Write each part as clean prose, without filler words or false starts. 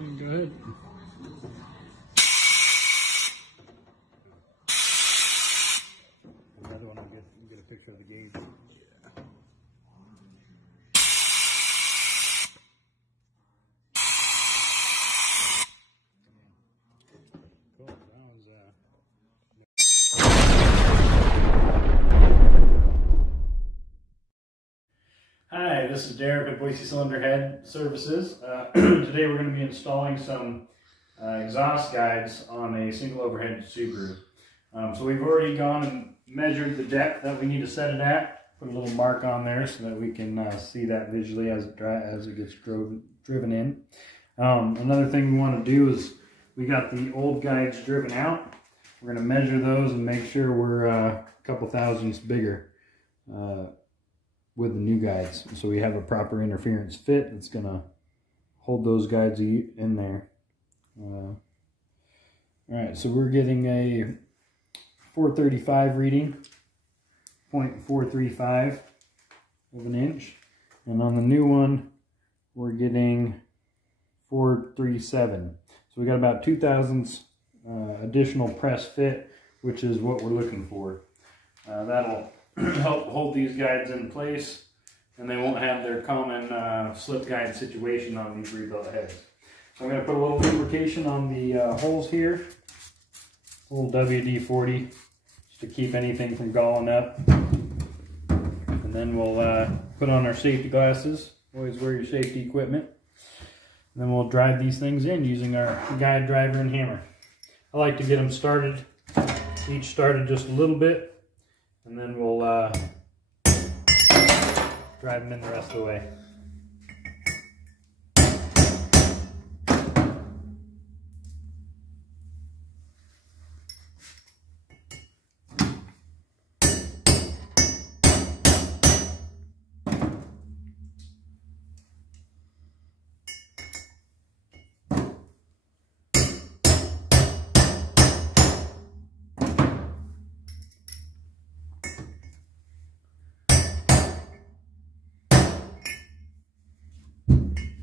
Go ahead. Another one, I'll get a picture of the gauge. Cool. That one's Hi, this is Derek at Boise Cylinder Head Services. Today we're going to be installing some exhaust guides on a single overhead Subaru. So we've already gone and measured the depth that we need to set it at. Put a little mark on there so that we can see that visually as it gets driven in. Another thing we want to do is we got the old guides driven out. We're going to measure those and make sure we're a couple thousandths bigger with the new guides, so we have a proper interference fit that's going to hold those guides in there. All right, so we're getting a 435 reading, 0.435 of an inch, and on the new one we're getting 437. So we got about 2 thousandths additional press fit, which is what we're looking for. That'll help hold these guides in place, and they won't have their common slip guide situation on these rebuilt heads. So I'm going to put a little lubrication on the holes here, a little WD-40 just to keep anything from galling up, and then we'll put on our safety glasses. Always wear your safety equipment. And then we'll drive these things in using our guide driver and hammer. I like to get them started, each started just a little bit, and then we'll drive them in the rest of the way.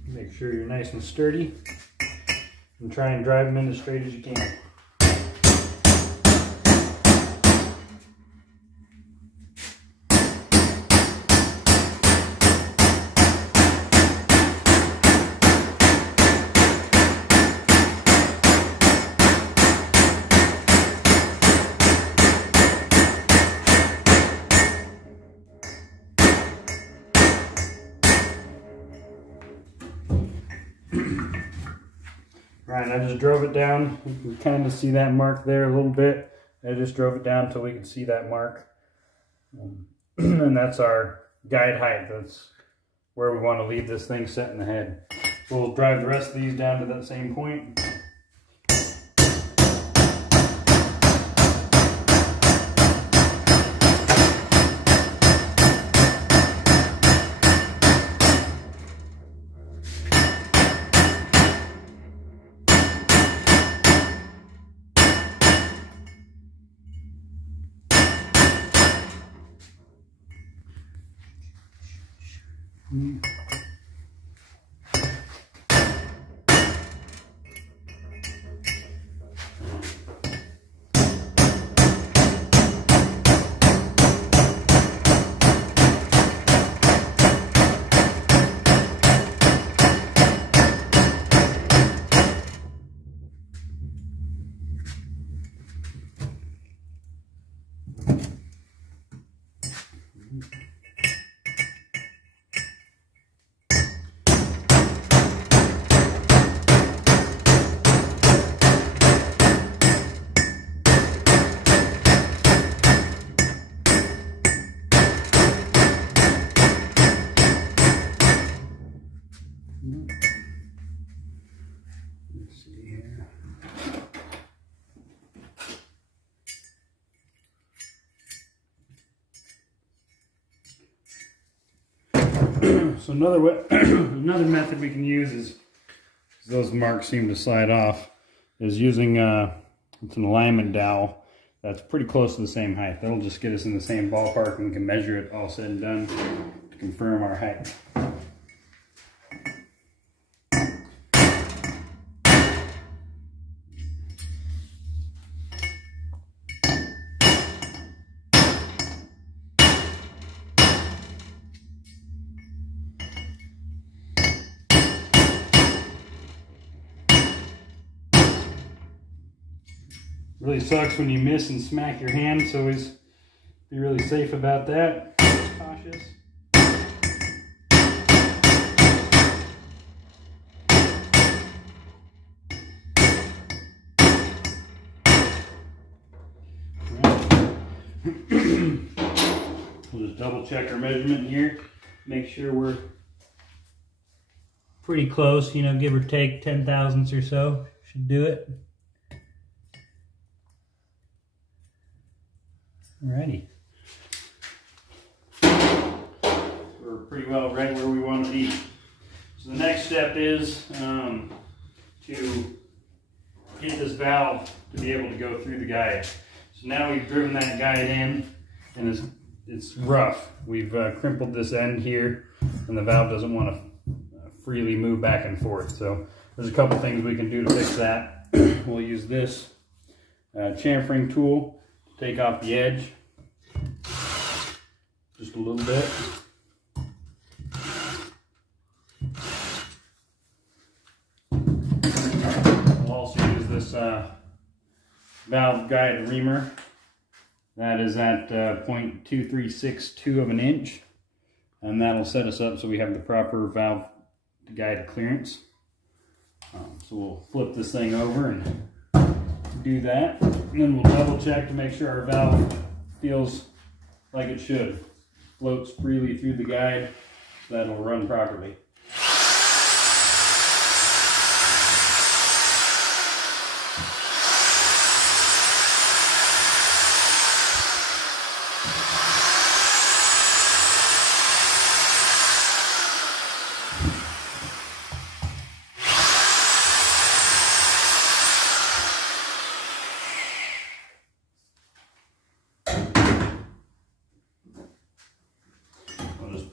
Make sure you're nice and sturdy, and try and drive them in as straight as you can. Right, I just drove it down. You can kind of see that mark there a little bit. I just drove it down until we can see that mark. And that's our guide height. That's where we want to leave this thing set in the head. We'll drive the rest of these down to that same point. Let's see here. So another method we can use is, those marks seem to slide off, is using it's an alignment dowel that's pretty close to the same height. That'll just get us in the same ballpark, and we can measure it all said and done to confirm our height. Really sucks when you miss and smack your hand, so always be really safe about that. Cautious. We'll just double check our measurement here. Make sure we're pretty close, you know, give or take 10 thousandths or so. Should do it. Alrighty. We're pretty well right where we want to be. So the next step is to get this valve to be able to go through the guide. So now we've driven that guide in, and it's rough. We've crimpled this end here, and the valve doesn't want to freely move back and forth. So there's a couple things we can do to fix that. We'll use this chamfering tool to take off the edge just a little bit. We'll also use this valve guide reamer. That is at 0.2362 of an inch, and that'll set us up so we have the proper valve guide clearance. So we'll flip this thing over and do that, and then we'll double check to make sure our valve feels like it should. Floats freely through the guide, so that it'll run properly.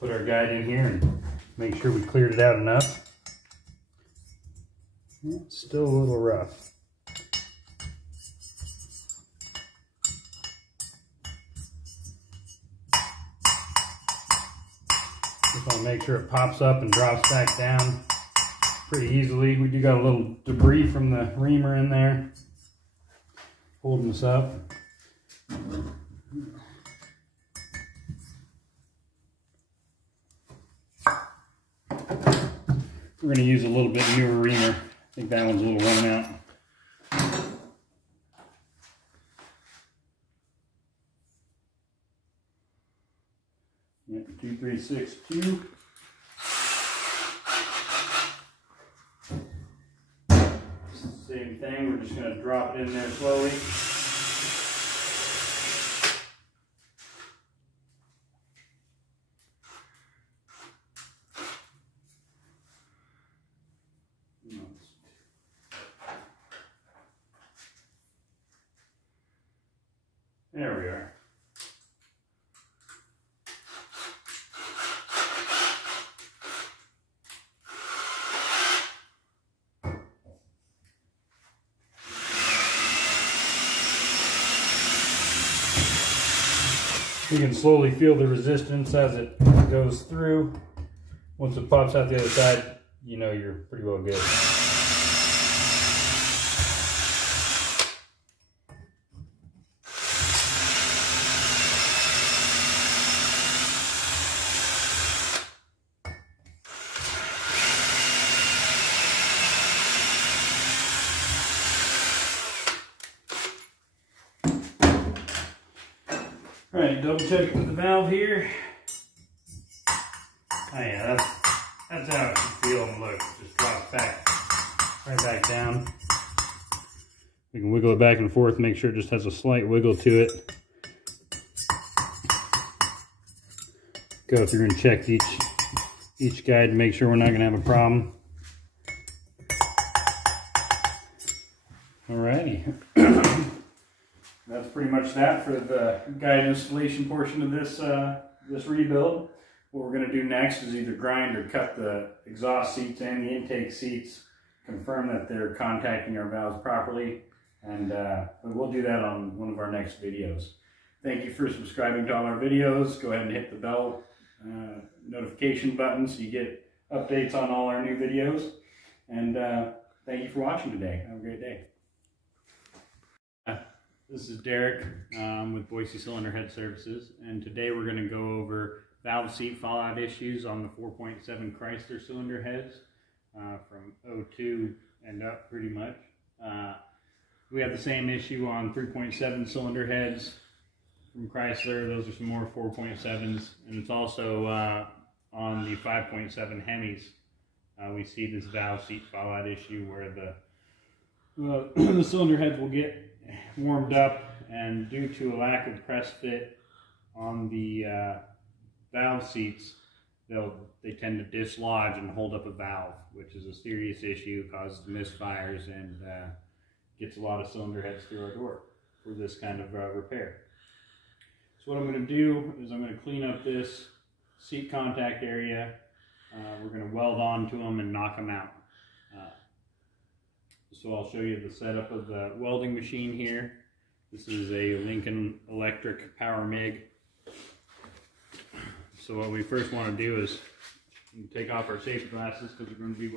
Put our guide in here and make sure we cleared it out enough. It's still a little rough. Just want to make sure it pops up and drops back down pretty easily. We do got a little debris from the reamer in there holding us up. We're going to use a little bit newer reamer. I think that one's a little worn out. Yep, 2362. Same thing, we're just going to drop it in there slowly. There we are. You can slowly feel the resistance as it goes through. Once it pops out the other side, you know you're pretty well good. Alright, double check it with the valve here. Oh yeah, that's how it should feel and look. Just drops back, right back down. We can wiggle it back and forth, make sure it just has a slight wiggle to it. Go through and check each guide to make sure we're not going to have a problem. Alrighty. That's pretty much that for the guide installation portion of this this rebuild. What we're going to do next is either grind or cut the exhaust seats and the intake seats, confirm that they're contacting our valves properly, and we'll do that on one of our next videos. Thank you for subscribing to all our videos. Go ahead and hit the bell notification button so you get updates on all our new videos. And thank you for watching today. Have a great day. This is Derek with Boise Cylinder Head Services, and today we're going to go over valve seat fallout issues on the 4.7 Chrysler cylinder heads from 02 and up pretty much. We have the same issue on 3.7 cylinder heads from Chrysler. Those are some more 4.7s, and it's also on the 5.7 Hemis. We see this valve seat fallout issue where the cylinder heads will get warmed up, and due to a lack of press fit on the valve seats, they tend to dislodge and hold up a valve, which is a serious issue, causes misfires, and gets a lot of cylinder heads through our door for this kind of repair. So what I'm going to do is I'm going to clean up this seat contact area. We're going to weld onto them and knock them out. So I'll show you the setup of the welding machine here. This is a Lincoln Electric Power MIG. So what we first want to do is take off our safety glasses, because we're going to be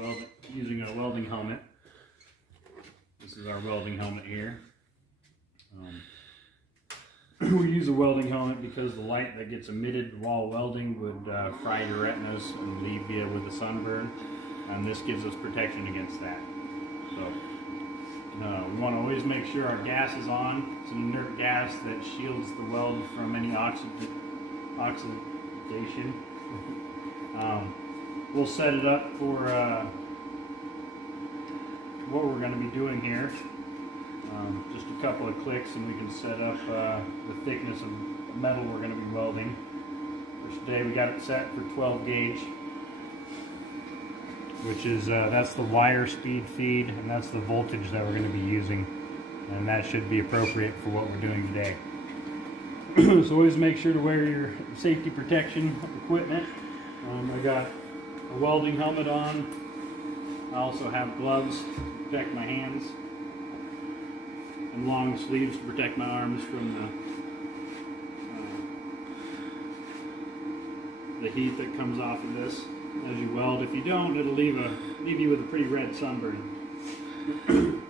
using a welding helmet. This is our welding helmet here. We use a welding helmet because the light that gets emitted while welding would fry your retinas and leave you with a sunburn, and this gives us protection against that. So we want to always make sure our gas is on. It's an inert gas that shields the weld from any oxidation. We'll set it up for what we're going to be doing here. Just a couple of clicks and we can set up the thickness of metal we're going to be welding. For today we got it set for 12 gauge, which is that's the wire speed feed, and that's the voltage that we're going to be using, and that should be appropriate for what we're doing today. So always make sure to wear your safety protection equipment. I got a welding helmet on. I also have gloves to protect my hands, and long sleeves to protect my arms from the heat that comes off of this as you weld. If you don't, it'll leave you with a pretty red sunburn. And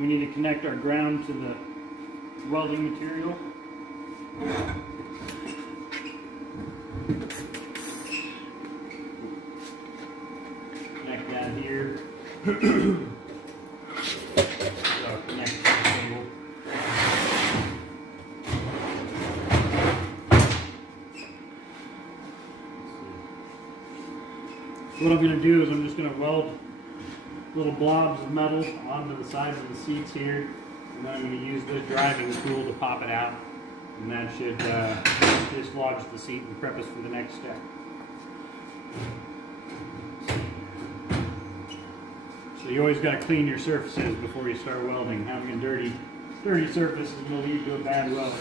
we need to connect our ground to the welding material. Connect that here. Connect to the cable. So what I'm going to do is I'm just going to weld little blobs of metal onto the sides of the seats here, and then I'm going to use this driving tool to pop it out, and that should dislodge the seat and prep us for the next step. So you always got to clean your surfaces before you start welding. Having a dirty surface is going to lead to a bad weld.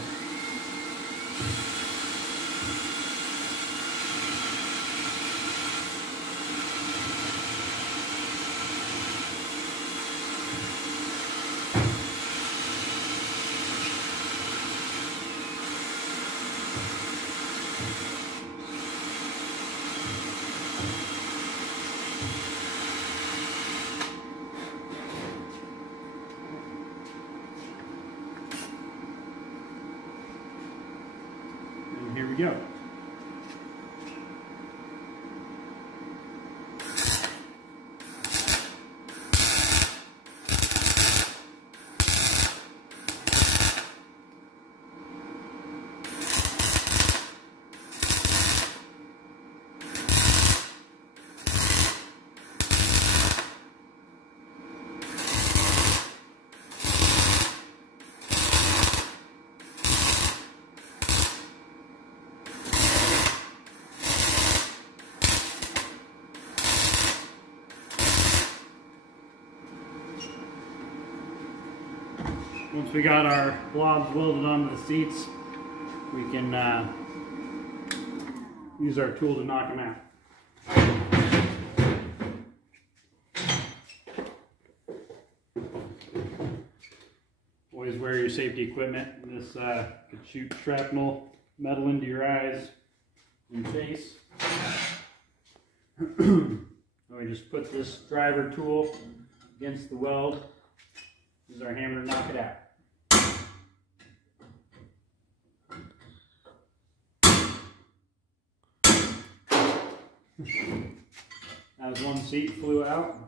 Here we go. Once we got our blobs welded onto the seats, we can use our tool to knock them out. Always wear your safety equipment. This could shoot shrapnel metal into your eyes and face. We just put this driver tool against the weld Use our hammer to knock it out. That was one seat flew out.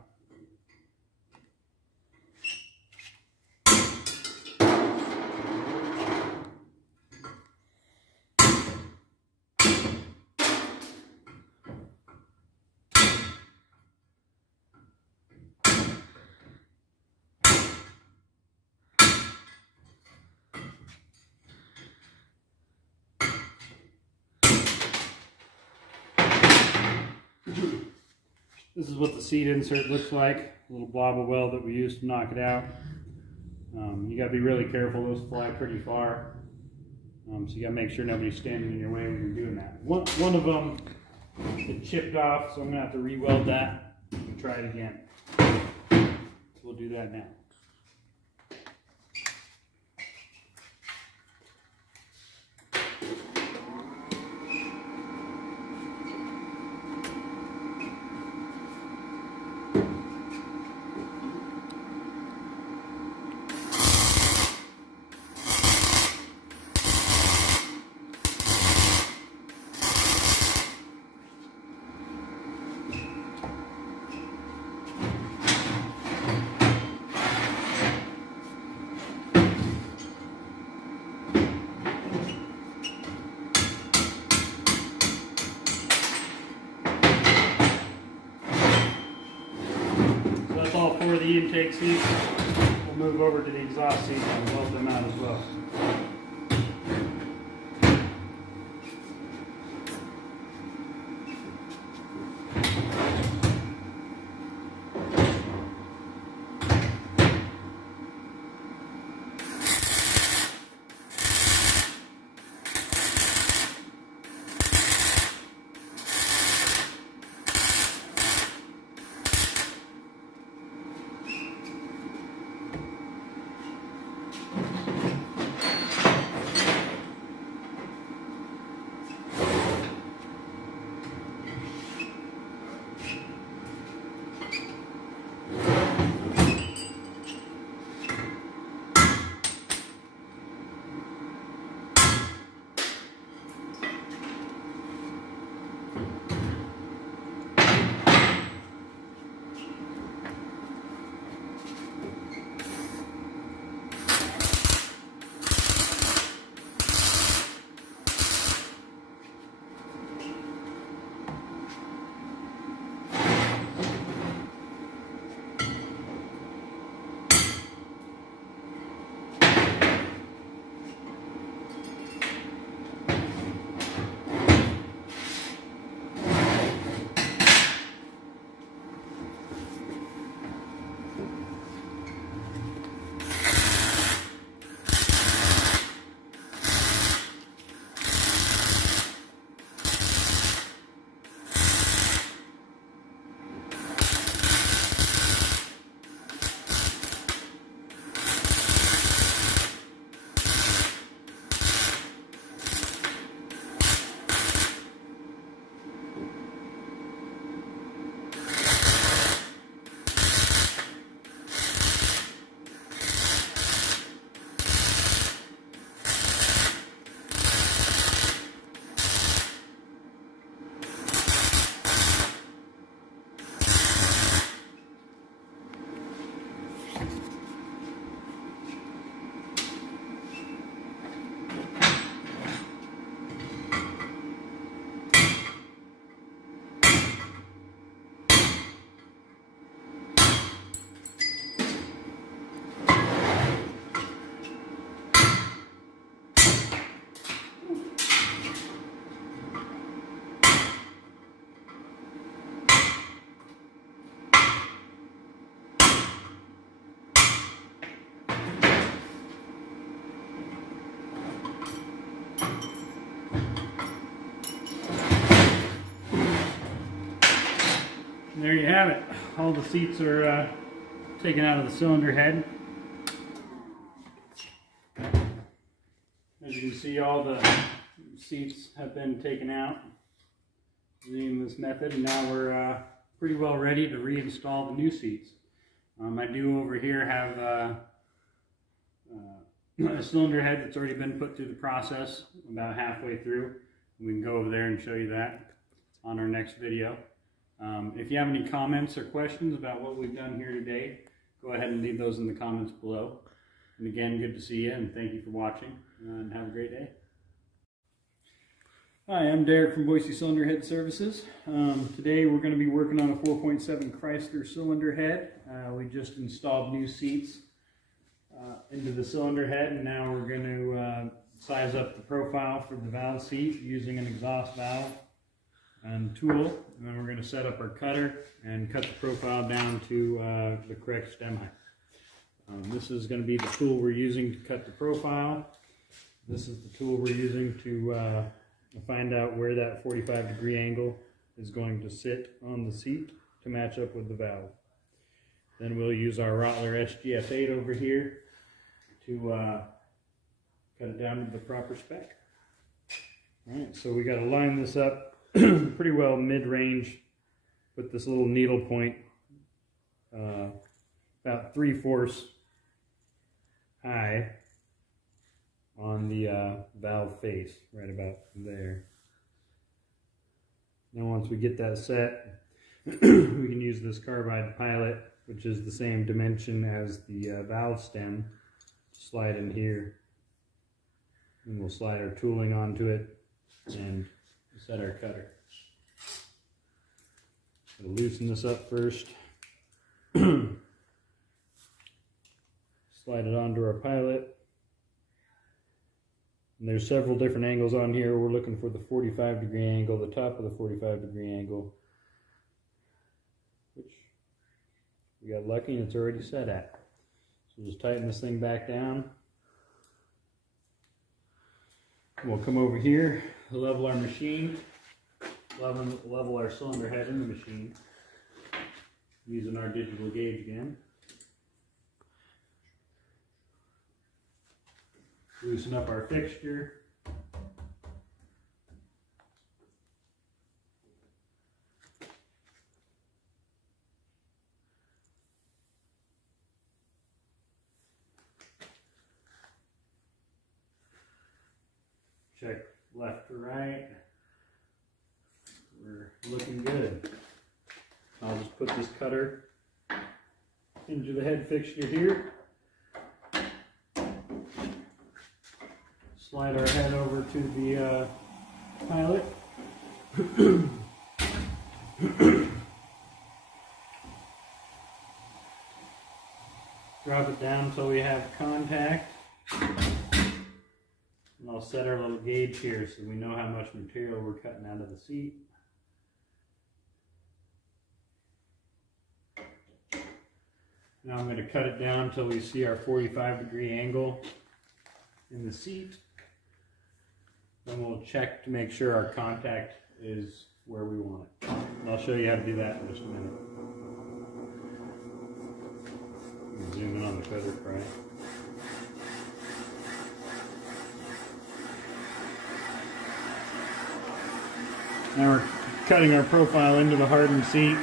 This is what the seat insert looks like, a little blob of weld that we used to knock it out. You got to be really careful, those fly pretty far. So you got to make sure nobody's standing in your way when you're doing that. One of them it chipped off, so I'm going to have to re-weld that and try it again. So we'll do that now. For the intake seats, we'll move over to the exhaust seats and weld them out as well. And there you have it. All the seats are taken out of the cylinder head. As you can see, all the seats have been taken out using this method, and now we're pretty well ready to reinstall the new seats. I do over here have a cylinder head that's already been put through the process, about halfway through. We can go over there and show you that on our next video. If you have any comments or questions about what we've done here today, go ahead and leave those in the comments below. And again, good to see you, and thank you for watching, and have a great day. Hi, I'm Derek from Boise Cylinder Head Services. Today we're going to be working on a 4.7 Chrysler cylinder head. We just installed new seats into the cylinder head, and now we're going to size up the profile for the valve seat using an exhaust valve and tool. And then we're going to set up our cutter and cut the profile down to the correct stem height. This is going to be the tool we're using to cut the profile. This is the tool we're using to find out where that 45-degree angle is going to sit on the seat to match up with the valve. Then we'll use our Rottler SGS-8 over here to cut it down to the proper spec. Alright, so we got to line this up pretty well mid-range with this little needle point about 3/4 high on the valve face, right about there. Now once we get that set, we can use this carbide pilot, which is the same dimension as the valve stem, slide in here, and we'll slide our tooling onto it and set our cutter. We'll loosen this up first. Slide it onto our pilot. And there's several different angles on here. We're looking for the 45-degree angle, the top of the 45-degree angle, which we got lucky and it's already set at. So just tighten this thing back down. We'll come over here, level our machine, level our cylinder head in the machine using our digital gauge again. Loosen up our fixture. Check left to right. We're looking good. I'll just put this cutter into the head fixture here. Slide our head over to the pilot. Drop it down until we have contact. And I'll set our little gauge here so we know how much material we're cutting out of the seat. Now I'm going to cut it down until we see our 45-degree angle in the seat. Then we'll check to make sure our contact is where we want it. And I'll show you how to do that in just a minute. Zoom in on the cutter pry. Now we're cutting our profile into the hardened seat.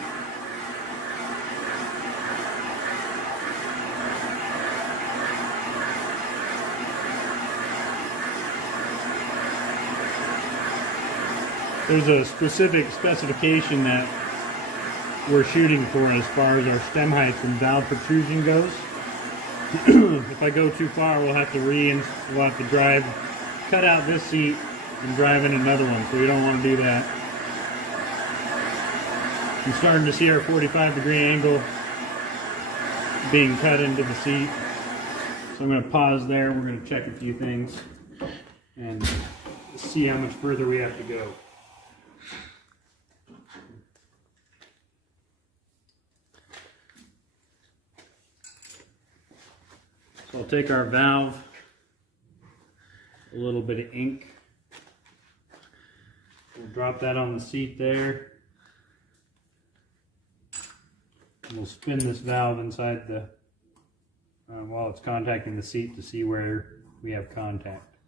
There's a specific specification that we're shooting for as far as our stem height and valve protrusion goes. If I go too far, we'll have to drive, cut out this seat and drive in another one, so we don't want to do that. I'm starting to see our 45-degree angle being cut into the seat. So I'm going to pause there. We're going to check a few things and see how much further we have to go. So I'll take our valve, a little bit of ink. We'll drop that on the seat there. And we'll spin this valve inside the, while it's contacting the seat to see where we have contact.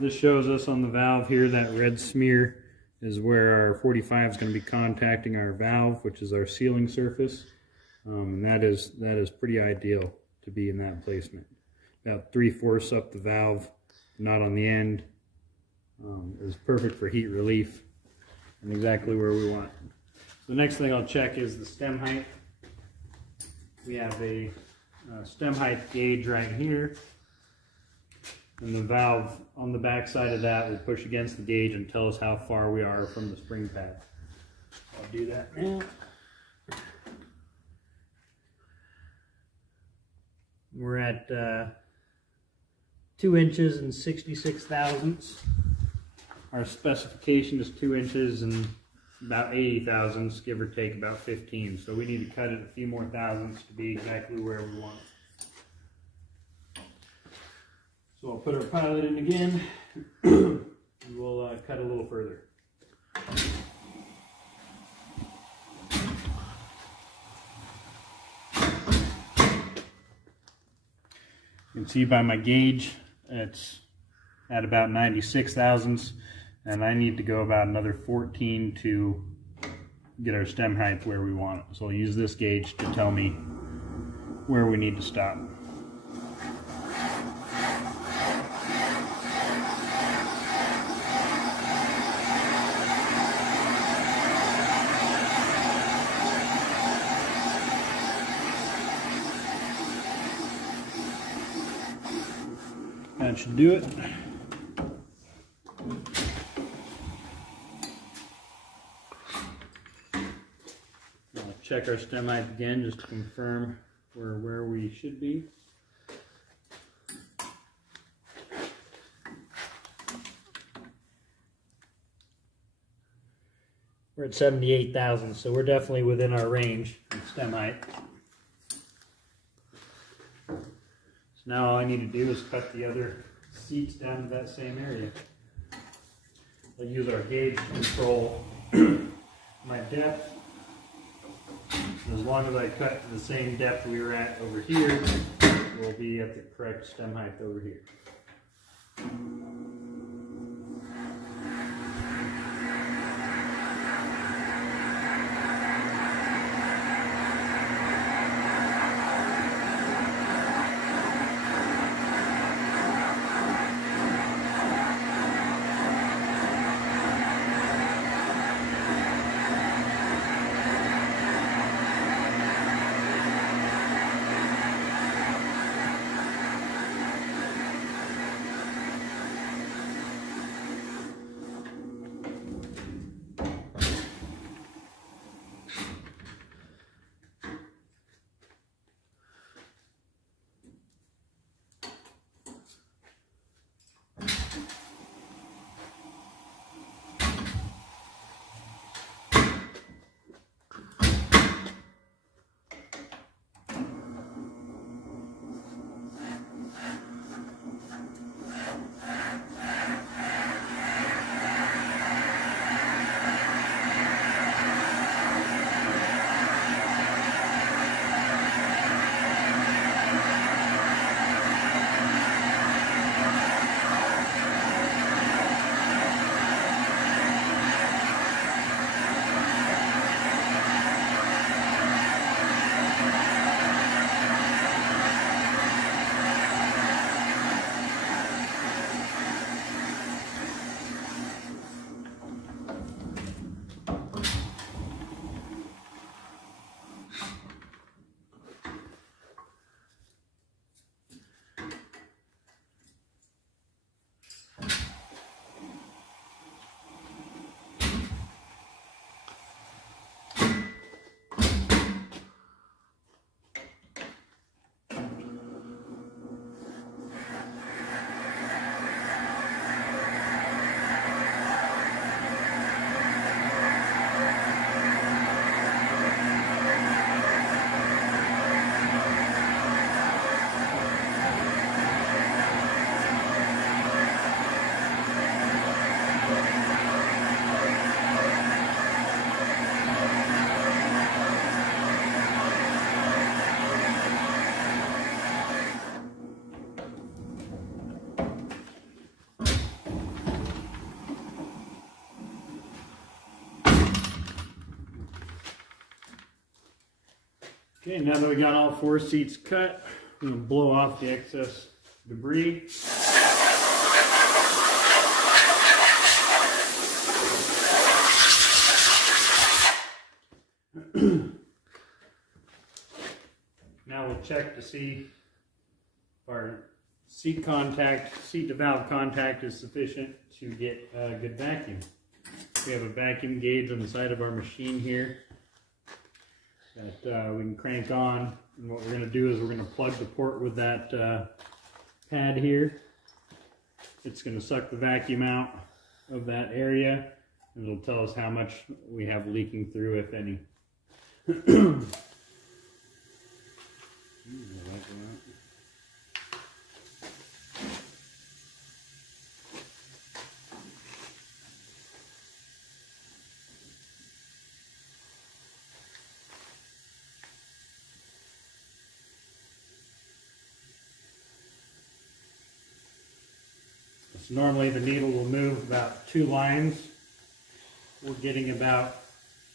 This shows us on the valve here, that red smear is where our 45 is going to be contacting our valve, which is our sealing surface. And that is pretty ideal to be in that placement. About 3/4 up the valve, not on the end. Is perfect for heat relief and exactly where we want. So the next thing I'll check is the stem height. We have a stem height gauge right here, and the valve on the back side of that will push against the gauge and tell us how far we are from the spring pad. I'll do that now. We're at 2 inches and 66 thousandths. Our specification is 2 inches and about 80 thousandths, give or take about 15. So we need to cut it a few more thousandths to be exactly where we want it. So I'll put our pilot in again, and we'll cut a little further. You can see by my gauge, it's at about 96 thousandths, and I need to go about another 14 to get our stem height where we want it. So I'll use this gauge to tell me where we need to stop. That should do it. I'll check our stem height again just to confirm we're where we should be. We're at 78 thousandths, so we're definitely within our range of stem height. Now all I need to do is cut the other seats down to that same area. I'll use our gauge to control my depth. As long as I cut to the same depth we were at over here, we'll be at the correct stem height over here. Okay, now that we got all 4 seats cut, I'm going to blow off the excess debris. Now we'll check to see if our seat to valve contact is sufficient to get a good vacuum. We have a vacuum gauge on the side of our machine here that we can crank on. And what we're going to do is we're going to plug the port with that pad here. It's going to suck the vacuum out of that area, and it'll tell us how much we have leaking through, if any. So normally the needle will move about 2 lines. We're getting about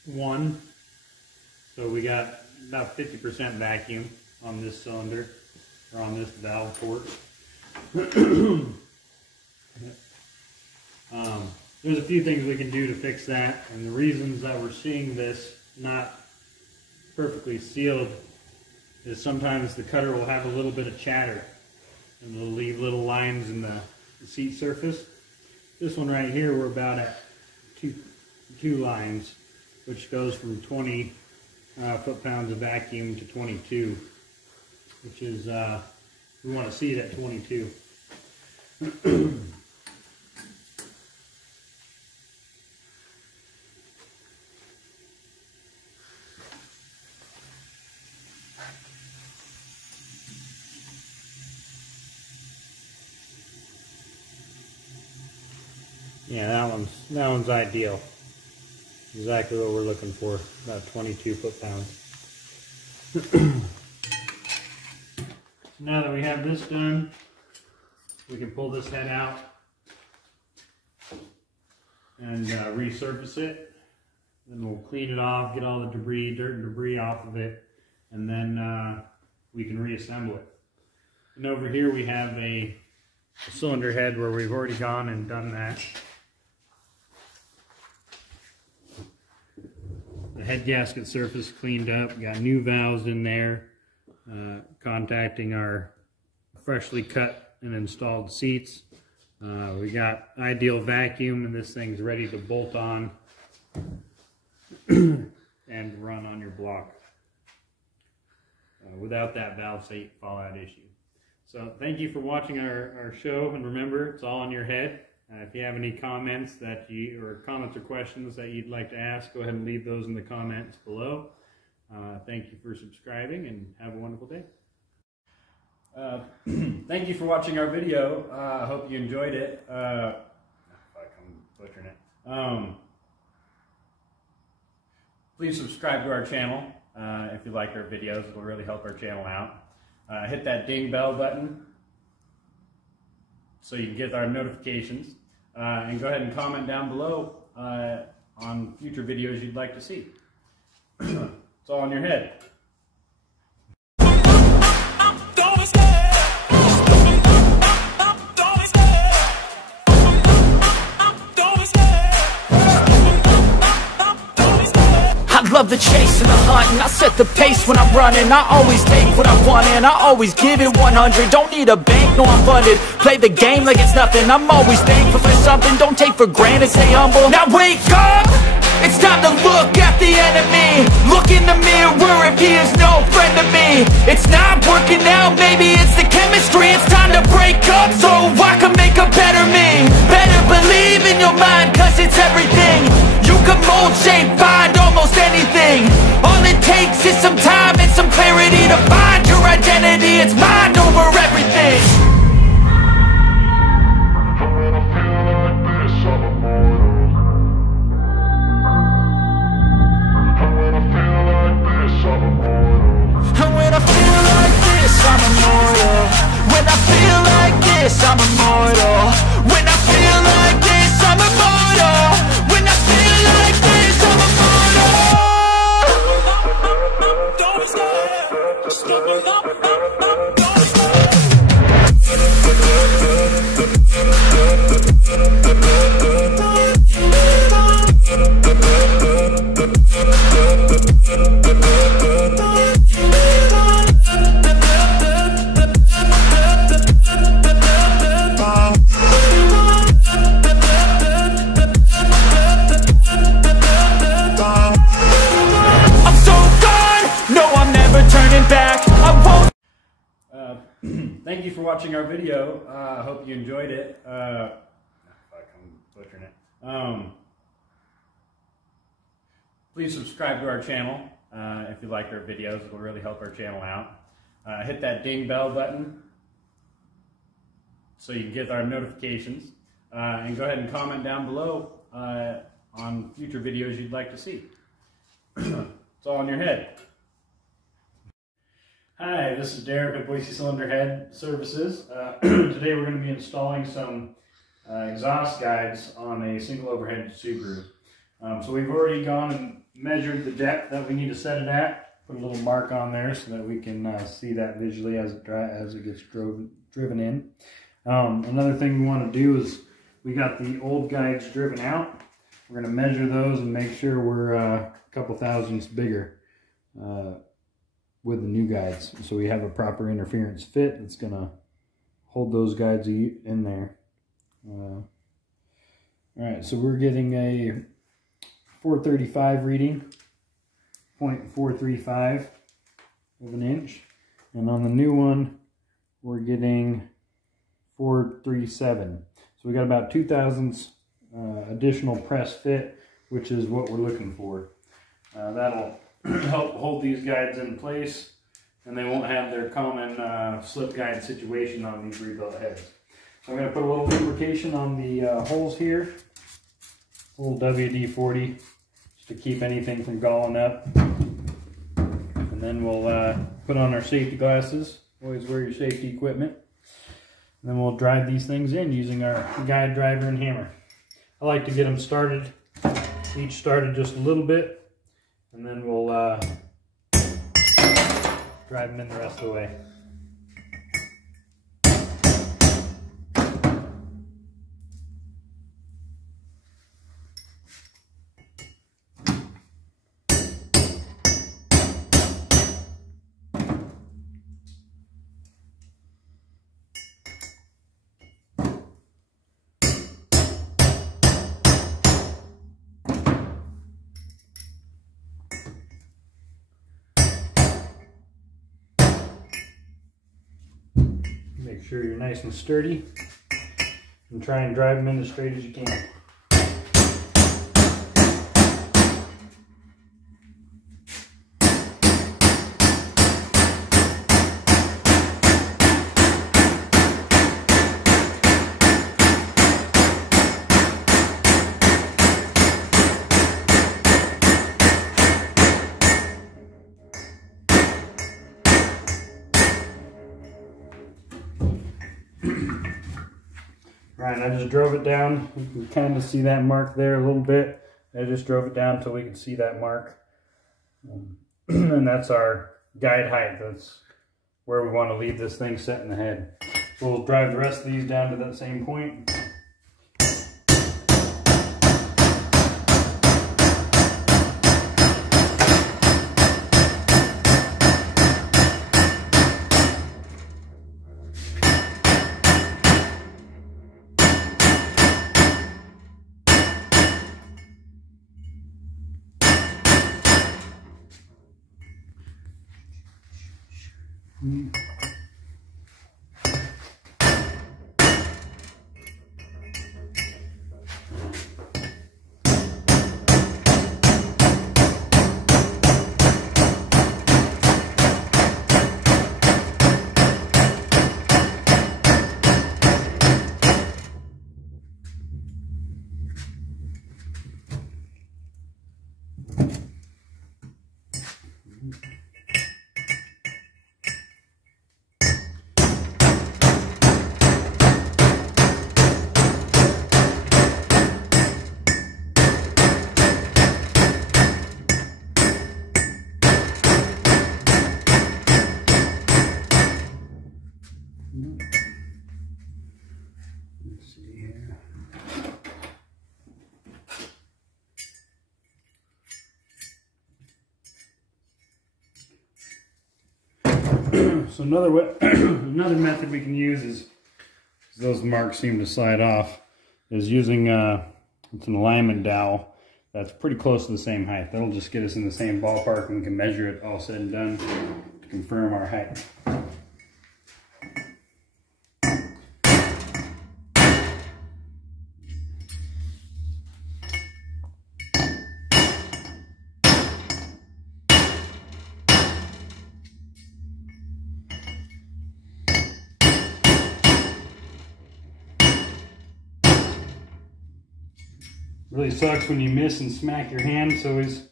1. So we got about 50% vacuum on this cylinder, or on this valve port. There's a few things we can do to fix that, and the reasons that we're seeing this not perfectly sealed is sometimes the cutter will have a little bit of chatter, and it'll leave little lines in the seat surface. This one right here, we're about at two lines, which goes from 20 foot-pounds of vacuum to 22, which is, we want to see it at 22. Yeah, that one's ideal. Exactly what we're looking for, about 22 foot-pounds. Now that we have this done, we can pull this head out and resurface it. Then we'll clean it off, get all the debris, dirt and debris off of it, and then we can reassemble it. And over here we have a cylinder head where we've already gone and done that. The head gasket surface cleaned up, got new valves in there, contacting our freshly cut and installed seats. We got ideal vacuum, and this thing's ready to bolt on and run on your block without that valve state fallout issue. So thank you for watching our show, and remember, it's all in your head. If you have any comments or questions that you'd like to ask, go ahead and leave those in the comments below. Thank you for subscribing, and have a wonderful day. Thank you for watching our video. I hope you enjoyed it. I'm butchering it. Please subscribe to our channel if you like our videos. It'll really help our channel out. Hit that ding bell button so you can get our notifications. And go ahead and comment down below on future videos you'd like to see. It's all in your head. Love the chase and the hunt, and I set the pace when I'm running. I always take what I want and I always give it 100. Don't need a bank, no I'm funded. Play the game like it's nothing. I'm always thankful for something. Don't take for granted, stay humble. Now wake up! It's time to look at the enemy. Look in the mirror if he is no friend to me. It's not working out, maybe it's the chemistry. It's time to break up so I can make a better me. Better believe in your mind, cause it's everything. You can mold, shape, find almost anything. All it takes is some time and some clarity to find your identity. It's mind over everything. When I feel like this, I'm immortal. When I feel like this, I'm immortal. When I feel like this, I'm immortal. When Thank you for watching our video. I hope you enjoyed it. Fuck, I'm butchering it. Please subscribe to our channel if you like our videos. It will really help our channel out. Hit that ding bell button so you can get our notifications. And go ahead and comment down below on future videos you'd like to see. It's all in your head. Hi, this is Derek at Boise Cylinder Head Services. Today we're going to be installing some exhaust guides on a single overhead Subaru. So we've already gone and measured the depth that we need to set it at. Put a little mark on there so that we can see that visually as it gets driven in. Another thing we want to do is we got the old guides driven out. We're going to measure those and make sure we're a couple thousandths bigger with the new guides, so we have a proper interference fit that's going to hold those guides in there. All right, so we're getting a 435 reading, 0.435 of an inch, and on the new one we're getting 437. So we got about 2 thousandths additional press fit, which is what we're looking for. That'll help hold these guides in place, and they won't have their common slip guide situation on these rebuilt heads. So I'm going to put a little lubrication on the holes here, a little WD-40 just to keep anything from galling up, and then we'll put on our safety glasses. Always wear your safety equipment. And then we'll drive these things in using our guide driver and hammer. I like to get them started, each started just a little bit, and then we'll drive them in the rest of the way. Make sure you're nice and sturdy, and try and drive them in as straight as you can. Right, I just drove it down. You can kind of see that mark there a little bit. I just drove it down until we could see that mark. And that's our guide height. That's where we want to leave this thing set in the head. So we'll drive the rest of these down to that same point. Let's see here. So another method we can use is, those marks seem to slide off, is using it's an alignment dowel that's pretty close to the same height. That'll just get us in the same ballpark and we can measure it all said and done to confirm our height. Really sucks when you miss and smack your hand, so always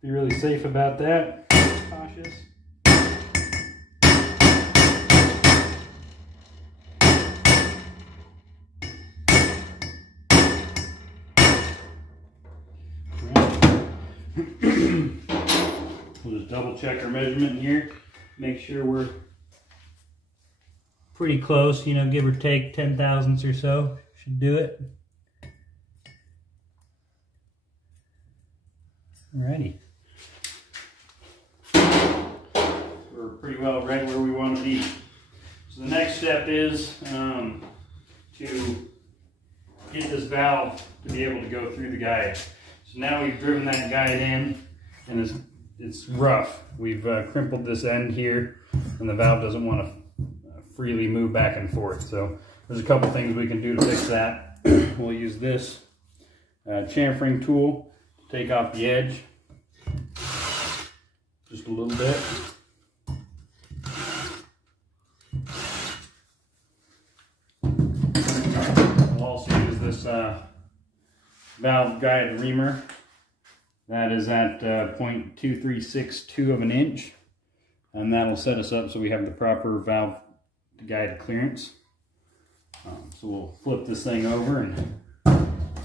be really safe about that. Cautious. We'll just double check our measurement here. Make sure we're pretty close, you know, give or take 10 thousandths or so. Should do it. Alrighty. We're pretty well right where we want to be. So the next step is to get this valve to be able to go through the guide. So now we've driven that guide in, and it's rough. We've crimpled this end here, and the valve doesn't want to freely move back and forth. So there's a couple things we can do to fix that. We'll use this chamfering tool to take off the edge just a little bit. We'll also use this valve guide reamer. That is at 0.2362 of an inch, and that'll set us up so we have the proper valve guide clearance. So we'll flip this thing over and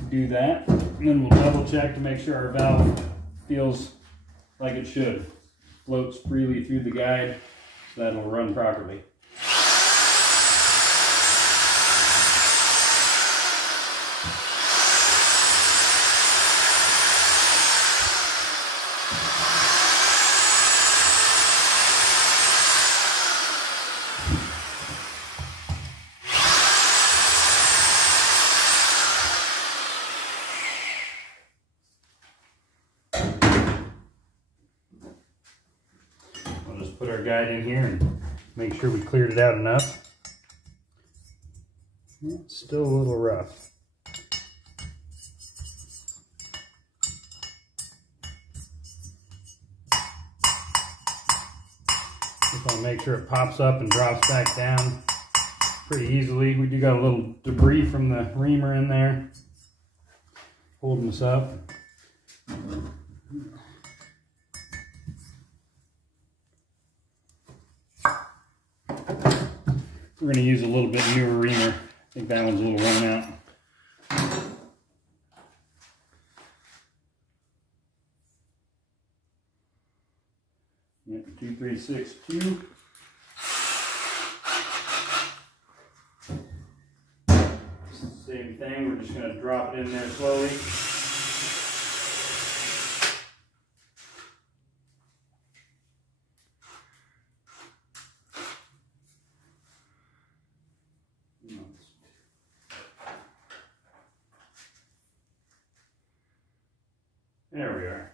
do that, and then we'll double check to make sure our valve feels like it should. Floats freely through the guide so that it'll run properly. Put our guide in here and make sure we cleared it out enough. It's still a little rough. Just want to make sure it pops up and drops back down pretty easily. We do got a little debris from the reamer in there holding us up. We're going to use a little bit newer reamer. I think that one's a little worn out. Yep, 2362. Same thing, we're just going to drop it in there slowly. There we are.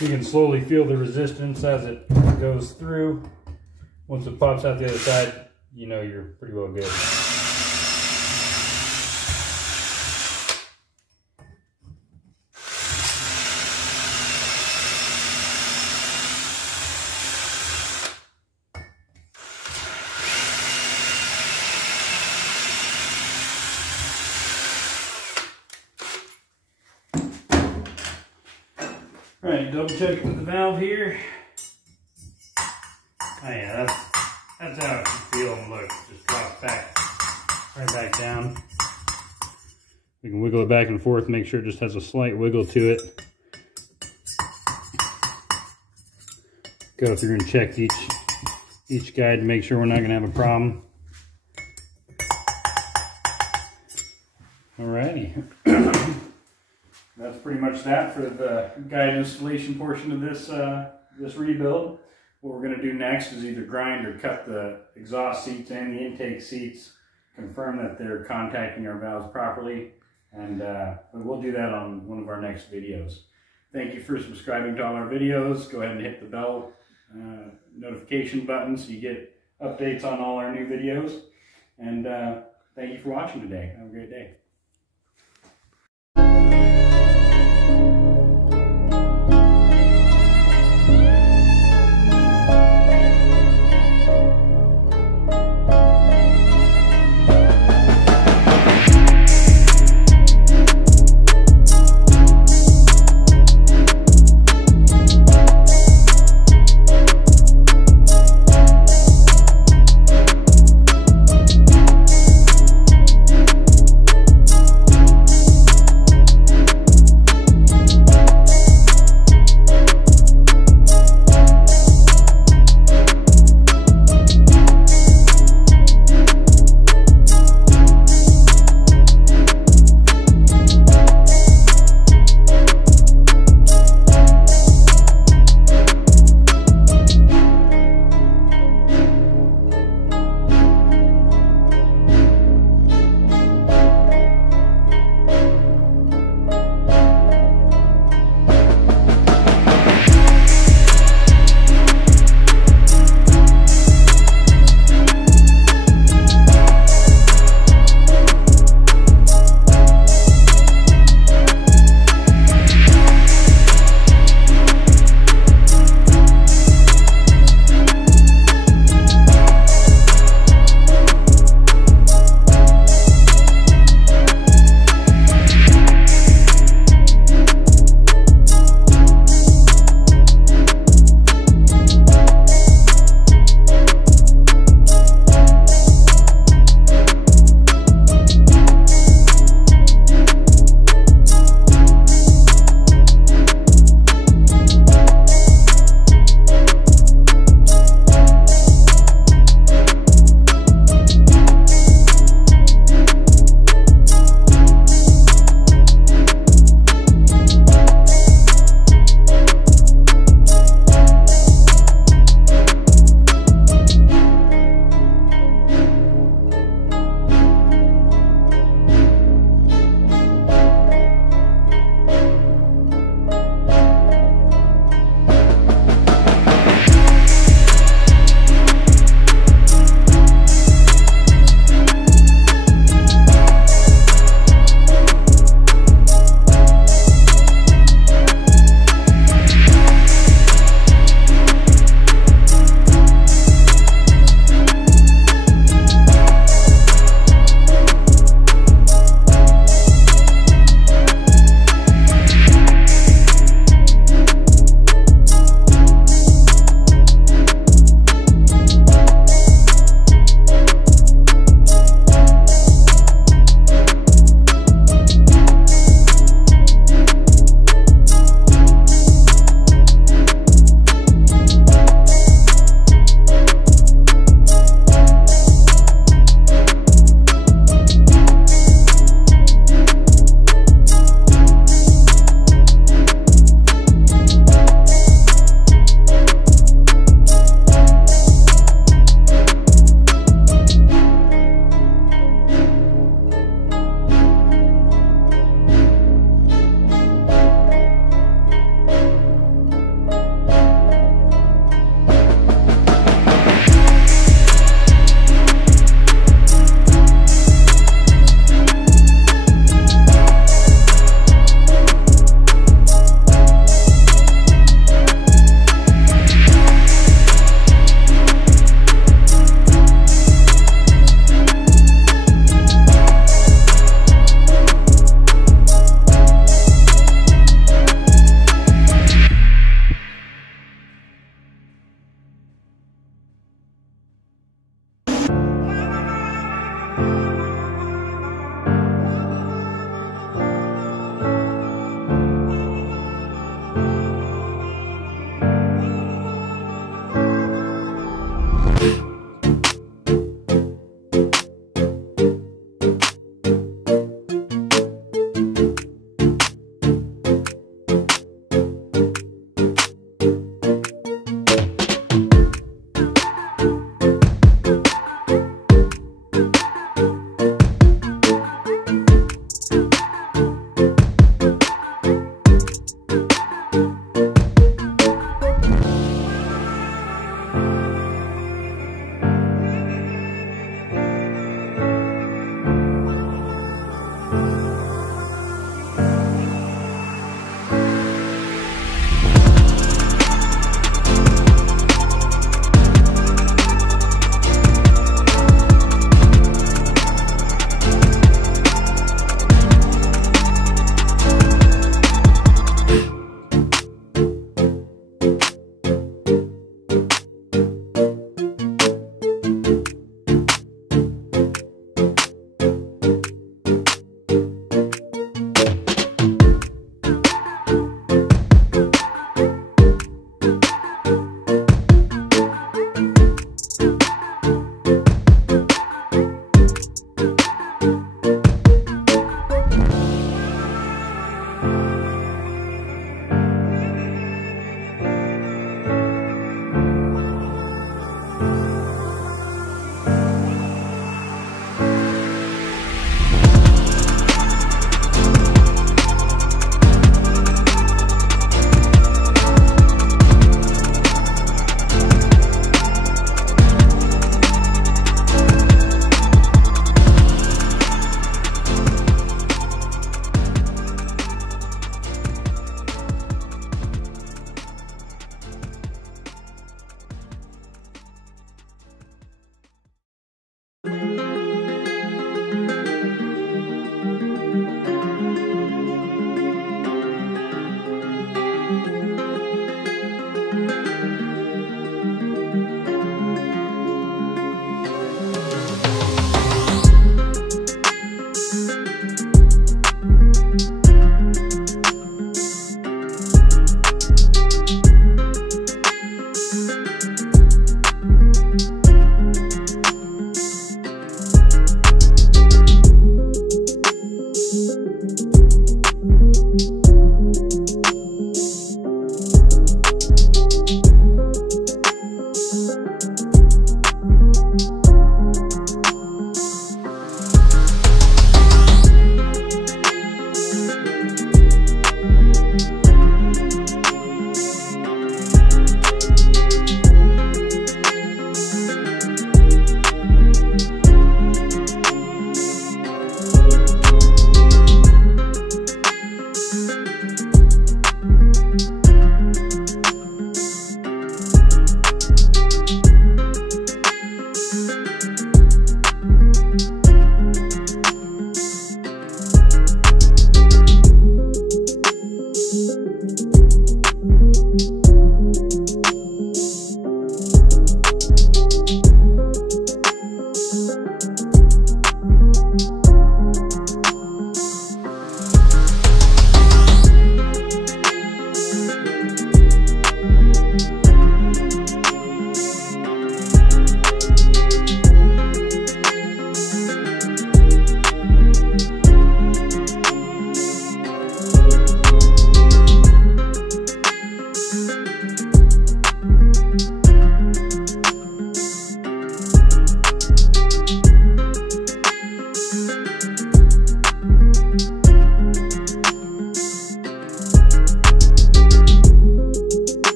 You can slowly feel the resistance as it goes through. Once it pops out the other side, you know you're pretty well good. Alright, double check with the valve here. Oh yeah, that's how it should feel and look. Just drops back, right back down. We can wiggle it back and forth, make sure it just has a slight wiggle to it. Go through and check each guide to make sure we're not going to have a problem. Alrighty. That's pretty much that for the guide installation portion of this this rebuild. What we're going to do next is either grind or cut the exhaust seats and the intake seats, confirm that they're contacting our valves properly, and we'll do that on one of our next videos. Thank you for subscribing to all our videos. Go ahead and hit the bell notification button so you get updates on all our new videos. And thank you for watching today. Have a great day.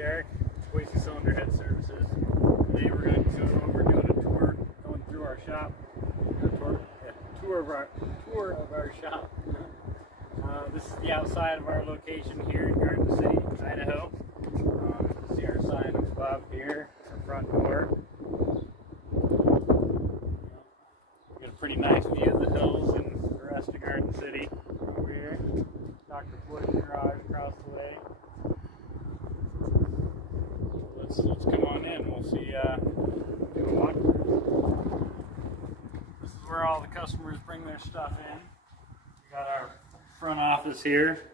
Derek, Boise Cylinder Head Services. Today we're going to go over doing a tour, going through our shop. Tour of our shop. This is the outside of our location here in Garden City, Idaho. You can see our sign above here, our front door. We got a pretty nice view of the hills and the rest of Garden City over here. Dr. Floyd's garage across the way. Let's come on in. We'll see. Do a walkthrough. This is where all the customers bring their stuff in. We got our front office here.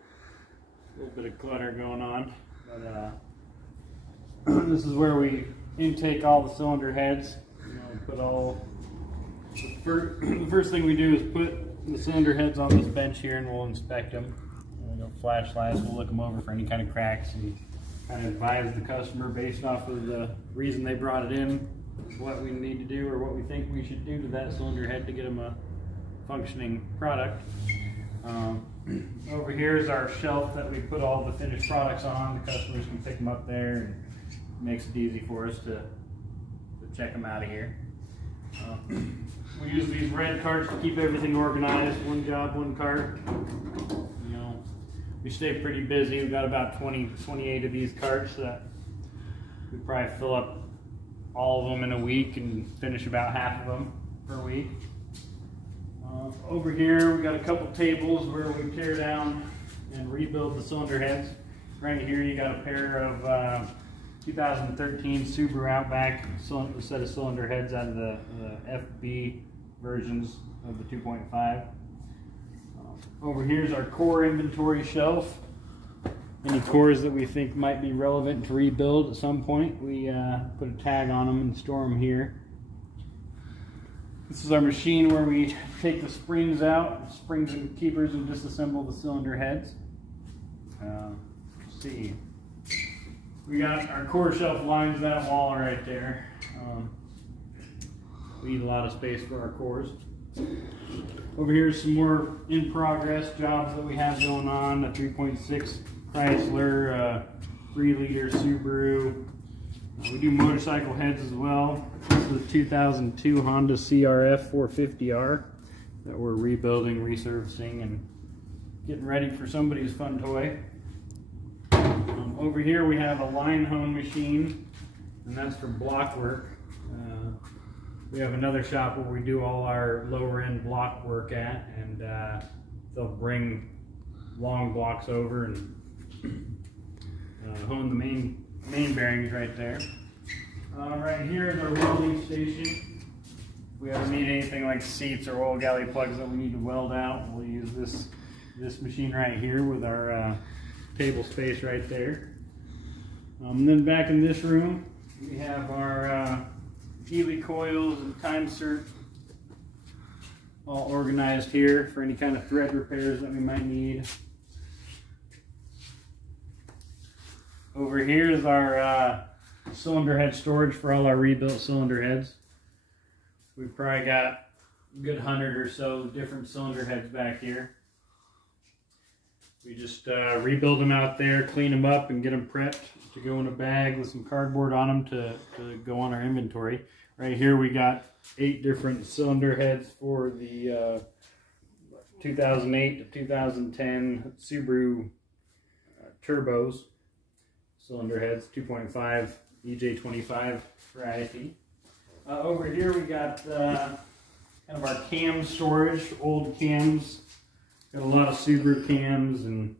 A little bit of clutter going on, but this is where we intake all the cylinder heads. Put all. The first thing we do is put the cylinder heads on this bench here, and we'll inspect them. Flashlights. We'll look them over for any kind of cracks and kind of advise the customer based off of the reason they brought it in, what we need to do or what we think we should do to that cylinder head to get them a functioning product. Over here is our shelf that we put all the finished products on. The customers can pick them up there, and it makes it easy for us to check them out of here. We use these red carts to keep everything organized. One job, one cart. We stay pretty busy. We've got about 28 of these carts that we probably fill up all of them in a week and finish about half of them per week. Over here we've got a couple tables where we tear down and rebuild the cylinder heads. Right here you got a pair of 2013 Subaru Outback, a set of cylinder heads out of the FB versions of the 2.5. Over here is our core inventory shelf. Any cores that we think might be relevant to rebuild at some point, we put a tag on them and store them here. This is our machine where we take the springs out, springs and keepers, and disassemble the cylinder heads. Let's see. We got our core shelf lines that wall right there. We need a lot of space for our cores. Over here is some more in progress jobs that we have going on. A 3.6 Chrysler, 3-liter Subaru. We do motorcycle heads as well. This is a 2002 Honda CRF 450R that we're rebuilding, resurfacing, and getting ready for somebody's fun toy. Over here we have a line hone machine, and that's for block work. We have another shop where we do all our lower end block work at, and they'll bring long blocks over and hone the main bearings right there. Right here is our welding station. If we ever need anything like seats or oil galley plugs that we need to weld out, we'll use this machine right here with our table space right there. And then back in this room we have our Healy coils and time cert all organized here for any kind of thread repairs that we might need. Over here is our cylinder head storage for all our rebuilt cylinder heads. We've probably got a good 100 or so different cylinder heads back here. We just rebuild them out there, clean them up, and get them prepped to go in a bag with some cardboard on them to go on our inventory. Right here we got 8 different cylinder heads for the 2008 to 2010 Subaru turbos. Cylinder heads, 2.5 EJ25 variety. Over here we got kind of our cam storage, old cams. Got a lot of Subaru cams and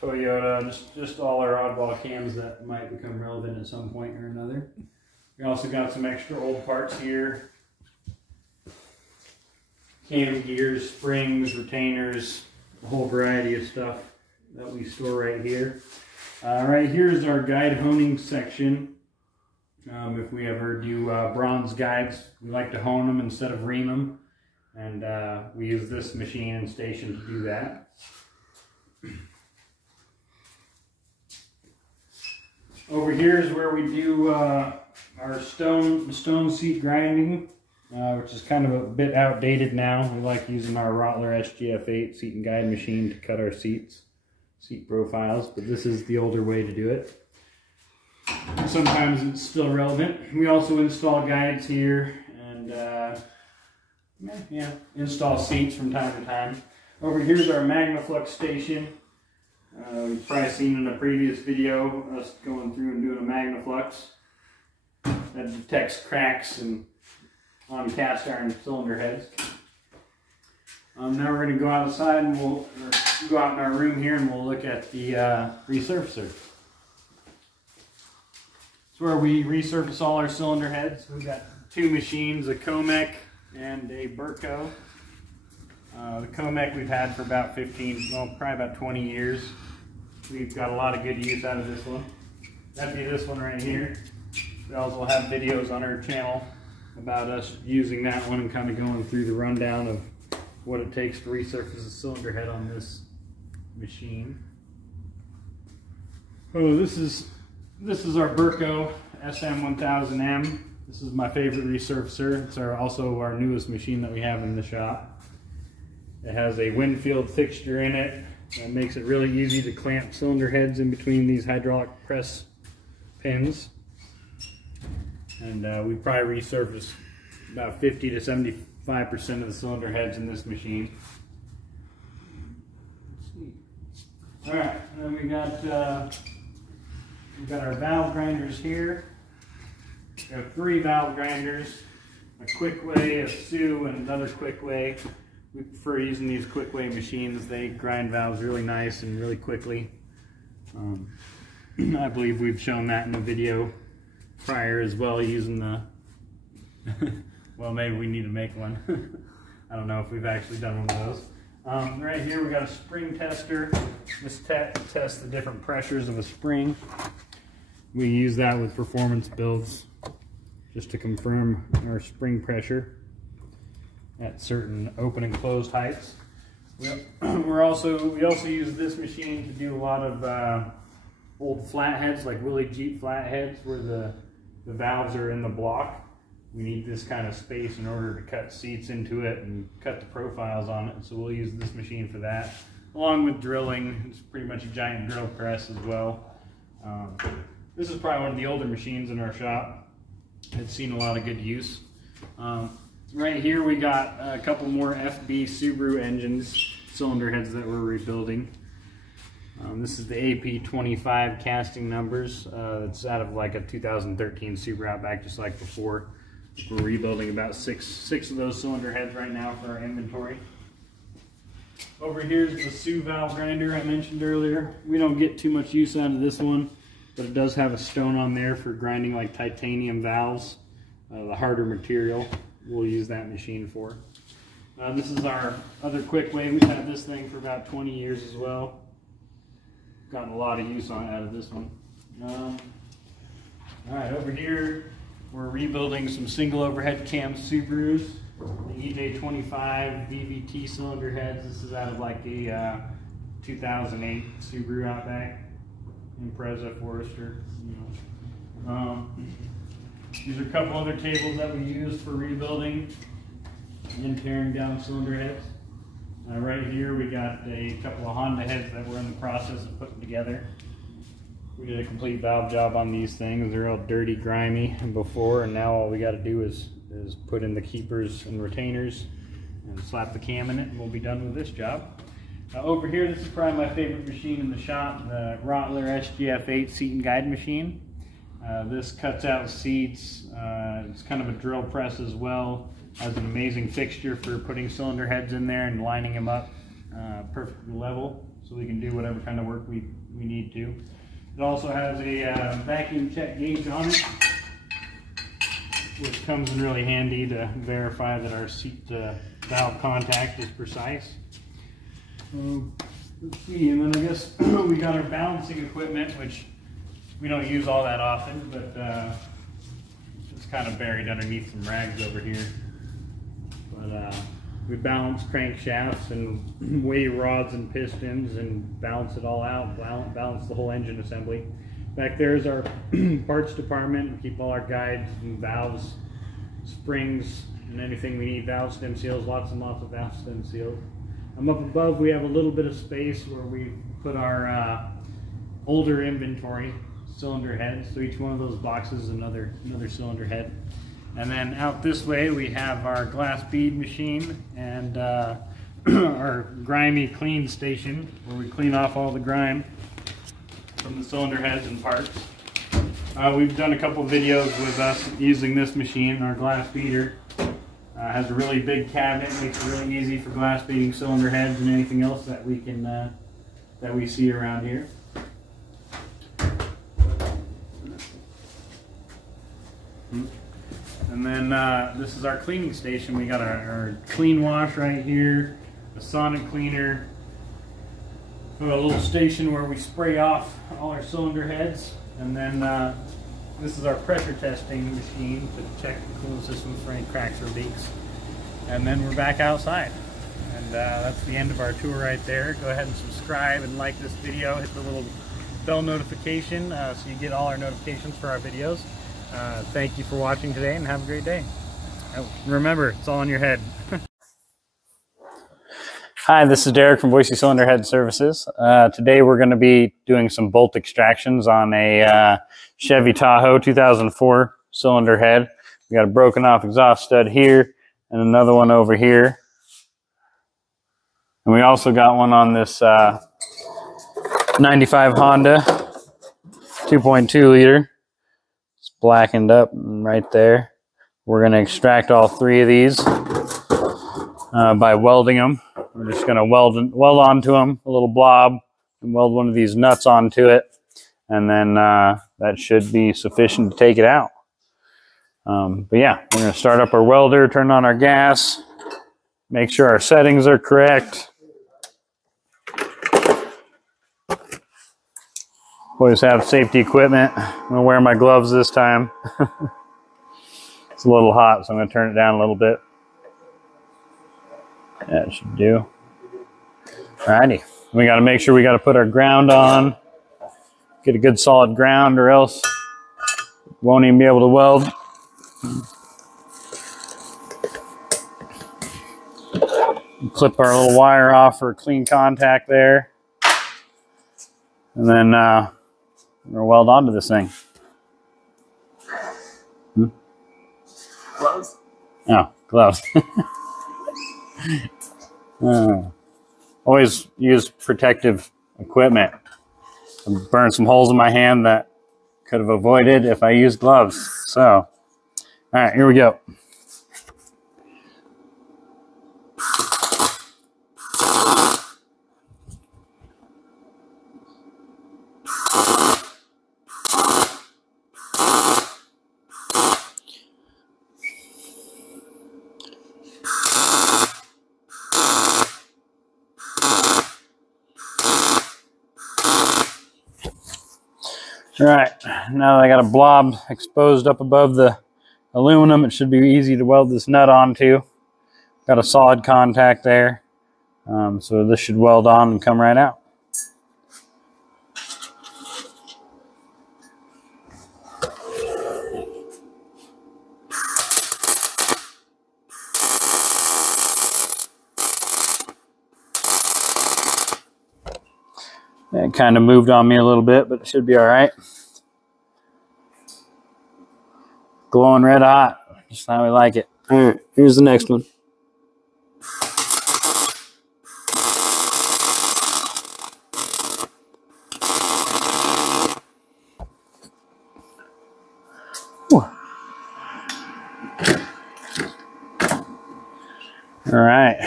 Toyota, just all our oddball cams that might become relevant at some point or another. We also got some extra old parts here. Cam gears, springs, retainers, a whole variety of stuff that we store right here. Right here is our guide honing section. If we ever do bronze guides, we like to hone them instead of ream them. And we use this machine and station to do that. Over here is where we do our stone seat grinding, which is kind of a bit outdated now. We like using our Rottler SGF8 seat and guide machine to cut our seat profiles, but this is the older way to do it. sometimes it's still relevant. We also install guides here and install seats from time to time. Over here's our MagnaFlux station. You've probably seen in a previous video us going through and doing a MagnaFlux that detects cracks on cast iron cylinder heads. Now we're going to go outside and we'll go out in our room here and we'll look at the resurfacer. It's where we resurface all our cylinder heads. We've got two machines, a Comec and a Burco. The Comec we've had for about probably about 20 years. We've got a lot of good use out of this one. That'd be this one right here. We also have videos on our channel about us using that one and kind of going through the rundown of what it takes to resurface a cylinder head on this machine. Oh, this is our Burco SM1000M. This is my favorite resurfacer. It's also our newest machine that we have in the shop. It has a Winfield fixture in it that makes it really easy to clamp cylinder heads in between these hydraulic press pins. And we probably resurfaced about 50 to 75% of the cylinder heads in this machine. All right, and then we've got our valve grinders here. We have 3 valve grinders, a Quickway, a Sioux, and another Quickway. We prefer using these Quickway machines. They grind valves really nice and really quickly. I believe we've shown that in the video prior as well, using the well, maybe we need to make one. I don't know if we've actually done one of those. Right here we got a spring tester. This tests the different pressures of a spring. We use that with performance builds just to confirm our spring pressure at certain open and closed heights. We also use this machine to do a lot of old flatheads, like Willie Jeep flatheads, where the valves are in the block. We need this kind of space in order to cut seats into it and cut the profiles on it. So we'll use this machine for that, along with drilling. It's pretty much a giant drill press as well. This is probably one of the older machines in our shop. It's seen a lot of good use. Right here we got a couple more FB Subaru engines, cylinder heads that we're rebuilding. This is the AP25 casting numbers. It's out of like a 2013 Subaru Outback, just like before. We're rebuilding about six of those cylinder heads right now for our inventory. Over here is the Sioux valve grinder I mentioned earlier. We don't get too much use out of this one, but it does have a stone on there for grinding like titanium valves, the harder material. We'll use that machine for. This is our other Quickway. We've had this thing for about 20 years as well. Gotten a lot of use out of this one. All right, over here we're rebuilding some single overhead cam Subarus, the EJ25 VVT cylinder heads. This is out of like a 2008 Subaru Outback, Impreza, Forester. These are a couple other tables that we use for rebuilding and tearing down cylinder heads. Right here we got a couple of Honda heads that we're in the process of putting together. We did a complete valve job on these things. They're all dirty, grimy before, and now all we got to do is put in the keepers and retainers and slap the cam in it, and we'll be done with this job. Over here, this is probably my favorite machine in the shop, the Rottler SGF8 seat and guide machine. This cuts out seats. It's kind of a drill press as well. Has an amazing fixture for putting cylinder heads in there and lining them up perfectly level, so we can do whatever kind of work we need to. It also has a vacuum check gauge on it, which comes in really handy to verify that our seat valve contact is precise. Let's see, and then I guess we got our balancing equipment, which we don't use all that often, but it's kind of buried underneath some rags over here. But we balance crankshafts and weigh rods and pistons and balance it all out, balance the whole engine assembly. Back there is our parts department. We keep all our guides and valves, springs, and anything we need. Valve stem seals, lots and lots of valve stem seals. Up above we have a little bit of space where we put our older inventory. cylinder heads. So each one of those boxes is another cylinder head. And then out this way we have our glass bead machine and our grimy clean station where we clean off all the grime from the cylinder heads and parts. We've done a couple videos with us using this machine, our glass beater. Has a really big cabinet, makes it really easy for glass beading cylinder heads and anything else that we can that we see around here. And then this is our cleaning station. We got our clean wash right here, a sonic cleaner, a little station where we spray off all our cylinder heads, and then this is our pressure testing machine to check the cooling systems for any cracks or leaks. And then we're back outside. And that's the end of our tour right there. Go ahead and subscribe and like this video. Hit the little bell notification so you get all our notifications for our videos. Thank you for watching today and have a great day. Remember, it's all in your head. Hi, this is Derek from Boise Cylinder Head Services. Today we're going to be doing some bolt extractions on a Chevy Tahoe 2004 cylinder head. We got a broken off exhaust stud here and another one over here. And we also got one on this 95 Honda 2.2 liter. It's blackened up right there. We're going to extract all three of these by welding them. We're just going to weld onto them a little blob and weld one of these nuts onto it, and then that should be sufficient to take it out. But yeah, we're going to start up our welder, turn on our gas, make sure our settings are correct. Always have safety equipment. I'm going to wear my gloves this time. It's a little hot, so I'm going to turn it down a little bit. That should do. Alrighty, we got to make sure we got to put our ground on. Get a good solid ground, or else won't even be able to weld. Clip our little wire off for clean contact there, and then we're gonna weld onto this thing. Gloves? Oh, gloves. Always use protective equipment. Burn some holes in my hand that could have avoided if I used gloves. So, all right, here we go. All right, now that I got a blob exposed up above the aluminum, it should be easy to weld this nut onto. Got a solid contact there, so this should weld on and come right out. It kind of moved on me a little bit, but it should be all right. Glowing red hot, just how we like it. All right, here's the next one. All right,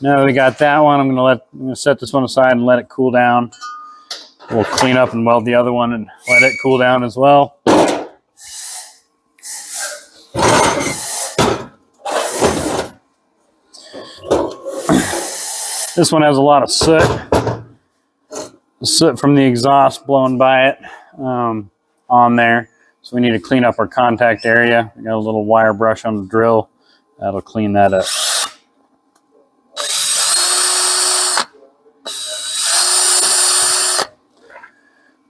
now that we got that one, I'm gonna set this one aside and let it cool down. We'll clean up and weld the other one and let it cool down as well. This one has a lot of soot. The soot from the exhaust blowing by it on there. So we need to clean up our contact area. We got a little wire brush on the drill. That'll clean that up.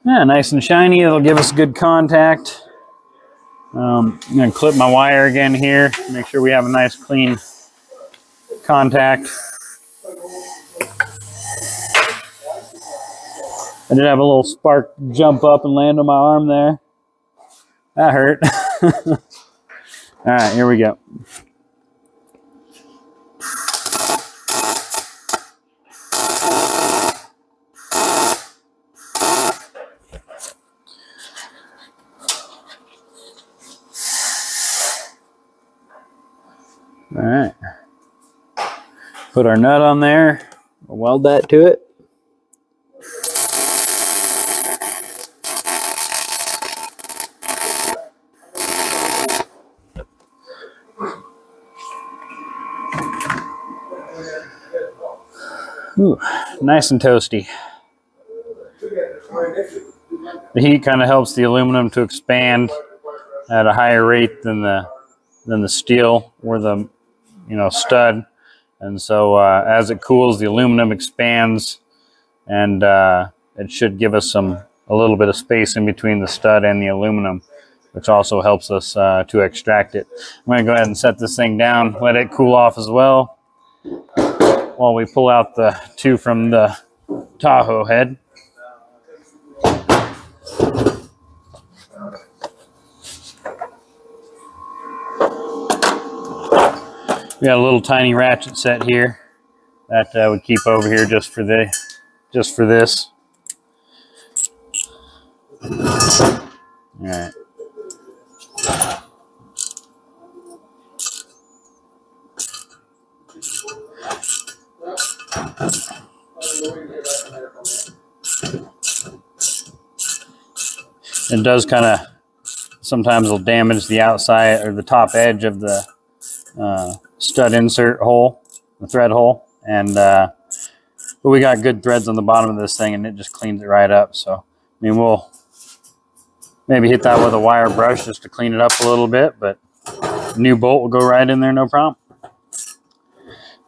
Yeah, nice and shiny. It'll give us good contact. I'm going to clip my wire again here. Make sure we have a nice clean contact. I did have a little spark jump up and land on my arm there. That hurt. All right, here we go. All right. Put our nut on there. We'll weld that to it. Ooh, nice and toasty. The heat kind of helps the aluminum to expand at a higher rate than the steel or the stud, and so as it cools, the aluminum expands, and it should give us a little bit of space in between the stud and the aluminum, which also helps us to extract it. I'm going to go ahead and set this thing down, let it cool off as well, while we pull out the two from the Tahoe head. We got a little tiny ratchet set here that we keep over here just for this. All right. It does kind of, sometimes it'll damage the outside or the top edge of the stud insert hole, the thread hole, and but we got good threads on the bottom of this thing, and it just cleans it right up. So, I mean, we'll maybe hit that with a wire brush just to clean it up a little bit, but the new bolt will go right in there, no problem.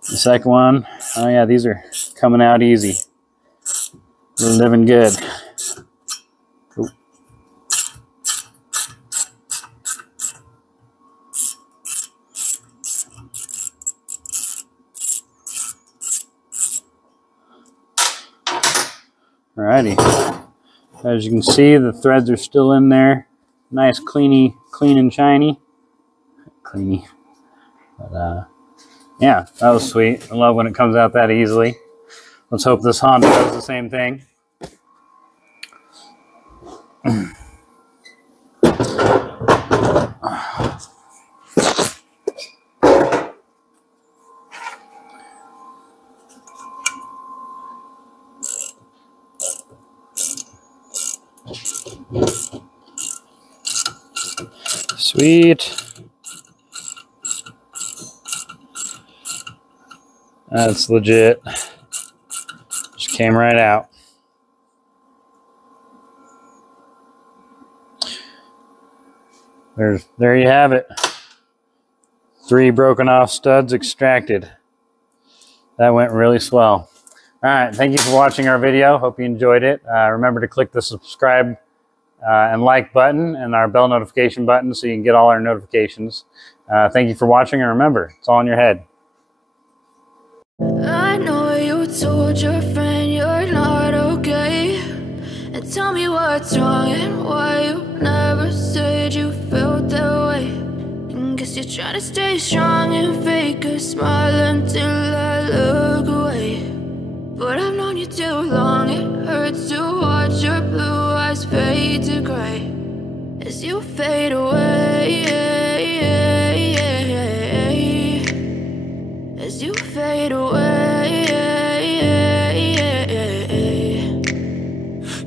The second one, oh yeah, these are coming out easy. We're living good. Ooh. Alrighty. As you can see, the threads are still in there. Nice, clean and shiny. Cleany. But yeah, that was sweet. I love when it comes out that easily. Let's hope this Honda does the same thing. Sweet. That's legit. Just came right out. There you have it. 3 broken off studs extracted. That went really swell. All right, thank you for watching our video. Hope you enjoyed it. Remember to click the subscribe and like button and our bell notification button so you can get all our notifications. Thank you for watching, and remember, it's all in your head. I know you told your friend you're not okay, and tell me what's wrong and why you never said you felt that way. And guess you're trying to stay strong and fake a smile until I look away. But I've known you too long, it hurts to watch your blue eyes fade to gray as you fade away, as you fade away.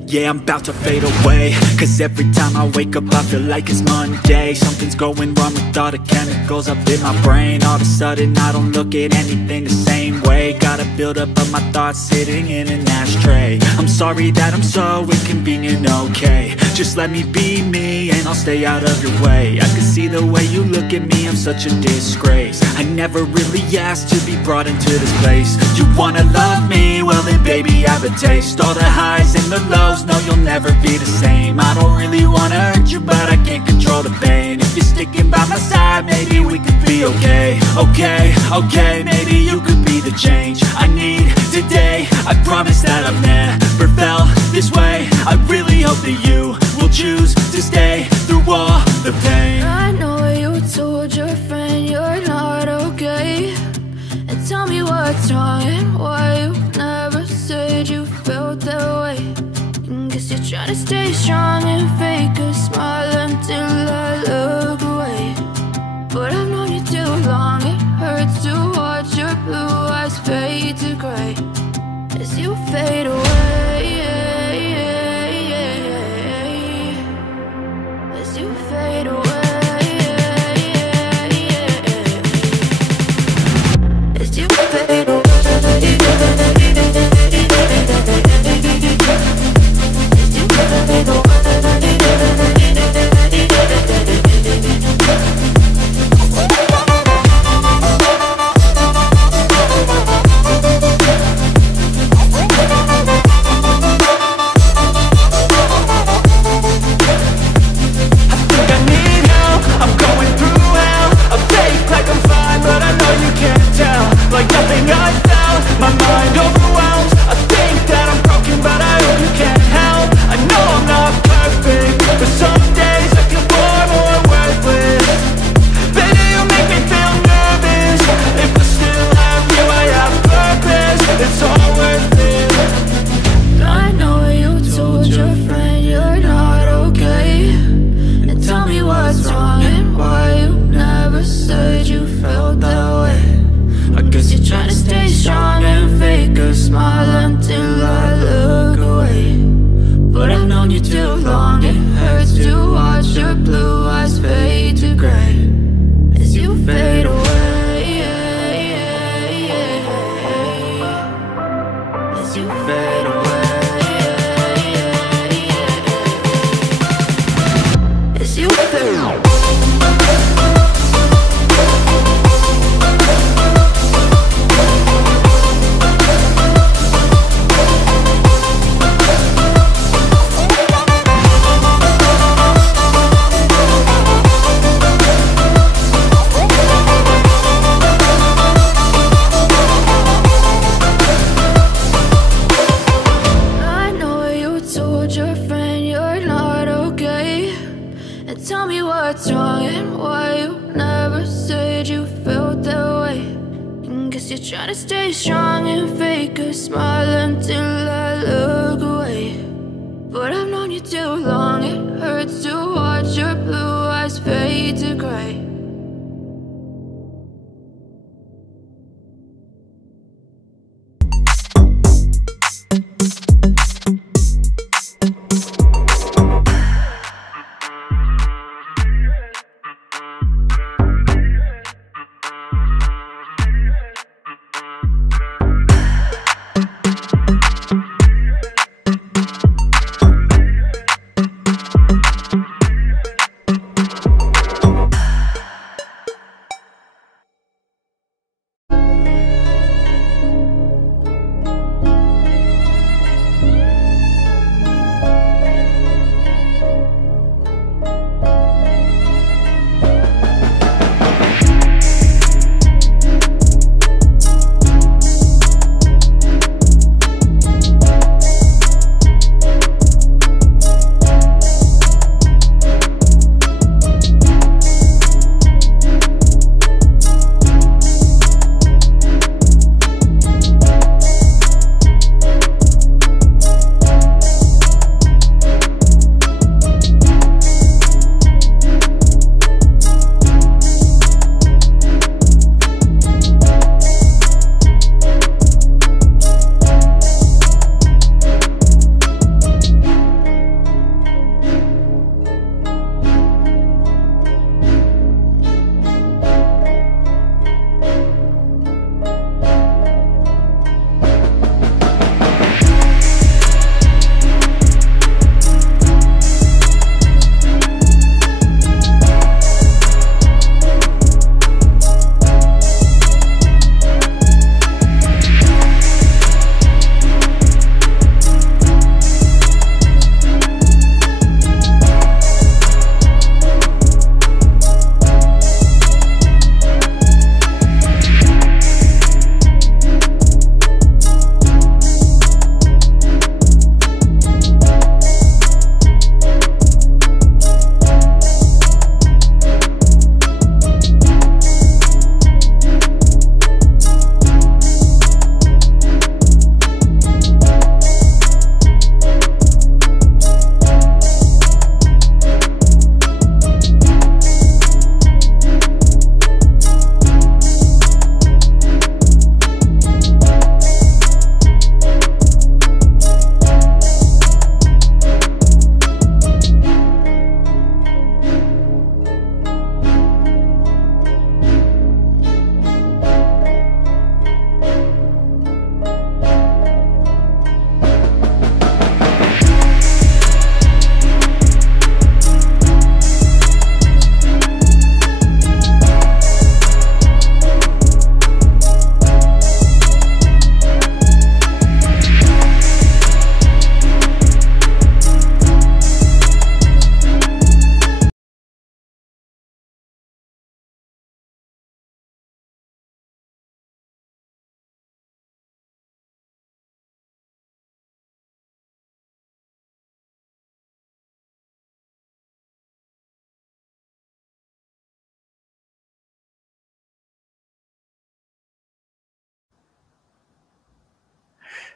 Yeah, I'm about to fade away, cause every time I wake up I feel like it's Monday. Something's going wrong with all the chemicals up in my brain. All of a sudden I don't look at anything the same way. Got a buildup of my thoughts sitting in an ashtray. I'm sorry that I'm so inconvenient, okay. Just let me be me and I'll stay out of your way. I can see the way you look at me, I'm such a disgrace. I never really asked to be brought into this place. You wanna love me? Well then baby, have a taste. All the highs and the lows, no, you'll never be the same. I don't really wanna hurt you, but I can't control the pain. If you're sticking by my side, maybe we could be okay. Okay, maybe you could be the change I need today. I promise that I've never felt this way. I really hope that you will choose to stay through all the pain. I know you told your friend you're not okay, and tell me what's wrong and why you never said you felt that way. Guess you're trying to stay strong and fake a smile until I look away. But I've known you too long, it hurts to watch your blue eyes fade to gray as you fade away. As you fade away. As you fade away. Try to stay strong and fake a smile until I look away. But I've known you too long, it hurts to watch your blue eyes fade to gray.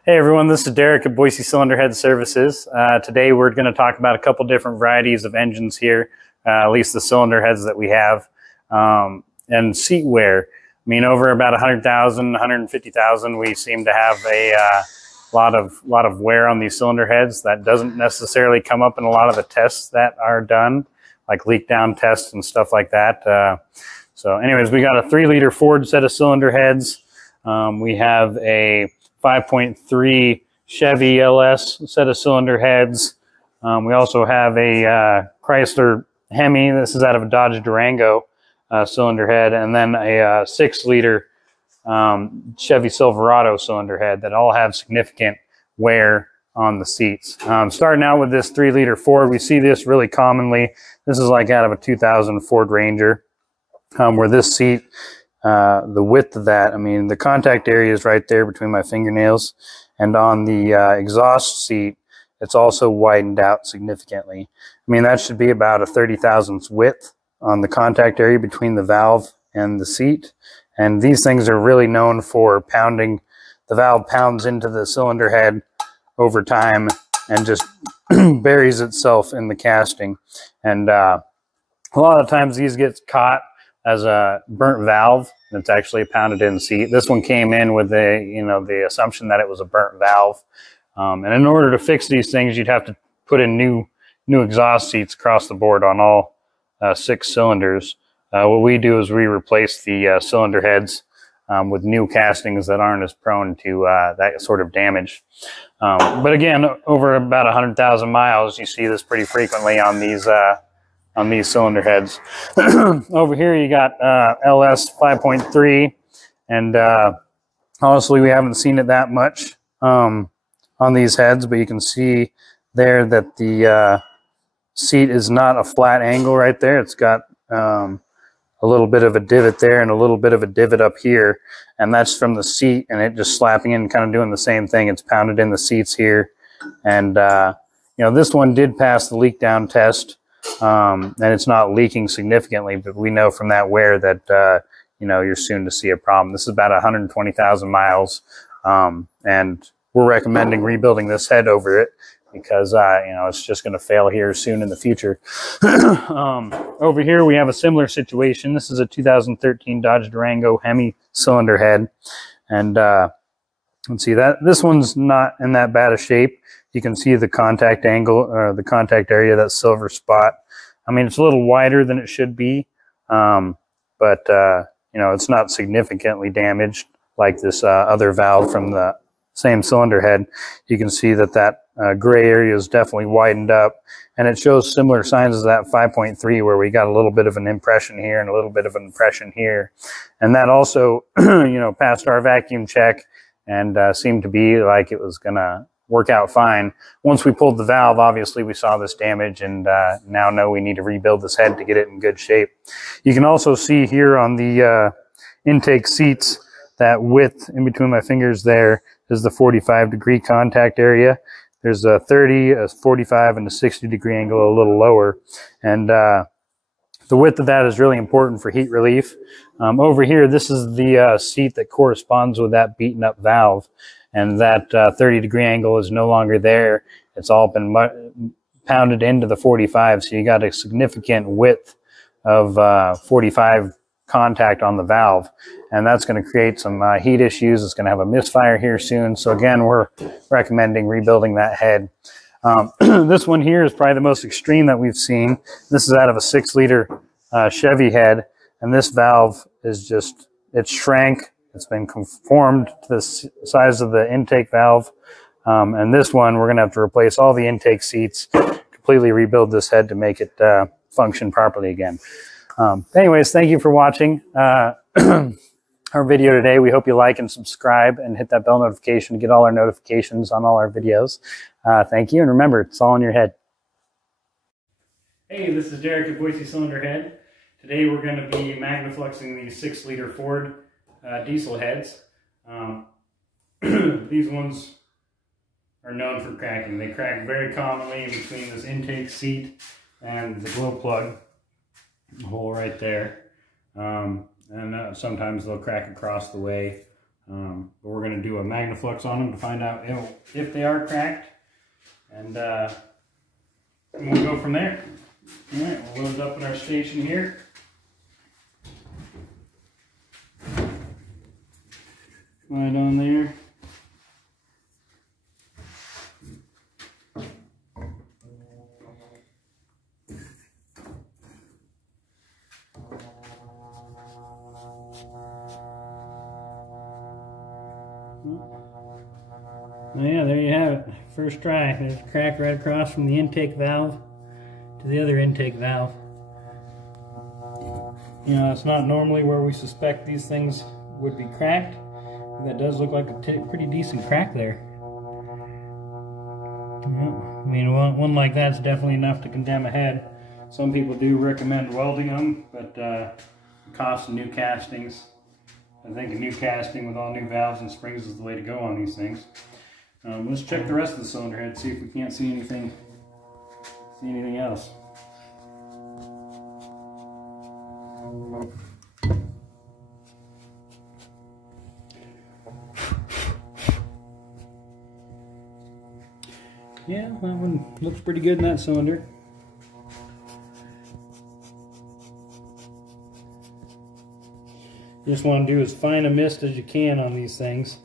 Hey everyone, this is Derek at Boise Cylinder Head Services. Today we're going to talk about a couple different varieties of engines here, at least the cylinder heads that we have, and seat wear. I mean, over about 100,000, 150,000, we seem to have a lot of wear on these cylinder heads. That doesn't necessarily come up in a lot of the tests that are done, like leak down tests and stuff like that. So anyways, we got a 3-liter Ford set of cylinder heads. We have a 5.3 Chevy LS set of cylinder heads. We also have a Chrysler Hemi. This is out of a Dodge Durango cylinder head, and then a 6-liter Chevy Silverado cylinder head that all have significant wear on the seats. Starting out with this 3-liter Ford, we see this really commonly. This is like out of a 2000 Ford Ranger, where this seat, the width of that, I mean, the contact area is right there between my fingernails, and on the exhaust seat, it's also widened out significantly. I mean, that should be about a 30 thousandths width on the contact area between the valve and the seat. And these things are really known for pounding. The valve pounds into the cylinder head over time and just buries itself in the casting. And a lot of times these get caught as a burnt valve. It's actually a pounded in seat. This one came in with the assumption that it was a burnt valve. And in order to fix these things, you'd have to put in new exhaust seats across the board on all 6 cylinders. What we do is we replace the cylinder heads with new castings that aren't as prone to that sort of damage. But again, over about 100,000 miles, you see this pretty frequently on these cylinder heads. Over here you got LS 5.3, and honestly we haven't seen it that much on these heads, but you can see there that the seat is not a flat angle right there. It's got a little bit of a divot there and a little bit of a divot up here, and that's from the seat and it just slapping in and kind of doing the same thing. It's pounded in the seats here, and this one did pass the leak down test. And it's not leaking significantly, but we know from that wear that, you're soon to see a problem. This is about 120,000 miles, and we're recommending rebuilding this head over it because, it's just going to fail here soon in the future. Over here, we have a similar situation. This is a 2013 Dodge Durango Hemi cylinder head, and let's see that this one's not in that bad a shape. You can see the contact angle, or the contact area, that silver spot. I mean, it's a little wider than it should be, but it's not significantly damaged like this other valve from the same cylinder head. You can see that gray area is definitely widened up, and it shows similar signs as that 5.3, where we got a little bit of an impression here and a little bit of an impression here. And that also, passed our vacuum check and seemed to be like it was gonna work out fine. Once we pulled the valve, obviously we saw this damage, and now know we need to rebuild this head to get it in good shape. You can also see here on the intake seats, that width in between my fingers there is the 45-degree contact area. There's a 30, a 45, and a 60-degree angle a little lower. And the width of that is really important for heat relief. Over here, this is the seat that corresponds with that beaten up valve. And that 30-degree angle is no longer there. It's all been pounded into the 45, so you got a significant width of 45 contact on the valve, and that's going to create some heat issues. It's going to have a misfire here soon. So again, we're recommending rebuilding that head. This one here is probably the most extreme that we've seen. This is out of a 6-liter Chevy head, and this valve is it's shrank. It's been conformed to the size of the intake valve. And this one, we're going to have to replace all the intake seats, completely rebuild this head to make it function properly again. Anyways, thank you for watching our video today. We hope you like and subscribe and hit that bell notification to get all our notifications on all our videos. Thank you. And remember, it's all in your head. Hey, this is Derek at Boise Cylinder Head. Today we're going to be magnafluxing these 6-liter Ford diesel heads. These ones are known for cracking. They crack very commonly in between this intake seat and the glow plug hole right there. And sometimes they'll crack across the way. But we're going to do a Magnaflux on them to find out if they are cracked, and we'll go from there. All right, we'll load it up in our station here. Right on there. Oh yeah, there you have it. First try. There's a crack right across from the intake valve to the other intake valve. You know, it's not normally where we suspect these things would be cracked. That does look like a pretty decent crack there. Yeah, I mean, one like that's definitely enough to condemn a head. Some people do recommend welding them, but the cost of new castings, I think a new casting with all new valves and springs is the way to go on these things. Let's check the rest of the cylinder head, see if we can't see anything else. Yeah, that one looks pretty good in that cylinder. You just want to do as fine a mist as you can on these things.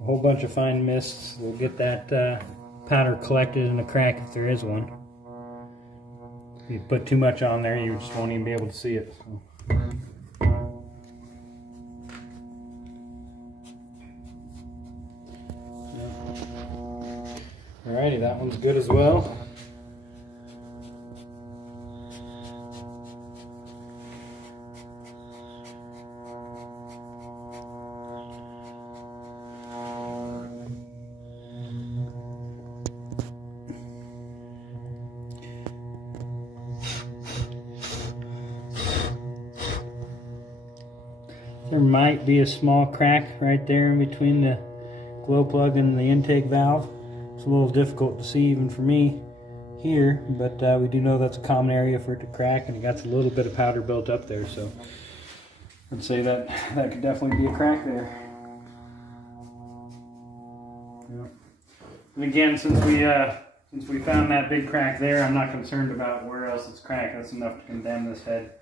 A whole bunch of fine mists will get that powder collected in a crack if there is one. If you put too much on there, you just won't even be able to see it. So. Alrighty, that one's good as well. There might be a small crack right there in between the glow plug and the intake valve. It's a little difficult to see even for me here, but we do know that's a common area for it to crack, and it got a little bit of powder built up there, so I'd say that could definitely be a crack there. Yeah. And again, since we found that big crack there, I'm not concerned about where else it's cracked. That's enough to condemn this head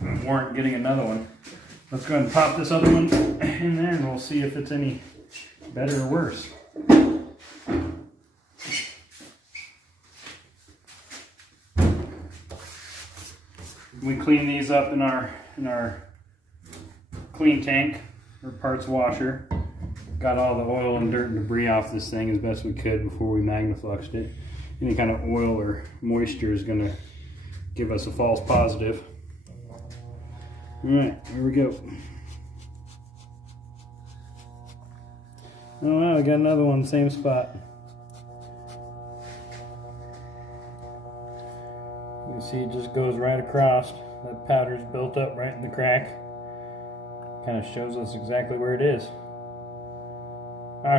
and warrant getting another one. Let's go ahead and pop this other one in there, and we'll see if it's any better or worse. We clean these up in our clean tank or parts washer. Got all the oil and dirt and debris off this thing as best we could before we Magnafluxed it. Any kind of oil or moisture is going to give us a false positive. Alright, here we go. Oh wow, we got another one in the same spot. You can see it just goes right across. That powder's built up right in the crack. Kind of shows us exactly where it is.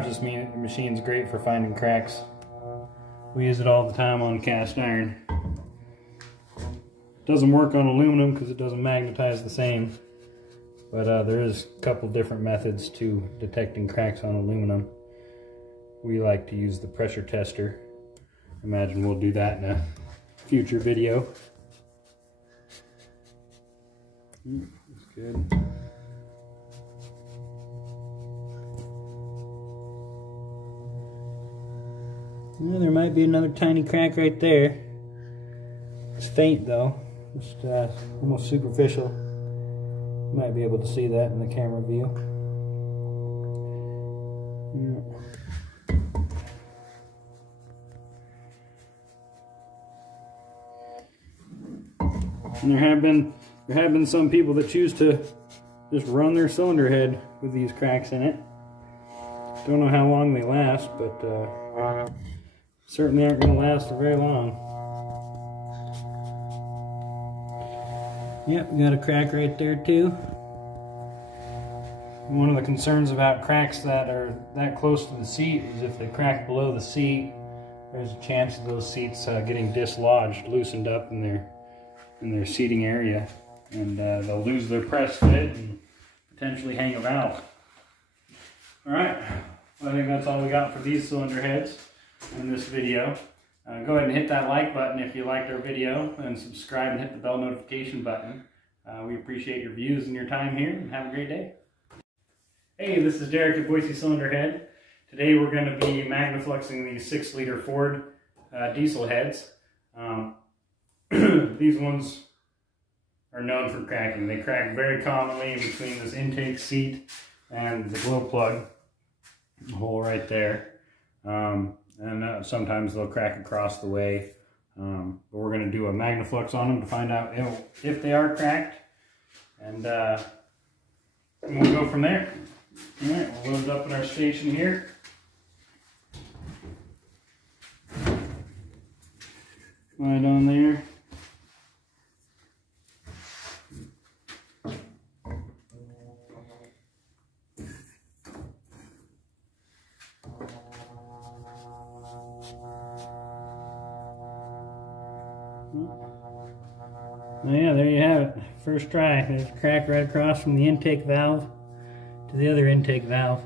This machine's great for finding cracks. We use it all the time on cast iron. Doesn't work on aluminum because it doesn't magnetize the same, but there is a couple different methods to detecting cracks on aluminum. We like to use the pressure tester. Imagine we'll do that in a future video. That's good. Well, there might be another tiny crack right there. It's faint though. Just almost superficial. You might be able to see that in the camera view. Yeah. And there have been some people that choose to just run their cylinder head with these cracks in it. Don't know how long they last, but certainly aren't going to last for very long. Yep, we got a crack right there too. One of the concerns about cracks that are that close to the seat is if they crack below the seat, there's a chance of those seats getting dislodged, loosened up in their seating area, and they'll lose their press fit and potentially hang a valve. Alright, well, I think that's all we got for these cylinder heads in this video. Go ahead and hit that like button if you liked our video, and subscribe and hit the bell notification button. We appreciate your views and your time here, and have a great day. Hey, this is Derek at Boise Cylinder Head. Today we're going to be magnafluxing these 6-liter Ford diesel heads. These ones are known for cracking. They crack very commonly in between this intake seat and the glow plug hole right there. And sometimes they'll crack across the way. But we're going to do a magnaflux on them to find out if they are cracked. And we'll go from there. Alright, we'll load it up in our station here. Right on there. Oh yeah, there you have it. First try. There's a crack right across from the intake valve to the other intake valve.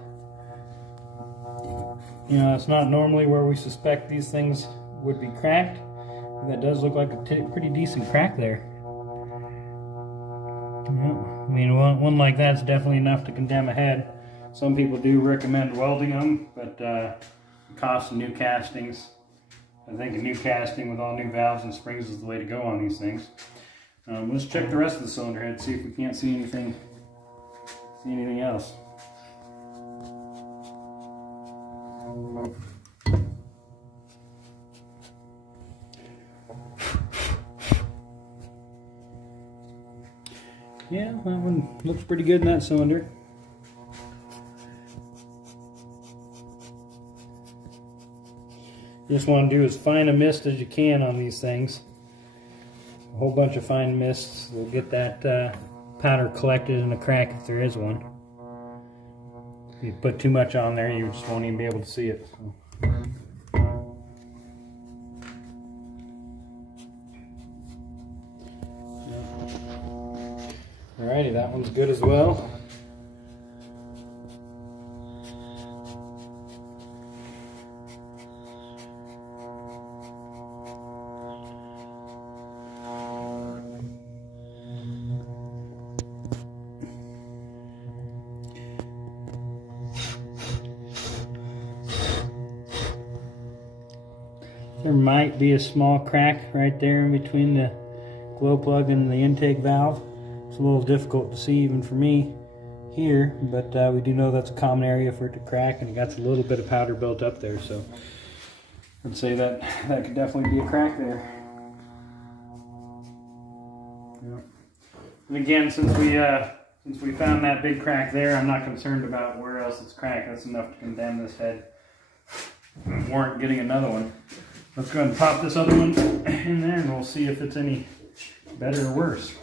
You know, it's not normally where we suspect these things would be cracked. That does look like a pretty decent crack there. Yeah, I mean, one like that's definitely enough to condemn a head. Some people do recommend welding them, but the cost of new castings, I think a new casting with all new valves and springs is the way to go on these things. Let's check the rest of the cylinder head, see if we can't see anything else. Yeah, that one looks pretty good in that cylinder. Just want to do as fine a mist as you can on these things. A whole bunch of fine mists will get that powder collected in a crack if there is one. If you put too much on there, you just won't even be able to see it. So. Alrighty, that one's good as well. There might be a small crack right there in between the glow plug and the intake valve. It's a little difficult to see even for me here, but we do know that's a common area for it to crack, and it got a little bit of powder built up there, so I'd say that could definitely be a crack there. Yeah. And again, since we found that big crack there, I'm not concerned about where else it's cracked. That's enough to condemn this head and warrant getting another one. Let's go ahead and pop this other one in there, and we'll see if it's any better or worse.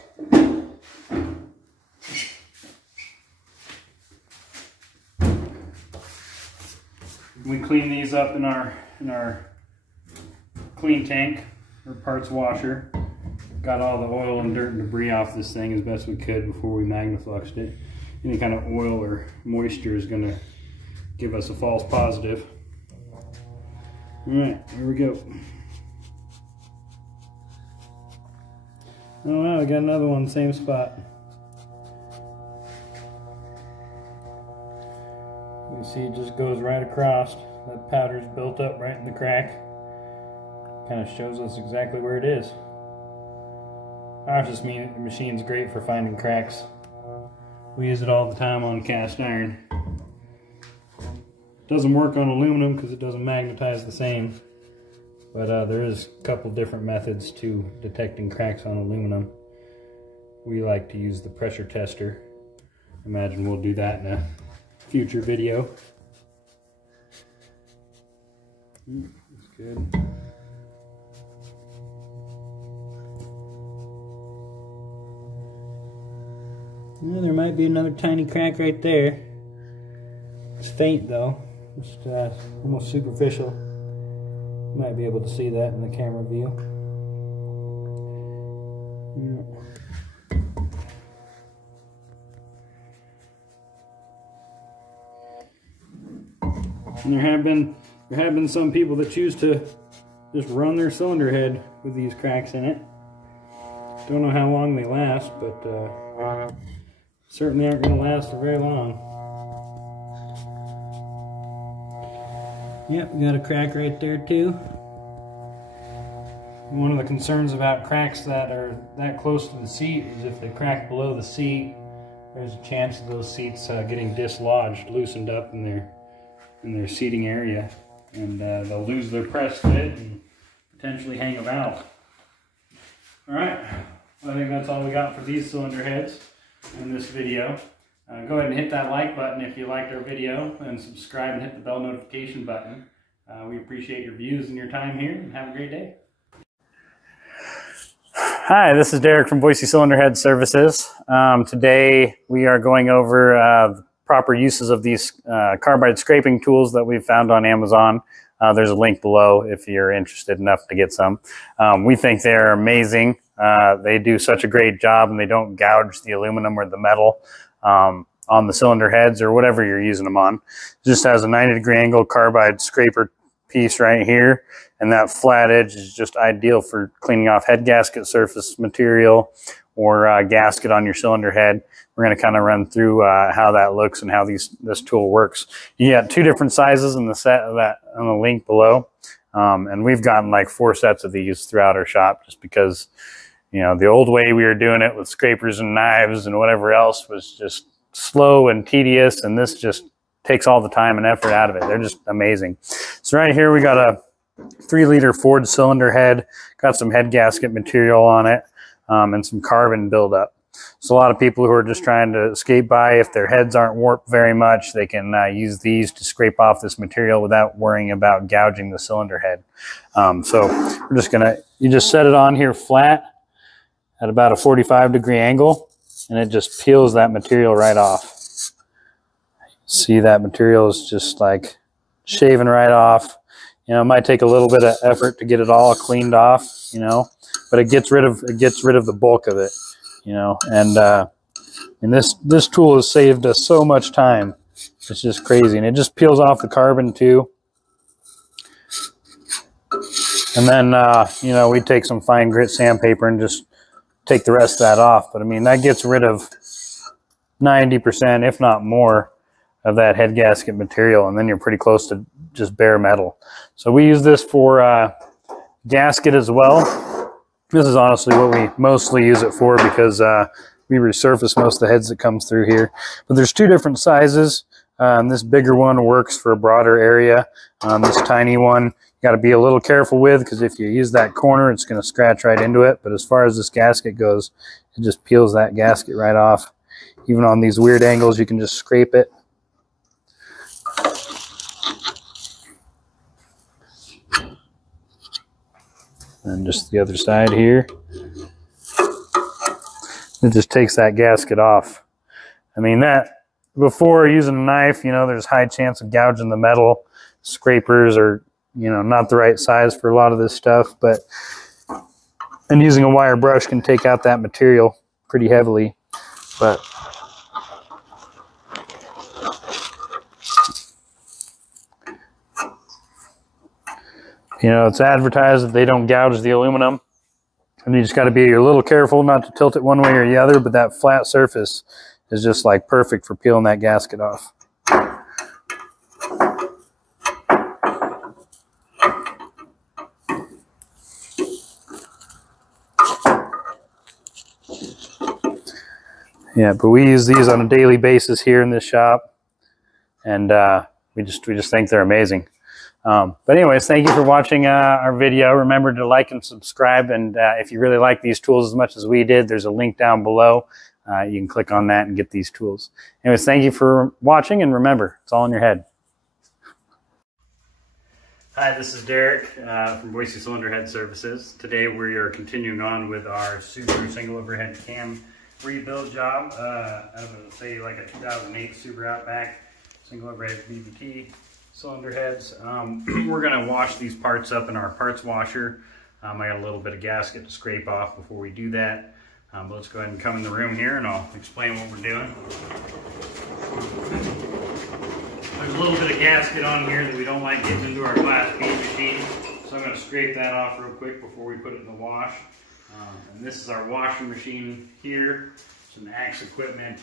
We clean these up in our clean tank or parts washer. Got all the oil and dirt and debris off this thing as best we could before we magnafluxed it. Any kind of oil or moisture is going to give us a false positive. Alright, here we go. Oh wow, we got another one, same spot. You can see it just goes right across. That powder's built up right in the crack. Kind of shows us exactly where it is. Our machine's great for finding cracks. We use it all the time on cast iron. Doesn't work on aluminum because it doesn't magnetize the same, but there is a couple different methods to detecting cracks on aluminum. We like to use the pressure tester. Imagine we'll do that in a future video. That's good. Well, there might be another tiny crack right there. It's faint though. Just almost superficial. You might be able to see that in the camera view. Yeah. And there have been some people that choose to just run their cylinder head with these cracks in it. Don't know how long they last, but certainly aren't going to last for very long. Yep, we got a crack right there too. One of the concerns about cracks that are that close to the seat is if they crack below the seat, there's a chance of those seats getting dislodged, loosened up in their seating area, and they'll lose their press fit and potentially hang them out. All right, well, I think that's all we got for these cylinder heads in this video. Go ahead and hit that like button if you liked our video, and subscribe and hit the bell notification button. We appreciate your views and your time here, and have a great day. Hi, this is Derek from Boise Cylinder Head Services. Today we are going over the proper uses of these carbide scraping tools that we've found on Amazon. There's a link below if you're interested enough to get some. We think they're amazing. They do such a great job, and they don't gouge the aluminum or the metal on the cylinder heads or whatever you're using them on. It just has a 90-degree angle carbide scraper piece right here, and that flat edge is just ideal for cleaning off head gasket surface material or gasket on your cylinder head. We're going to kind of run through how that looks and how this tool works. You got 2 different sizes in the set of that on the link below, and we've gotten like 4 sets of these throughout our shop, just because, you know, the old way we were doing it with scrapers and knives and whatever else was just slow and tedious, and this just takes all the time and effort out of it. They're just amazing. So right here we got a 3-liter Ford cylinder head, got some head gasket material on it, and some carbon buildup. So a lot of people who are just trying to skate by, if their heads aren't warped very much, they can use these to scrape off this material without worrying about gouging the cylinder head. So we're just gonna, you just set it on here flat at about a 45-degree angle, and it just peels that material right off. See, that material is just like shaving right off. You know, it might take a little bit of effort to get it all cleaned off, you know, but it gets rid of the bulk of it, you know. And this tool has saved us so much time. It's just crazy, and it just peels off the carbon too. And then you know, we take some fine grit sandpaper and just take the rest of that off. But I mean, that gets rid of 90%, if not more, of that head gasket material, and then you're pretty close to just bare metal. So we use this for gasket as well. This is honestly what we mostly use it for, because we resurface most of the heads that comes through here. But there's 2 different sizes. This bigger one works for a broader area. This tiny one you got to be a little careful with, because if you use that corner, it's going to scratch right into it. But as far as this gasket goes, it just peels that gasket right off. Even on these weird angles, you can just scrape it. And just the other side here, it just takes that gasket off. I mean, that before using a knife, you know, there's high chance of gouging the metal. Scrapers are, you know, not the right size for a lot of this stuff, and using a wire brush can take out that material pretty heavily. But you know, it's advertised that they don't gouge the aluminum, and you just got to be a little careful not to tilt it one way or the other, but that flat surface is just like perfect for peeling that gasket off. Yeah, but we use these on a daily basis here in this shop, and we just think they're amazing. But anyways, thank you for watching our video. Remember to like and subscribe, and if you really like these tools as much as we did, there's a link down below. You can click on that and get these tools. Anyways, thank you for watching, and remember, it's all in your head. Hi, this is Derek from Boise Cylinder Head Services. Today we are continuing on with our Subaru single overhead cam rebuild job out of say like a 2008 Subaru Outback single overhead BBT cylinder heads. We're going to wash these parts up in our parts washer. I got a little bit of gasket to scrape off before we do that. But let's go ahead and come in the room here, and I'll explain what we're doing. There's a little bit of a gasket on here that we don't like getting into our glass bead machine. So I'm going to scrape that off real quick before we put it in the wash. And this is our washing machine here. It's an Axe Equipment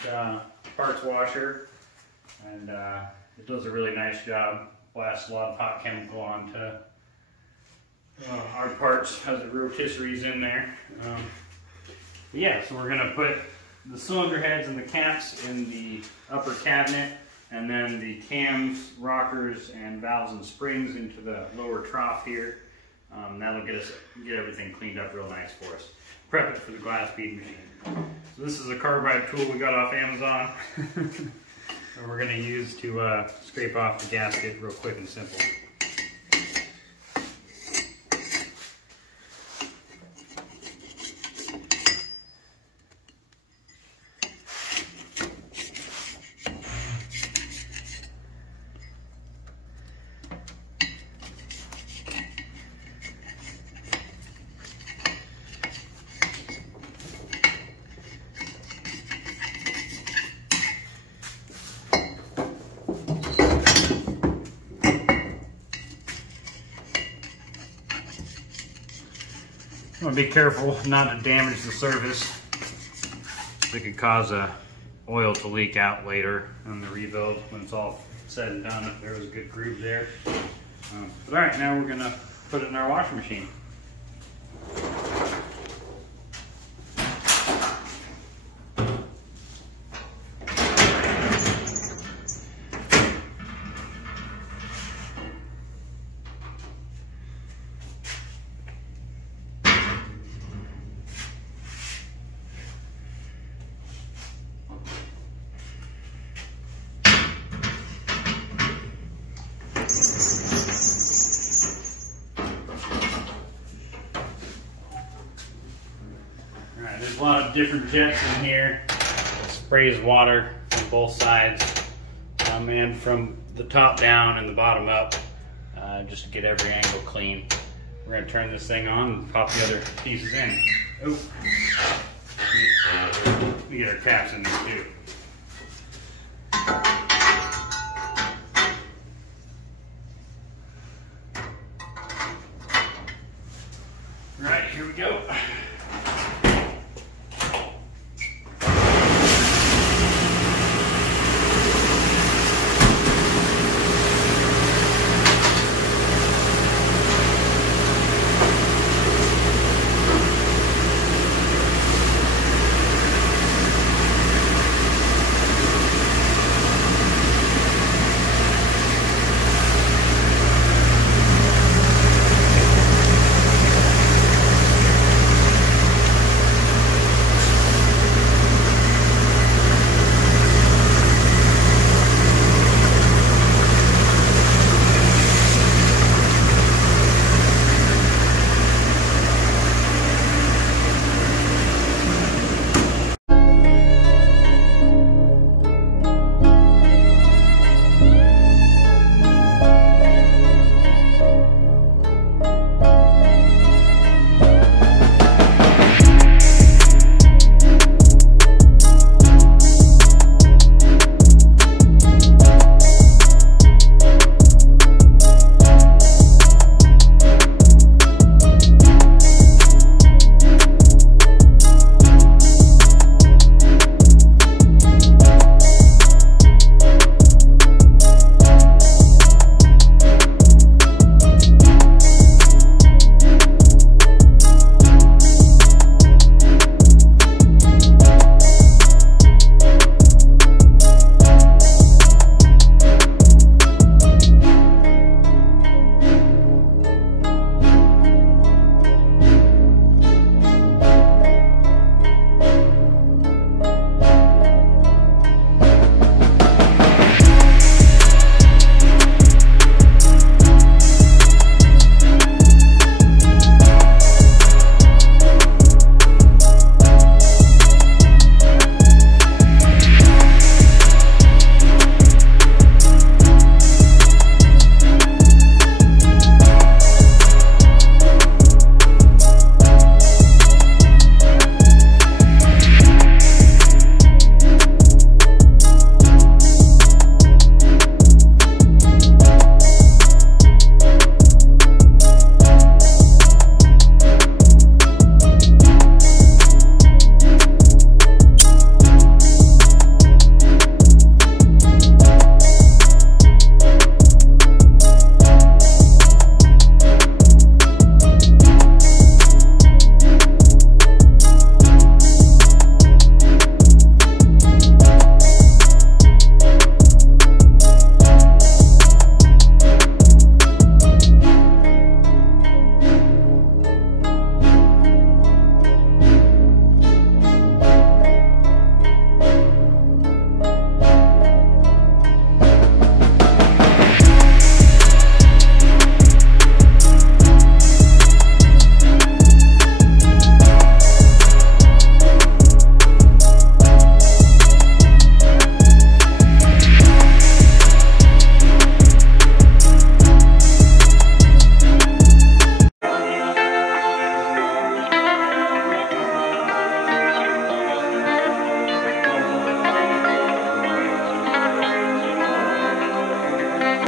parts washer. And it does a really nice job. Blasts a lot of hot chemical onto our parts, has the rotisseries in there. Yeah, so we're going to put the cylinder heads and the caps in the upper cabinet, and then the cams, rockers, and valves and springs into the lower trough here. That'll get everything cleaned up real nice for us. Prep it for the glass bead machine. So this is a carbide tool we got off Amazon. And we're going to use to scrape off the gasket real quick and simple. I want to be careful not to damage the surface. It could cause oil to leak out later on the rebuild when it's all said and done, if there was a good groove there. But alright, now we're going to put it in our washing machine. There's a lot of different jets in here. It sprays water from both sides and from the top down and the bottom up, just to get every angle clean. We're going to turn this thing on and pop the other pieces in. Oh, let me get our caps in there too. All right, here we go.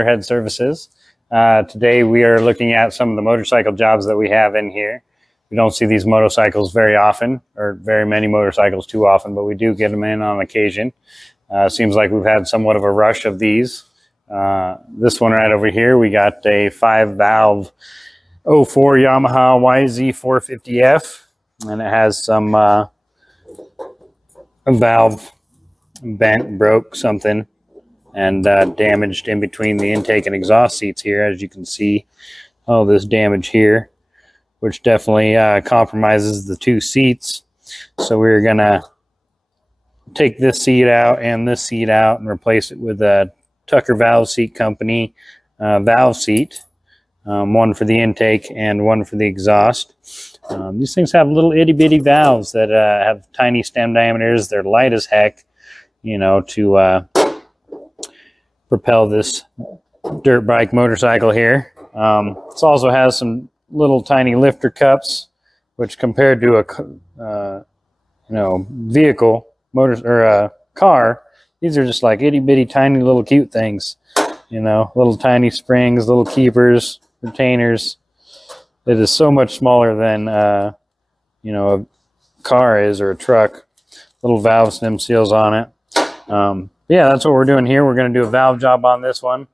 Head Services. Today we are looking at some of the motorcycle jobs that we have in here. We don't see these motorcycles very often, or very many motorcycles too often, but we do get them in on occasion. Seems like we've had somewhat of a rush of these. This one right over here, we got a 5-valve 04 Yamaha YZ450F, and it has some a valve bent, broke, something, and damaged in between the intake and exhaust seats here, as you can see. Oh, this damage here, which definitely compromises the two seats. So we're gonna take this seat out and this seat out and replace it with a Tucker Valve Seat Company valve seat, one for the intake and one for the exhaust. These things have little itty bitty valves that have tiny stem diameters. They're light as heck, you know, to propel this dirt bike motorcycle here. This also has some little tiny lifter cups, which compared to a vehicle, or a car, these are just like itty bitty tiny little cute things, you know, little tiny springs, little keepers, retainers. It is so much smaller than a car is, or a truck. Little valve stem seals on it. Yeah, that's what we're doing here. We're going to do a valve job on this one.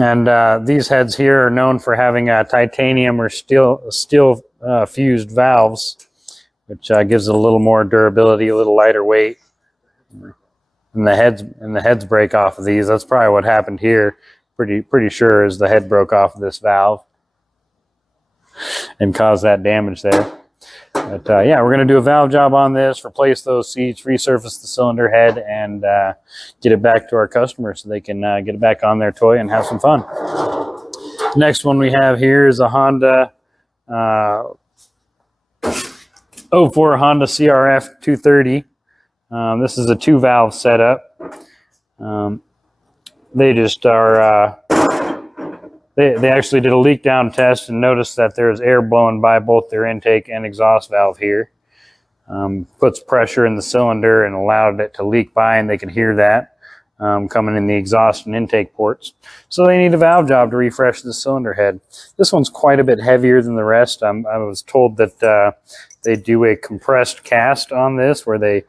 And these heads here are known for having titanium or steel fused valves, which gives it a little more durability, a little lighter weight. And the heads break off of these. That's probably what happened here. Pretty sure is the head broke off of this valve and caused that damage there. But yeah, we're going to do a valve job on this, replace those seats, resurface the cylinder head, and get it back to our customers so they can get it back on their toy and have some fun. Next one we have here is a Honda 04 Honda CRF 230. This is a 2-valve setup. They just are, they actually did a leak down test and noticed that there's air blowing by both their intake and exhaust valve here. Puts pressure in the cylinder and allowed it to leak by, and they can hear that coming in the exhaust and intake ports. So they need a valve job to refresh the cylinder head. This one's quite a bit heavier than the rest. I was told that they do a compressed cast on this, where they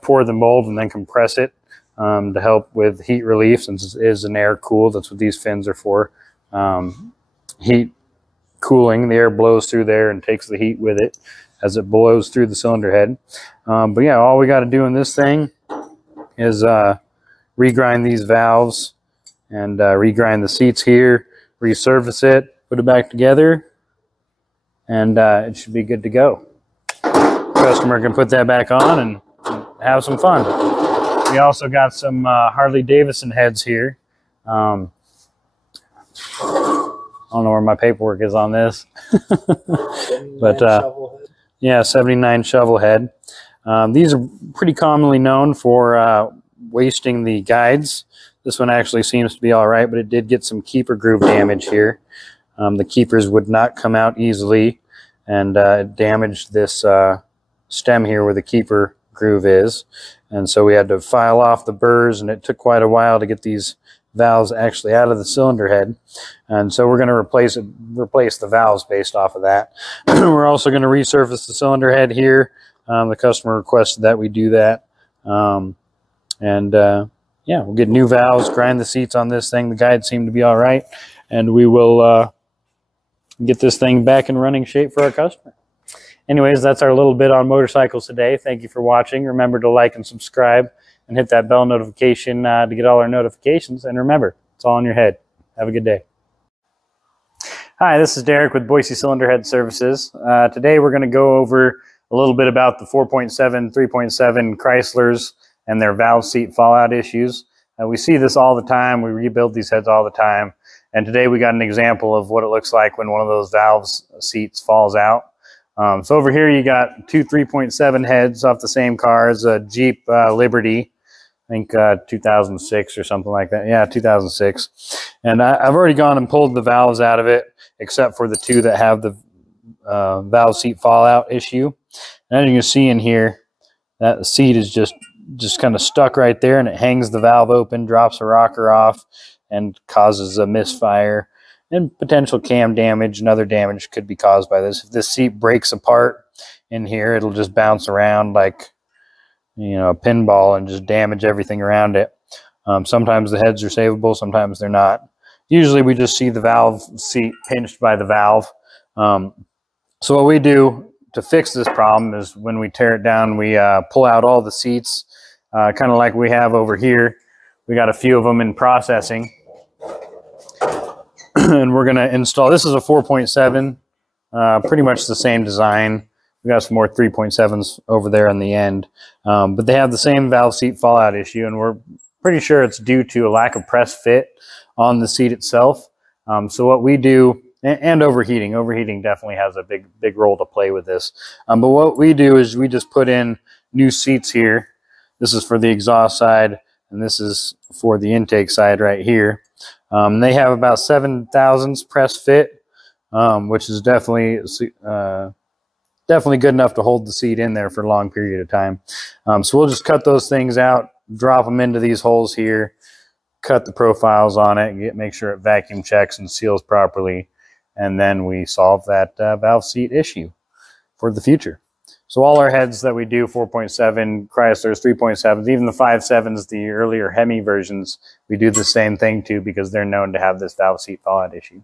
pour the mold and then compress it to help with heat relief, since it is an air cooled. That's what these fins are for. Heat cooling. The air blows through there and takes the heat with it as it blows through the cylinder head. But yeah, all we got to do in this thing is regrind these valves and regrind the seats here, resurface it, put it back together, and it should be good to go. Customer can put that back on and have some fun. We also got some Harley Davidson heads here. I don't know where my paperwork is on this. But yeah, 79 shovel head. These are pretty commonly known for wasting the guides. This one actually seems to be all right, but it did get some keeper groove damage here. The keepers would not come out easily, and it damaged this stem here where the keeper groove is. And so we had to file off the burrs, and it took quite a while to get these valves actually out of the cylinder head. And so we're going to replace the valves based off of that. We're also going to resurface the cylinder head here. The customer requested that we do that. Yeah, we'll get new valves, grind the seats on this thing. The guides seem to be all right, and we will get this thing back in running shape for our customer. Anyways, that's our little bit on motorcycles today. Thank you for watching. Remember to like and subscribe and hit that bell notification to get all our notifications. And remember, it's all in your head. Have a good day. Hi, this is Derek with Boise Cylinder Head Services. Today we're going to go over a little bit about the 4.7, 3.7 Chryslers and their valve seat fallout issues. We see this all the time. We rebuild these heads all the time. And today we got an example of what it looks like when one of those valve seats falls out. So over here you got two 3.7 heads off the same car as a Jeep Liberty, I think 2006 or something like that. Yeah, 2006. And I've already gone and pulled the valves out of it, except for the two that have the valve seat fallout issue. And as you can see in here, that seat is just just kind of stuck right there, and it hangs the valve open, drops a rocker off, and causes a misfire and potential cam damage. And other damage could be caused by this. If this seat breaks apart in here, it'll just bounce around like, you know, a pinball and just damage everything around it. Sometimes the heads are savable, sometimes they're not. Usually we just see the valve seat pinched by the valve. So what we do to fix this problem is when we tear it down, we pull out all the seats, kind of like we have over here. We got a few of them in processing. And we're going to install, this is a 4.7, pretty much the same design. We got some more 3.7s over there on the end. But they have the same valve seat fallout issue, and we're pretty sure it's due to a lack of press fit on the seat itself. So what we do, and overheating. Overheating definitely has a big role to play with this. But what we do is we just put in new seats here. This is for the exhaust side, and this is for the intake side right here. They have about 7 thousandths press fit, which is definitely good enough to hold the seat in there for a long period of time. So we'll just cut those things out, drop them into these holes here, cut the profiles on it, make sure it vacuum checks and seals properly, and then we solve that valve seat issue for the future. So all our heads that we do, 4.7, Chryslers, 3.7s, even the 5.7s, the earlier Hemi versions, we do the same thing too, because they're known to have this valve seat fallout issue.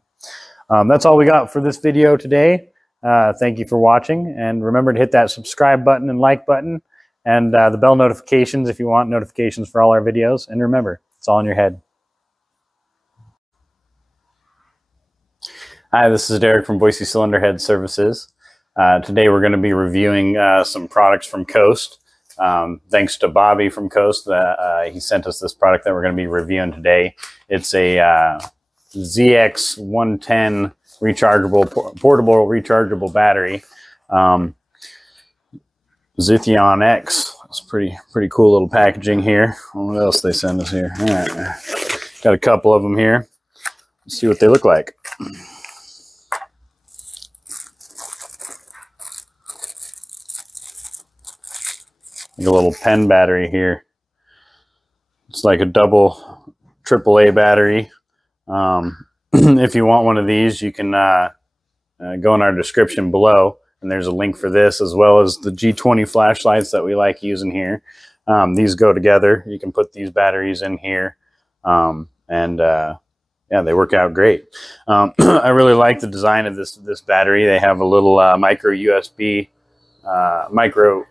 That's all we got for this video today. Thank you for watching, and remember to hit that subscribe button and like button, and the bell notifications if you want notifications for all our videos. And remember, it's all in your head. Hi, this is Derek from Boise Cylinder Head Services. Today we're going to be reviewing some products from Coast. Thanks to Bobby from Coast, he sent us this product that we're going to be reviewing today. It's a ZX110 portable rechargeable battery. Zithion X. It's pretty cool little packaging here. What else they send us here? All right. Got a couple of them here. Let's see what they look like. Like a little pen battery here. It's like a double AAA battery. If you want one of these, you can go in our description below, and there's a link for this, as well as the G20 flashlights that we like using here. These go together. You can put these batteries in here, yeah, they work out great. I really like the design of this battery. They have a little micro USB micro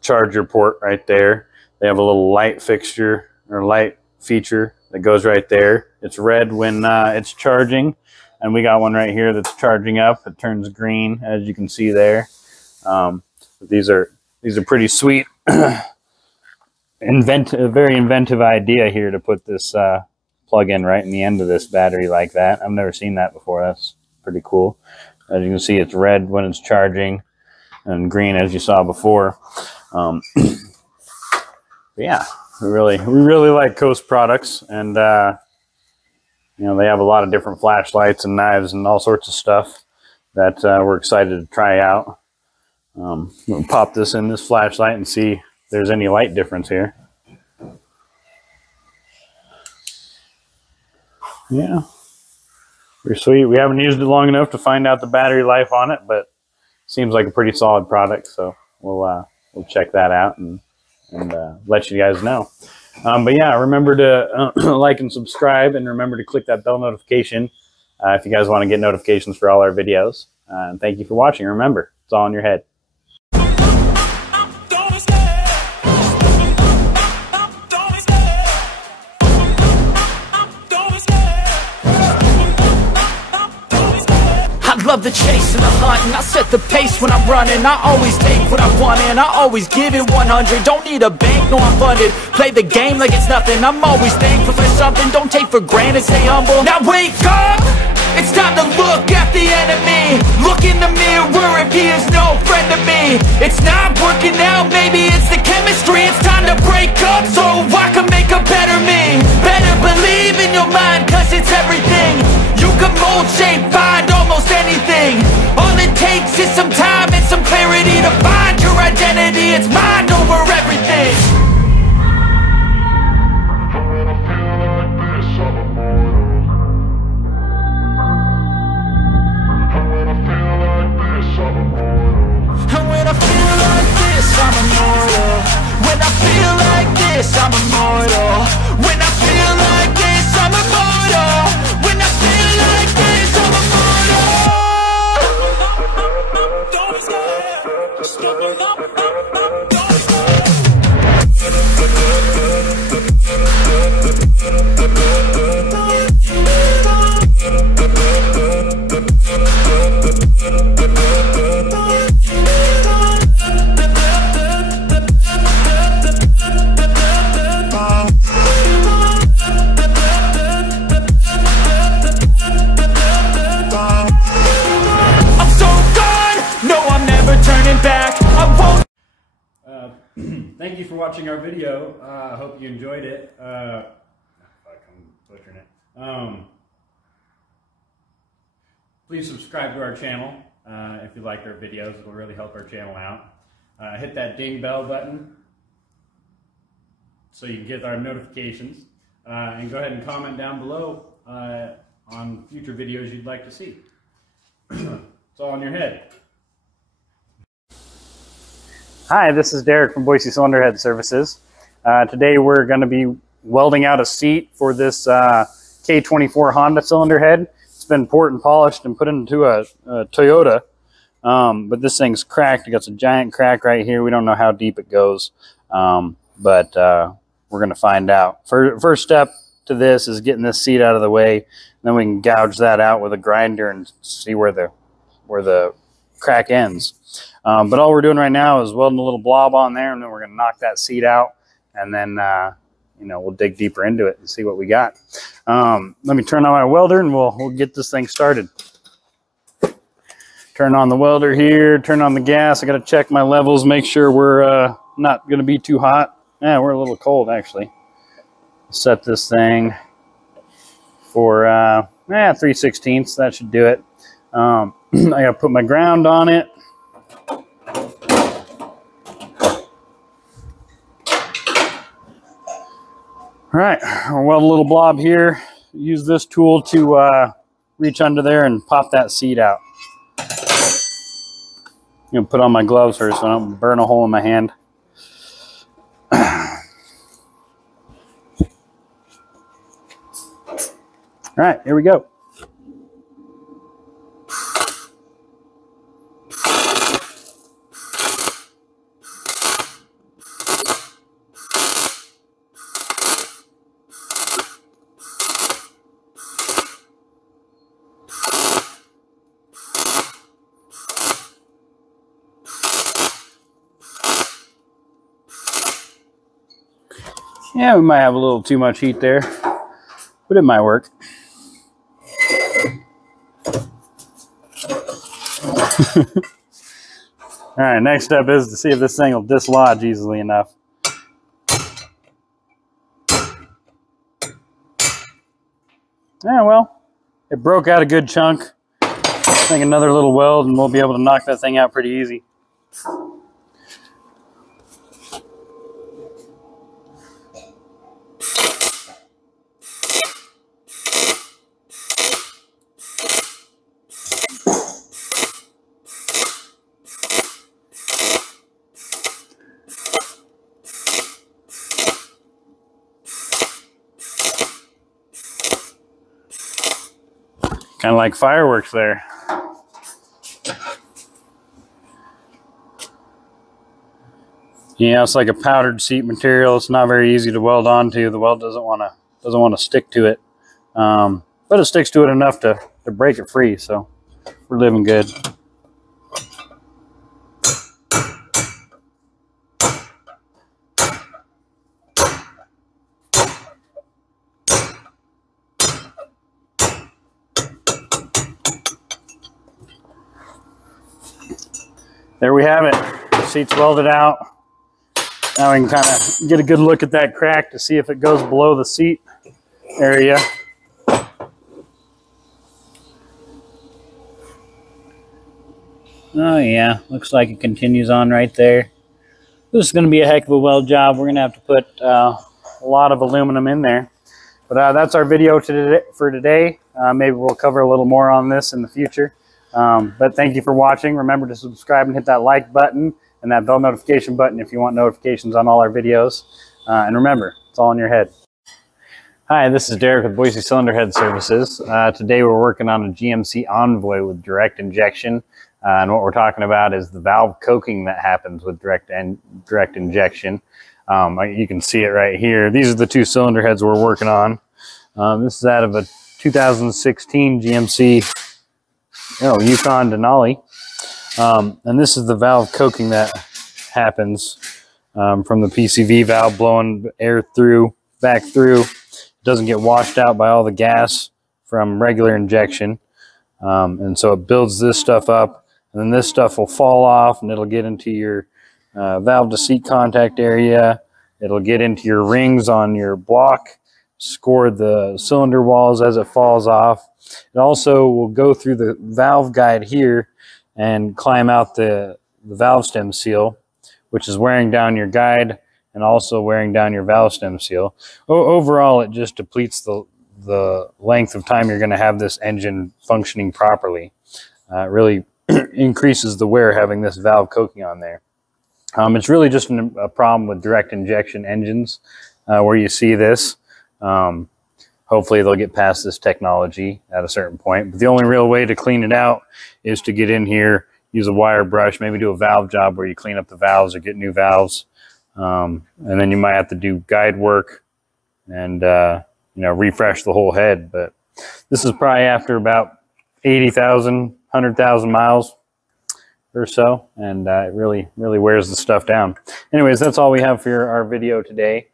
charger port right there. They have a little light fixture or light feature that goes right there. It's red when it's charging, and we got one right here that's charging up. It turns green, as you can see there. These are pretty sweet. A very inventive idea here to put this plug-in right in the end of this battery like that. I've never seen that before. That's pretty cool. As you can see, it's red when it's charging and green as you saw before. Yeah, we really like Coast products, and you know, they have a lot of different flashlights and knives and all sorts of stuff that we're excited to try out. We'll pop this in this flashlight and see if there's any light difference here. Yeah, pretty sweet. We haven't used it long enough to find out the battery life on it, but seems like a pretty solid product, so we'll check that out and let you guys know. But yeah, remember to like and subscribe, and remember to click that bell notification if you guys want to get notifications for all our videos. And thank you for watching. Remember, it's all in your head. Love the chase and the hunt, and I set the pace when I'm running. I always take what I want and I always give it 100. Don't need a bank, no I'm funded. Play the game like it's nothing. I'm always thankful for something. Don't take for granted, stay humble. Now wake up! It's time to look at the enemy. Look in the mirror if he is no friend to me. It's not working out, maybe it's the chemistry. It's time to break up so I can make a better me. Better believe in your mind, cause it's everything. You can mold, shape, find almost anything. All it takes is some time and some clarity to find your identity. It's mind over everything. watching our video. I hope you enjoyed it. Fuck, I'm butchering it. Please subscribe to our channel if you liked our videos. It'll really help our channel out. Hit that ding bell button so you can get our notifications. And go ahead and comment down below on future videos you'd like to see. It's all in your head. Hi, this is Derek from Boise Cylinder Head Services. Today we're going to be welding out a seat for this K24 Honda cylinder head. It's been poured and polished and put into a Toyota, but this thing's cracked. It got a giant crack right here. We don't know how deep it goes, but we're going to find out. First step to this is getting this seat out of the way. Then we can gouge that out with a grinder and see where the crack ends. But all we're doing right now is welding a little blob on there, and then we're going to knock that seat out, and then you know, we'll dig deeper into it and see what we got. Let me turn on my welder and we'll get this thing started. Turn on the welder here, turn on the gas. I got to check my levels, make sure we're not going to be too hot. Yeah, we're a little cold actually. Set this thing for 3/16. That should do it. I got to put my ground on it. All right, I'll weld a little blob here. Use this tool to reach under there and pop that seat out. I'm gonna put on my gloves first so I don't burn a hole in my hand. All right, here we go. Yeah, we might have a little too much heat there, but it might work. All right, next step is to see if this thing will dislodge easily enough. Yeah, well, it broke out a good chunk. I think another little weld and we'll be able to knock that thing out pretty easy. Kind of like fireworks there. Yeah, it's like a powdered seat material. It's not very easy to weld onto. The weld doesn't want to stick to it, but it sticks to it enough to break it free. So we're living good. There we have it. The seat's welded out. Now we can kind of get a good look at that crack to see if it goes below the seat area. Oh yeah, looks like it continues on right there. This is going to be a heck of a weld job. We're going to have to put a lot of aluminum in there. But that's our video for today. Maybe we'll cover a little more on this in the future. But thank you for watching. Remember to subscribe and hit that like button and that bell notification button if you want notifications on all our videos. And remember, it's all in your head. Hi, this is Derek with Boise Cylinder Head Services. Today we're working on a GMC Envoy with direct injection. And what we're talking about is the valve coking that happens with direct injection. You can see it right here. These are the two cylinder heads we're working on. This is out of a 2016 GMC Yukon Denali. And this is the valve coking that happens from the PCV valve blowing air back through. It doesn't get washed out by all the gas from regular injection. And so it builds this stuff up, and then this stuff will fall off and it'll get into your valve to seat contact area It'll get into your rings on your block, score the cylinder walls as it falls off. It also will go through the valve guide here and climb out the valve stem seal, which is wearing down your guide and also wearing down your valve stem seal. Overall, it just depletes the length of time you're going to have this engine functioning properly. It really increases the wear having this valve coking on there. It's really just a problem with direct injection engines where you see this. Hopefully they'll get past this technology at a certain point. But the only real way to clean it out is to get in here, use a wire brush, maybe do a valve job where you clean up the valves or get new valves. And then you might have to do guide work and you know, refresh the whole head. But this is probably after about 80,000, 100,000 miles or so, and it really wears the stuff down. Anyways, that's all we have for our video today.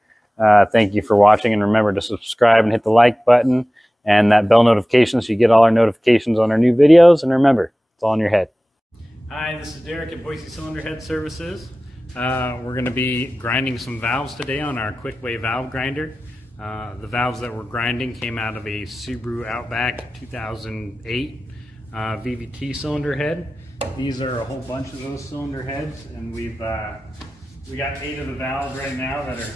Thank you for watching, and remember to subscribe and hit the like button and that bell notification so you get all our notifications on our new videos. And remember, it's all in your head. Hi, this is Derek at Boise Cylinder Head Services. We're going to be grinding some valves today on our quick-way valve grinder. The valves that we're grinding came out of a Subaru Outback 2008 VVT cylinder head. These are a whole bunch of those cylinder heads, and we got 8 of the valves right now that are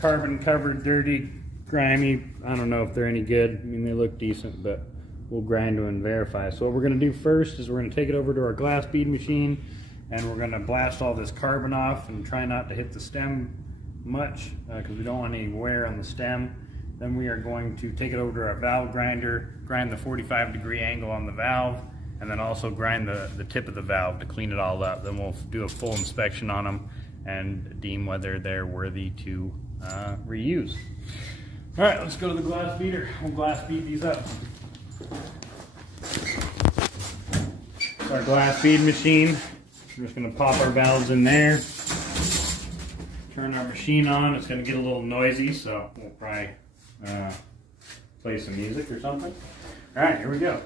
carbon covered, dirty, grimy. I don't know if they're any good. I mean, they look decent, but we'll grind them and verify. So what we're going to do first is we're going to take it over to our glass bead machine, and we're going to blast all this carbon off and try not to hit the stem much because we don't want any wear on the stem. Then we are going to take it over to our valve grinder, grind the 45-degree angle on the valve, and then also grind the tip of the valve to clean it all up. Then we'll do a full inspection on them and deem whether they're worthy to reuse. All right, let's go to the glass beater. We'll glass bead these up. It's our glass bead machine. We're just going to pop our valves in there. Turn our machine on. It's going to get a little noisy, so we'll probably play some music or something. All right, here we go.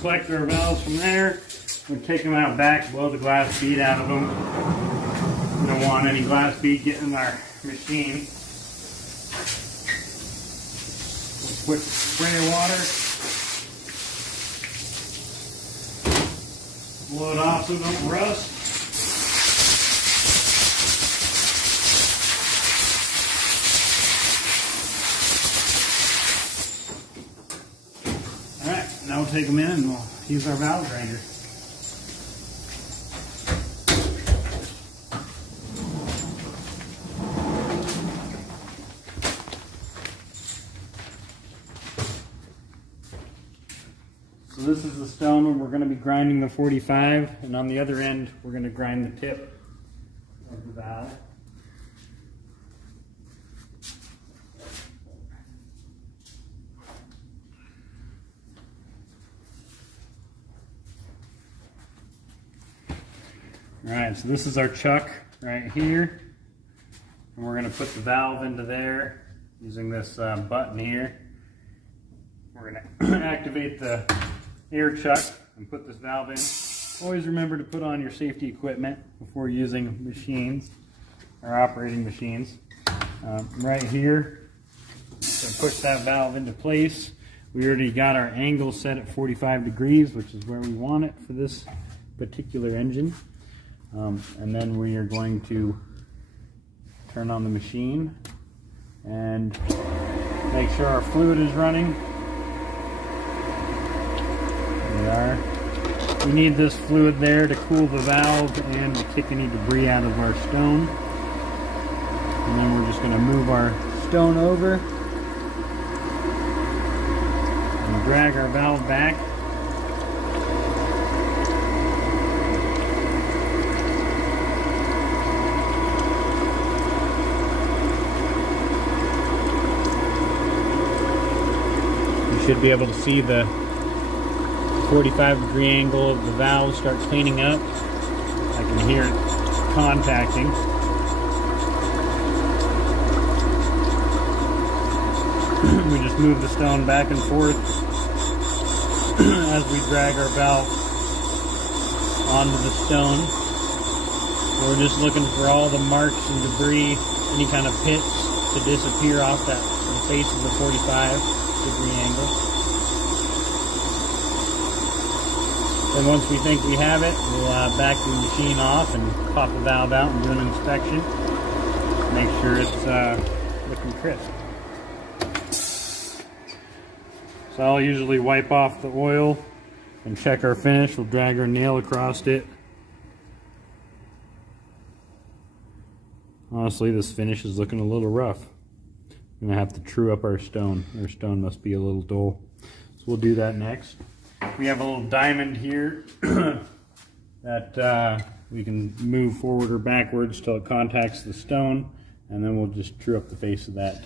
Collect our valves from there. We'll take them out back, blow the glass bead out of them. We're going to don't want any glass bead getting in our machine. Quick spray of water. Blow it off so it don't rust. Alright, now we'll take them in and we'll use our valve grinder. So this is the stone where we're going to be grinding the 45, and on the other end we're going to grind the tip of the valve. Alright, so this is our chuck right here, and we're going to put the valve into there using this button here. We're going to activate the air chuck and put this valve in. Always remember to put on your safety equipment before using machines or operating machines. Right here, to push that valve into place. We already got our angle set at 45 degrees, which is where we want it for this particular engine. And then we are going to turn on the machine and make sure our fluid is running. There we are. We need this fluid there to cool the valve and to kick any debris out of our stone. And then we're just going to move our stone over and drag our valve back. You should be able to see the 45-degree angle of the valve start cleaning up. I can hear it contacting. We just move the stone back and forth as we drag our valve onto the stone. We're just looking for all the marks and debris, any kind of pits to disappear off that face of the 45-degree angle. Then once we think we have it, we'll back the machine off and pop the valve out and do an inspection. Make sure it's looking crisp. So I'll usually wipe off the oil and check our finish. We'll drag our nail across it. Honestly, this finish is looking a little rough. I'm going to have to true up our stone. Our stone must be a little dull. So we'll do that next. We have a little diamond here that we can move forward or backwards till it contacts the stone, and then we'll just true up the face of that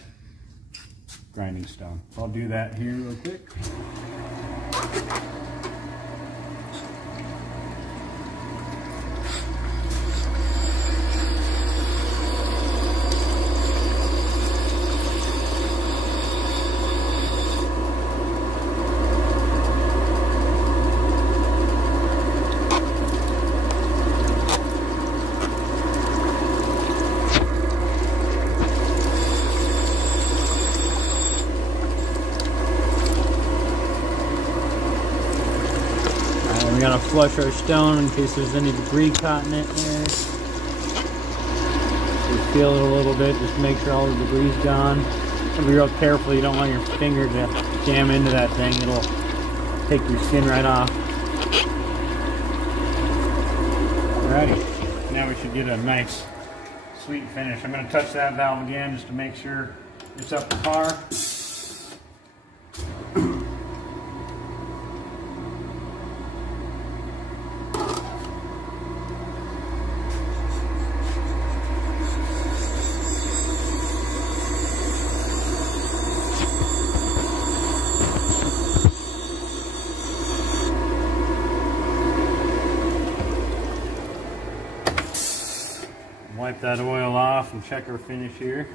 grinding stone. I'll do that here real quick. We're going to flush our stone in case there's any debris caught in it there. So feel it a little bit, just make sure all the debris is gone. So be real careful, you don't want your finger to jam into that thing, it'll take your skin right off. Alrighty, now we should get a nice sweet finish. I'm going to touch that valve again just to make sure it's up to par. Wipe that oil off and check our finish here.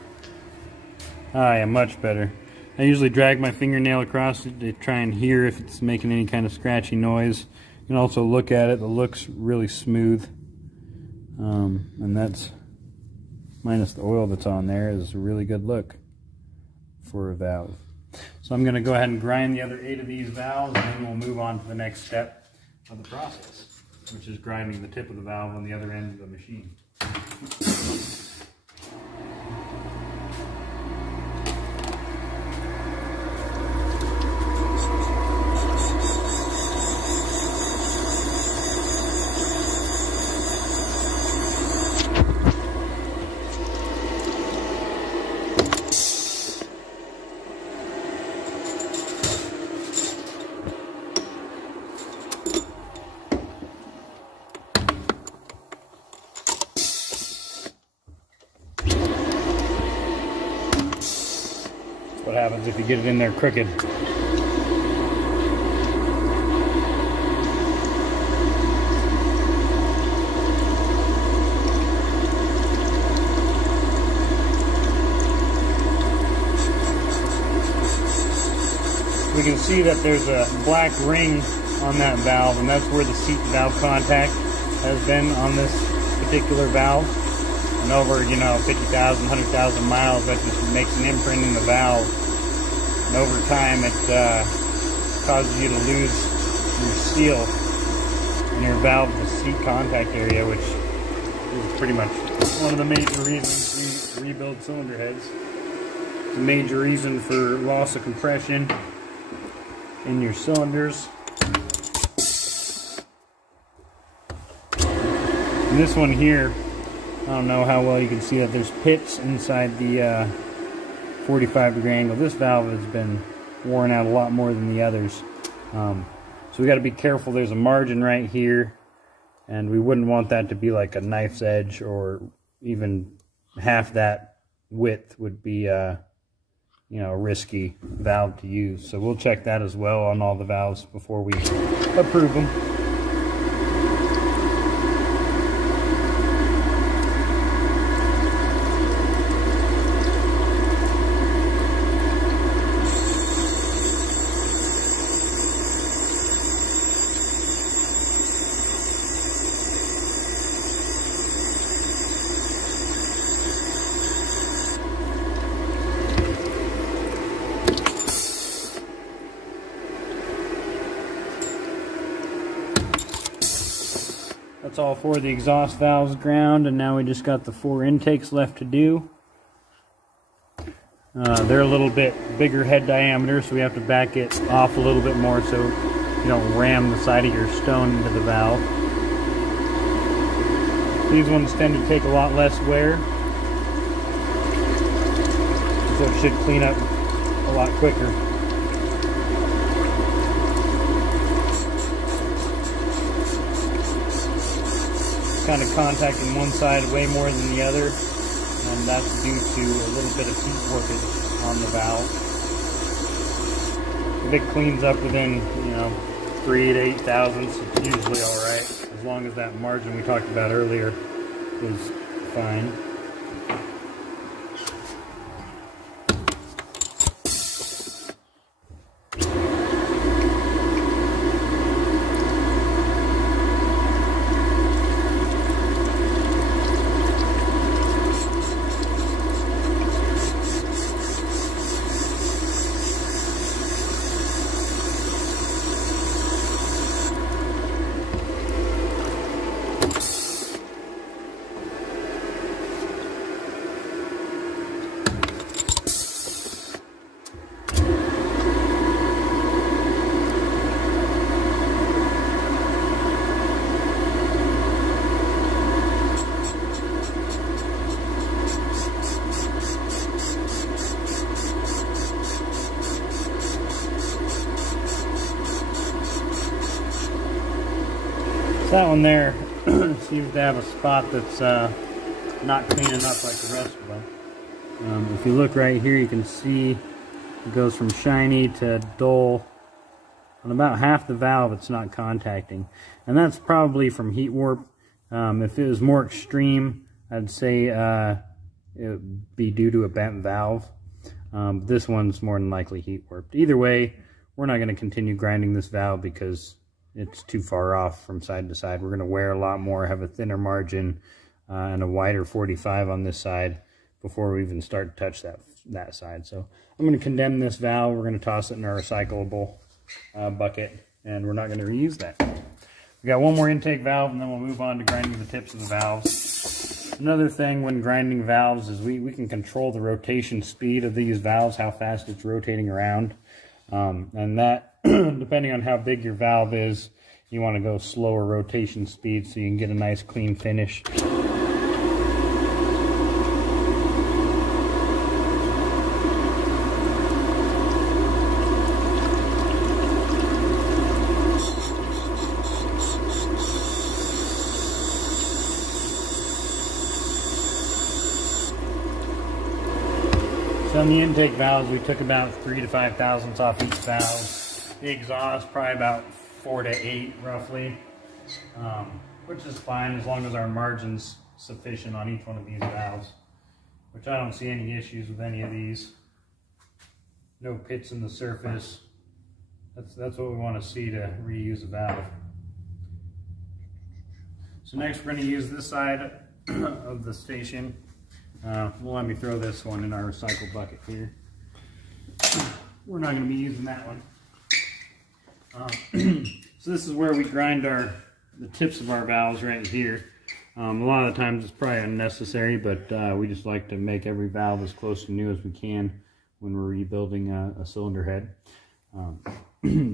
Ah, yeah, much better. I usually drag my fingernail across it to try and hear if it's making any kind of scratchy noise. You can also look at it. It looks really smooth. And that's minus the oil that's on there, is a really good look for a valve. So I'm going to go ahead and grind the other 8 of these valves, and then we'll move on to the next step of the process, which is grinding the tip of the valve on the other end of the machine. What happens if you get it in there crooked. We can see that there's a black ring on that valve, and that's where the seat valve contact has been on this particular valve. And over, 50,000, 100,000 miles, that just makes an imprint in the valve. And over time, it causes you to lose your seal in your valve to seat contact area, which is pretty much one of the major reasons we rebuild cylinder heads. It's a major reason for loss of compression in your cylinders. And this one here, I don't know how well you can see that there's pits inside the 45-degree angle. This valve has been worn out a lot more than the others. So we got to be careful. There's a margin right here, and we wouldn't want that to be like a knife's edge, or even half that width would be a risky valve to use. So we'll check that as well on all the valves before we approve them. That's all 4 of the exhaust valves ground, and now we just got the 4 intakes left to do. They're a little bit bigger head diameter, so we have to back it off a little bit more so you don't ram the side of your stone into the valve. These ones tend to take a lot less wear, so it should clean up a lot quicker. Kind of contacting one side way more than the other, and that's due to a little bit of heat workage on the valve. If it cleans up within 3 to 8 thousandths, it's usually alright, as long as that margin we talked about earlier is fine. That one there seems to have a spot that's not clean enough like the rest of them. If you look right here, you can see it goes from shiny to dull. On about half the valve, it's not contacting. And that's probably from heat warp. If it was more extreme, I'd say it would be due to a bent valve. This one's more than likely heat warped. Either way, we're not going to continue grinding this valve because it's too far off from side to side. We're going to wear a lot more, have a thinner margin, and a wider 45 on this side before we even start to touch that side. So I'm going to condemn this valve. We're going to toss it in our recyclable bucket, and we're not going to reuse that. We got one more intake valve, and then we'll move on to grinding the tips of the valves. Another thing when grinding valves is we can control the rotation speed of these valves, how fast it's rotating around. And that, depending on how big your valve is, you want to go slower rotation speed so you can get a nice clean finish. So on the intake valves, we took about 3 to 5 thousandths off each valve. The exhaust, probably about 4 to 8 roughly, which is fine as long as our margin's sufficient on each one of these valves, which I don't see any issues with any of these. No pits in the surface. That's what we want to see to reuse a valve. So next we're going to use this side of the station. We'll let me throw this one in our recycle bucket here. We're not going to be using that one. So this is where we grind the tips of our valves right here. A lot of the times it's probably unnecessary, but we just like to make every valve as close to new as we can when we're rebuilding a cylinder head. Let's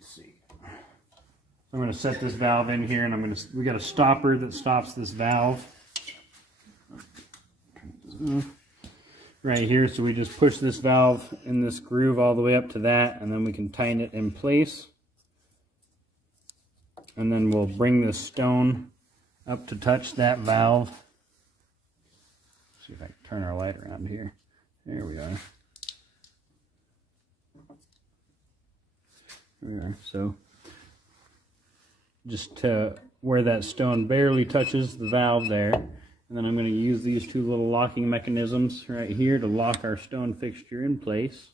see. I'm going to set this valve in here, and we got a stopper that stops this valve right here, so we just push this valve in this groove all the way up to that, and then we can tighten it in place, and then we'll bring this stone up to touch that valve. See if I can turn our light around here. There we are. There we are. So just to where that stone barely touches the valve there. And then I'm going to use these two little locking mechanisms right here to lock our stone fixture in place.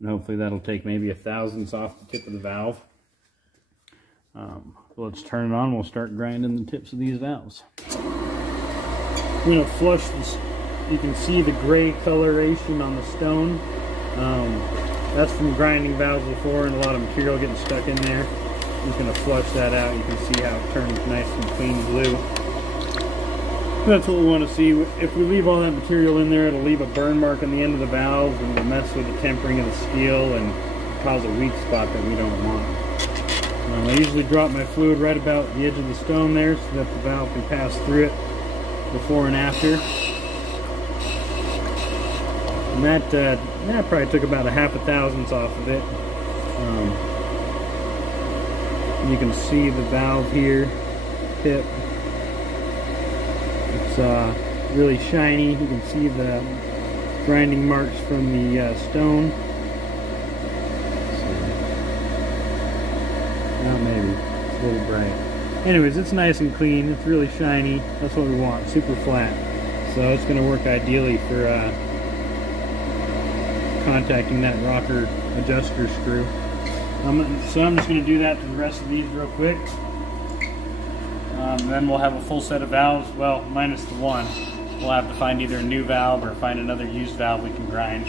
And hopefully that'll take maybe 1/1000th off the tip of the valve. Let's turn it on. We'll start grinding the tips of these valves. I'm going to flush this. You can see the gray coloration on the stone. That's from grinding valves before and a lot of material getting stuck in there. I'm just going to flush that out. You can see how it turns nice and clean blue. That's what we want to see. If we leave all that material in there, it'll leave a burn mark on the end of the valve, and it'll mess with the tempering of the steel and cause a weak spot that we don't want. I usually drop my fluid right about the edge of the stone there so that the valve can pass through it before and after. And that probably took about 1/1000th off of it. You can see the valve here, tip. It's really shiny. You can see the grinding marks from the stone. Not maybe, it's a little bright. Anyways, it's nice and clean. It's really shiny. That's what we want, super flat. So it's going to work ideally for contacting that rocker adjuster screw. So I'm just going to do that to the rest of these real quick. Then we'll have a full set of valves, well, minus the one. We'll have to find either a new valve or find another used valve we can grind.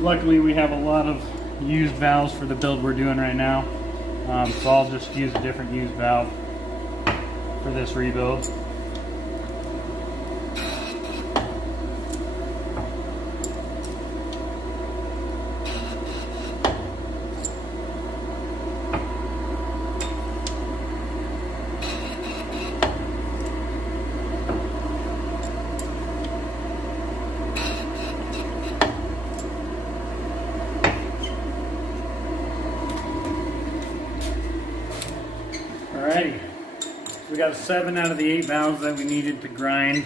Luckily we have a lot of used valves for the build we're doing right now. So I'll just use a different used valve for this rebuild. Alrighty, we got 7 out of the 8 valves that we needed to grind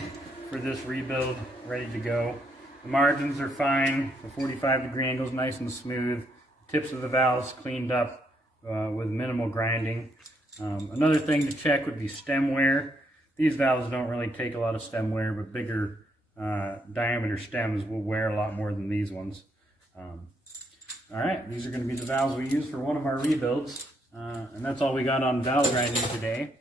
for this rebuild ready to go. The margins are fine, the 45-degree angle is nice and smooth. Tips of the valves cleaned up with minimal grinding. Another thing to check would be stem wear. These valves don't really take a lot of stem wear, but bigger diameter stems will wear a lot more than these ones. Alright, these are going to be the valves we use for one of our rebuilds. And that's all we got on valve grinding today.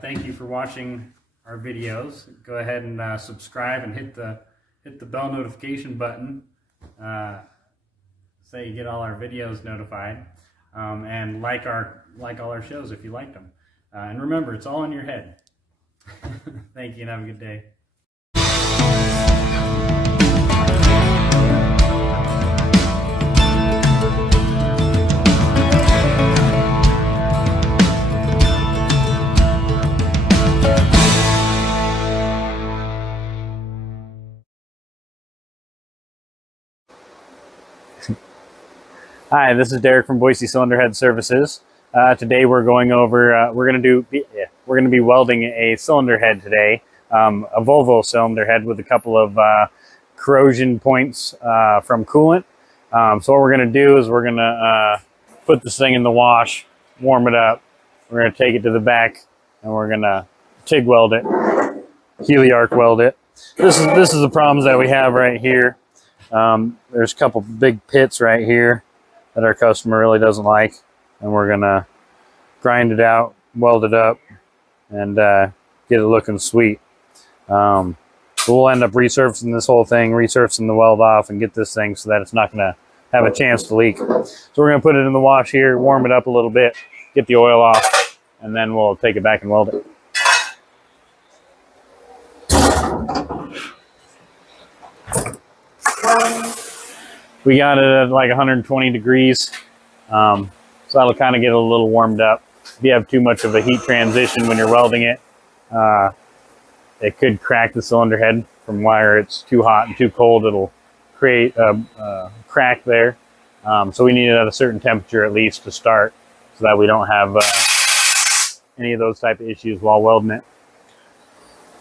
Thank you for watching our videos. Go ahead and subscribe and hit the bell notification button so you get all our videos notified. And like all our shows if you liked them. And remember, it's all in your head. Thank you and have a good day. Hi, this is Derek from Boise Cylinder Head Services. Today we're going over, we're going to be welding a cylinder head today, a Volvo cylinder head with a couple of corrosion points from coolant. So what we're going to do is we're going to put this thing in the wash, warm it up. We're going to take it to the back and we're going to TIG weld it, heliarc weld it. This is the problems that we have right here. There's a couple big pits right here that our customer really doesn't like, and we're gonna grind it out, weld it up, and get it looking sweet. We'll end up resurfacing this whole thing, resurfacing the weld off, and get this thing so that it's not gonna have a chance to leak. So we're gonna put it in the wash here, warm it up a little bit, get the oil off, and then we'll take it back and weld it. We got it at like 120 degrees, so that'll kind of get a little warmed up. If you have too much of a heat transition when you're welding it, it could crack the cylinder head from where it's too hot and too cold. It'll create a crack there. So we need it at a certain temperature at least to start so that we don't have any of those type of issues while welding it.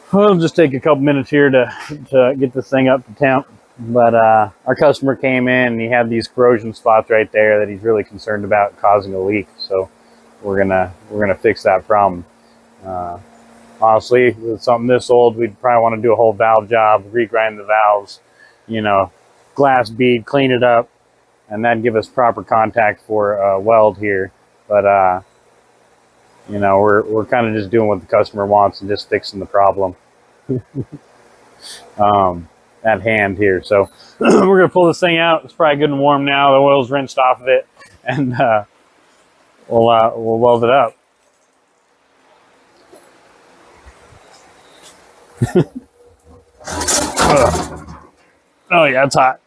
It'll just take a couple minutes here to get this thing up to temp. But our customer came in and he had these corrosion spots right there that he's really concerned about causing a leak. So we're gonna fix that problem. Honestly, with something this old, we'd probably want to do a whole valve job, regrind the valves, you know, glass bead, clean it up, and that'd give us proper contact for a weld here. But you know, we're kind of just doing what the customer wants and just fixing the problem. At hand here. So we're gonna pull this thing out. It's probably good and warm now. The oil's rinsed off of it, and we'll weld it up. Oh yeah, it's hot.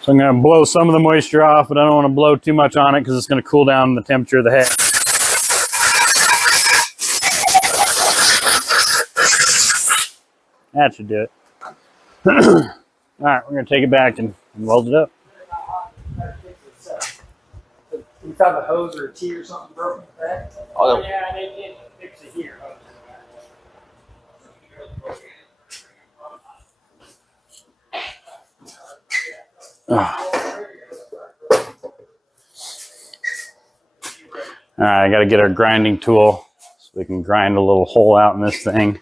So I'm gonna blow some of the moisture off, but I don't want to blow too much on it because it's gonna cool down the temperature of the head. That should do it. All right, we're going to take it back and weld it up. You found a hose or a T or something broken with that? Oh, yeah, they did fix it here. All right, I got to get our grinding tool so we can grind a little hole out in this thing.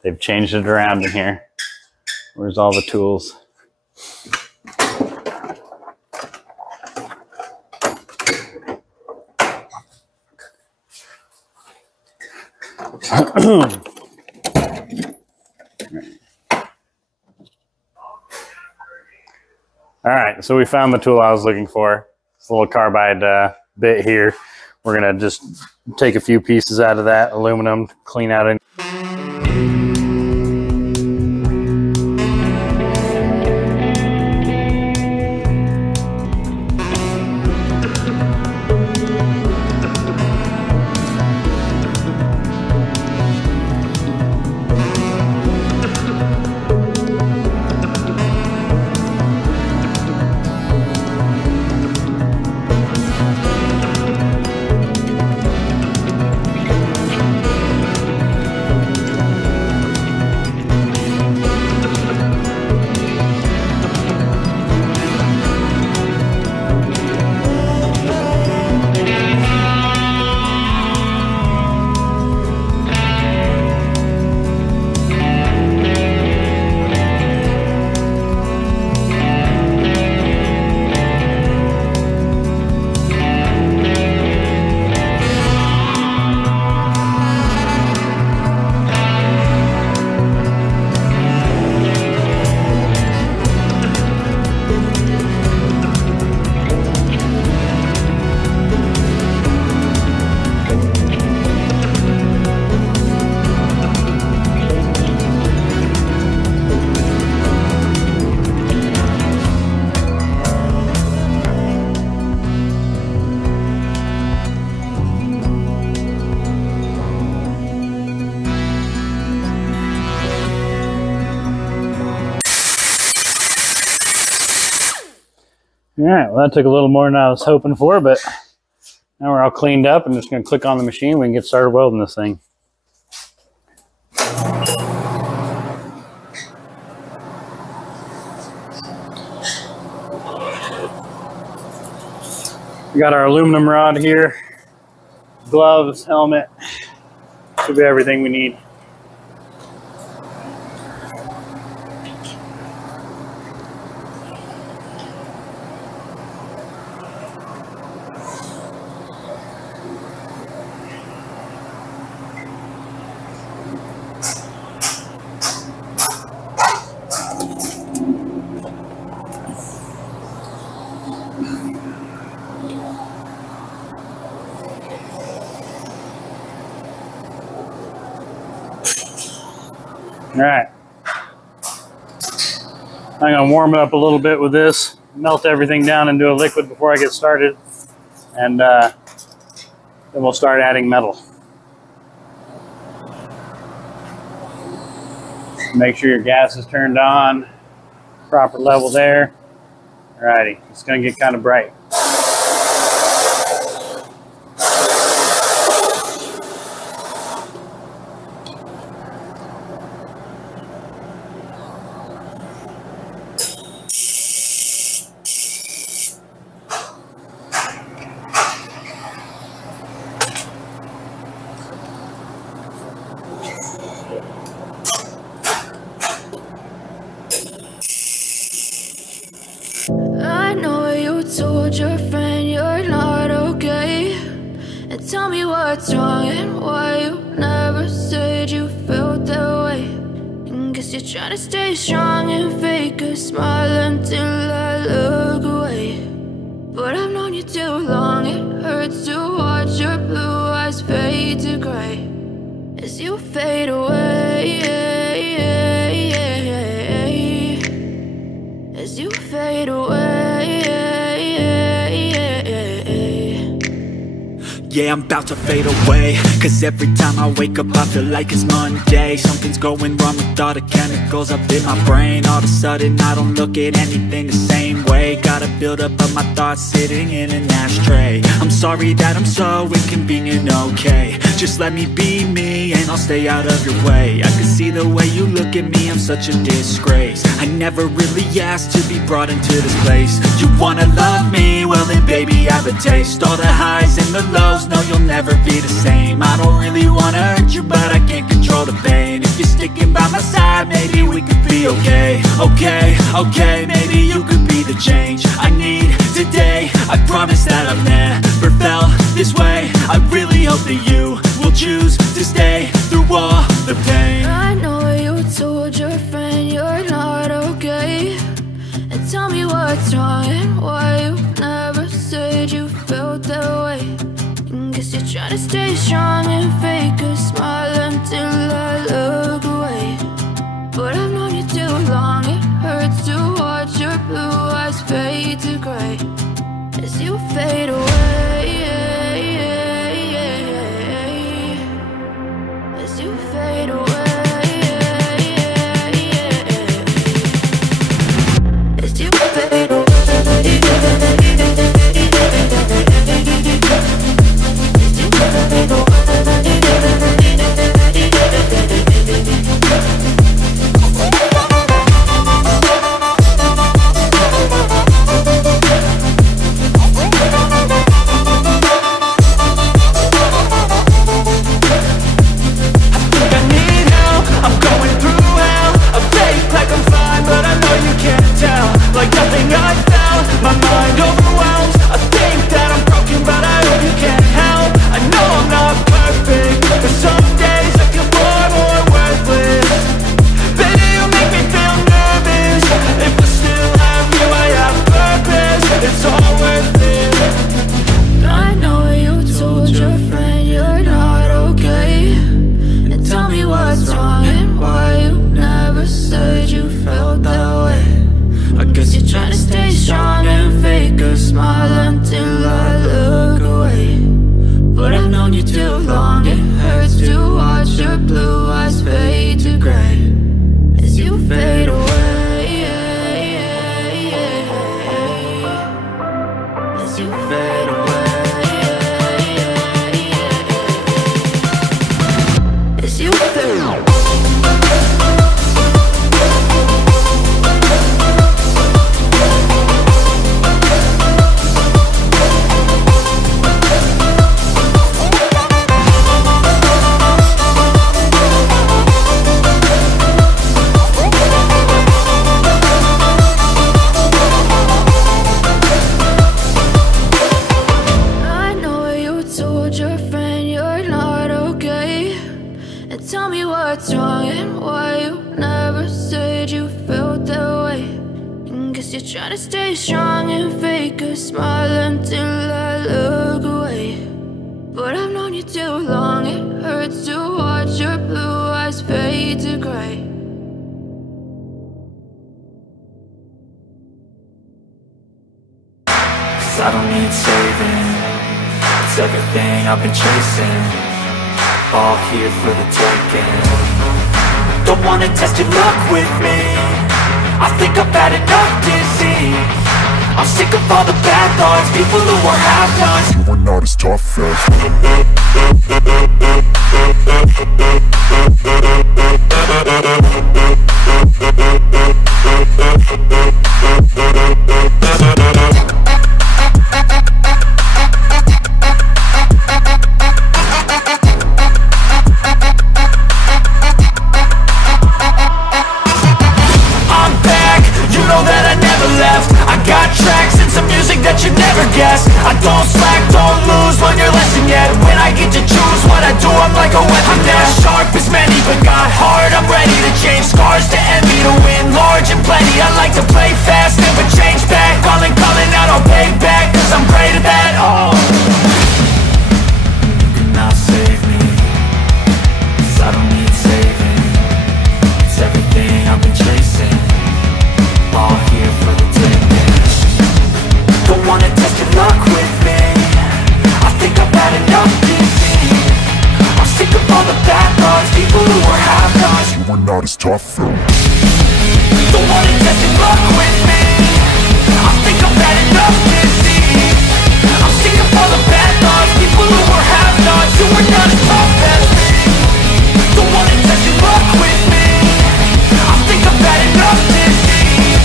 They've changed it around in here. Where's all the tools? All right, so we found the tool I was looking for. It's a little carbide bit here. We're gonna just take a few pieces out of that aluminum, clean out any. All right, well, that took a little more than I was hoping for, but now we're all cleaned up and just going to click on the machine. We can get started welding this thing. We got our aluminum rod here, gloves, helmet, should be everything we need. All right, I'm gonna warm it up a little bit with this, melt everything down into a liquid before I get started, and then we'll start adding metal. Make sure your gas is turned on, proper level there. Alrighty, it's gonna get kind of bright. I know you told your friend you're not okay, and tell me what's wrong and why you never said you felt that way. And guess you're trying to stay strong and fake a smile until I look away. But I've known you too long, it hurts to watch your blue eyes fade to gray as you fade away, as you fade away. Yeah, I'm about to fade away, cause every time I wake up I feel like it's Monday. Something's going wrong with all the chemicals up in my brain. All of a sudden I don't look at anything the same way. Gotta build up of my thoughts sitting in an ashtray. I'm sorry that I'm so inconvenient, okay. Just let me be me and I'll stay out of your way. I can see the way you look at me, I'm such a disgrace. I never really asked to be brought into this place. You wanna love me? Well then baby I have a taste. All the highs and the lows, no you'll never be the same. I don't really wanna hurt you but I can't control the pain. If you're sticking by my side maybe we could be okay. Okay, maybe you could be the change I need today. I promise that I've never felt this way. I really hope that you will choose to stay through all the pain. I know you told your friend you're not okay, and tell me what's wrong and why you never said you felt that way. And guess you're trying to stay strong and fake a smile until I look away. But I've known you too long, it hurts to watch your blue eyes fade to gray as you fade away, as you fade away, as you fade away. tell me what's wrong and why you never said you felt that way. And guess you're trying to stay strong and fake a smile until I look away. But I've known you too long, it hurts to watch your blue eyes fade to gray. Cause I don't need saving, it's everything I've been chasing, all here for the taking. Don't wanna test your luck with me, I think I've had enough disease. I'm sick of all the bad thoughts, people who are half-nots. You were not as tough as I'm back, you know that I never left. I got tracks and some music that you never guessed. I don't slack, don't lose, learn your lesson yet. When I get to choose what I do, I'm like a weapon. I'm not sharp as many, but got hard. I'm ready to change scars to envy, to win large and plenty. I like to play fast, never change back. Calling out, I'll pay back, cause I'm great at that. Oh, you cannot save me, cause I don't need saving. It's everything I've been chasing, all here for the taking. Don't wanna test your luck with me, I think I've had enough disease. I'm sick of all the bad thoughts, people who are half-nots. you were not as tough though. Don't wanna test your luck with me, I think I've had enough disease. I'm sick of all the bad thoughts, people who are half-nots, who are not as tough as me. Don't wanna test your luck with me, I think I've had enough disease.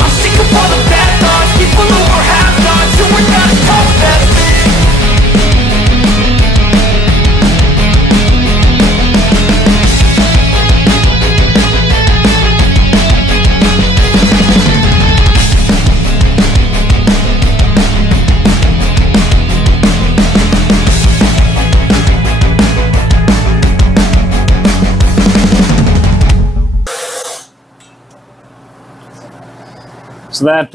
I'm sick of all the bad thoughts, people who are half-nots, who are not as tough as me. So that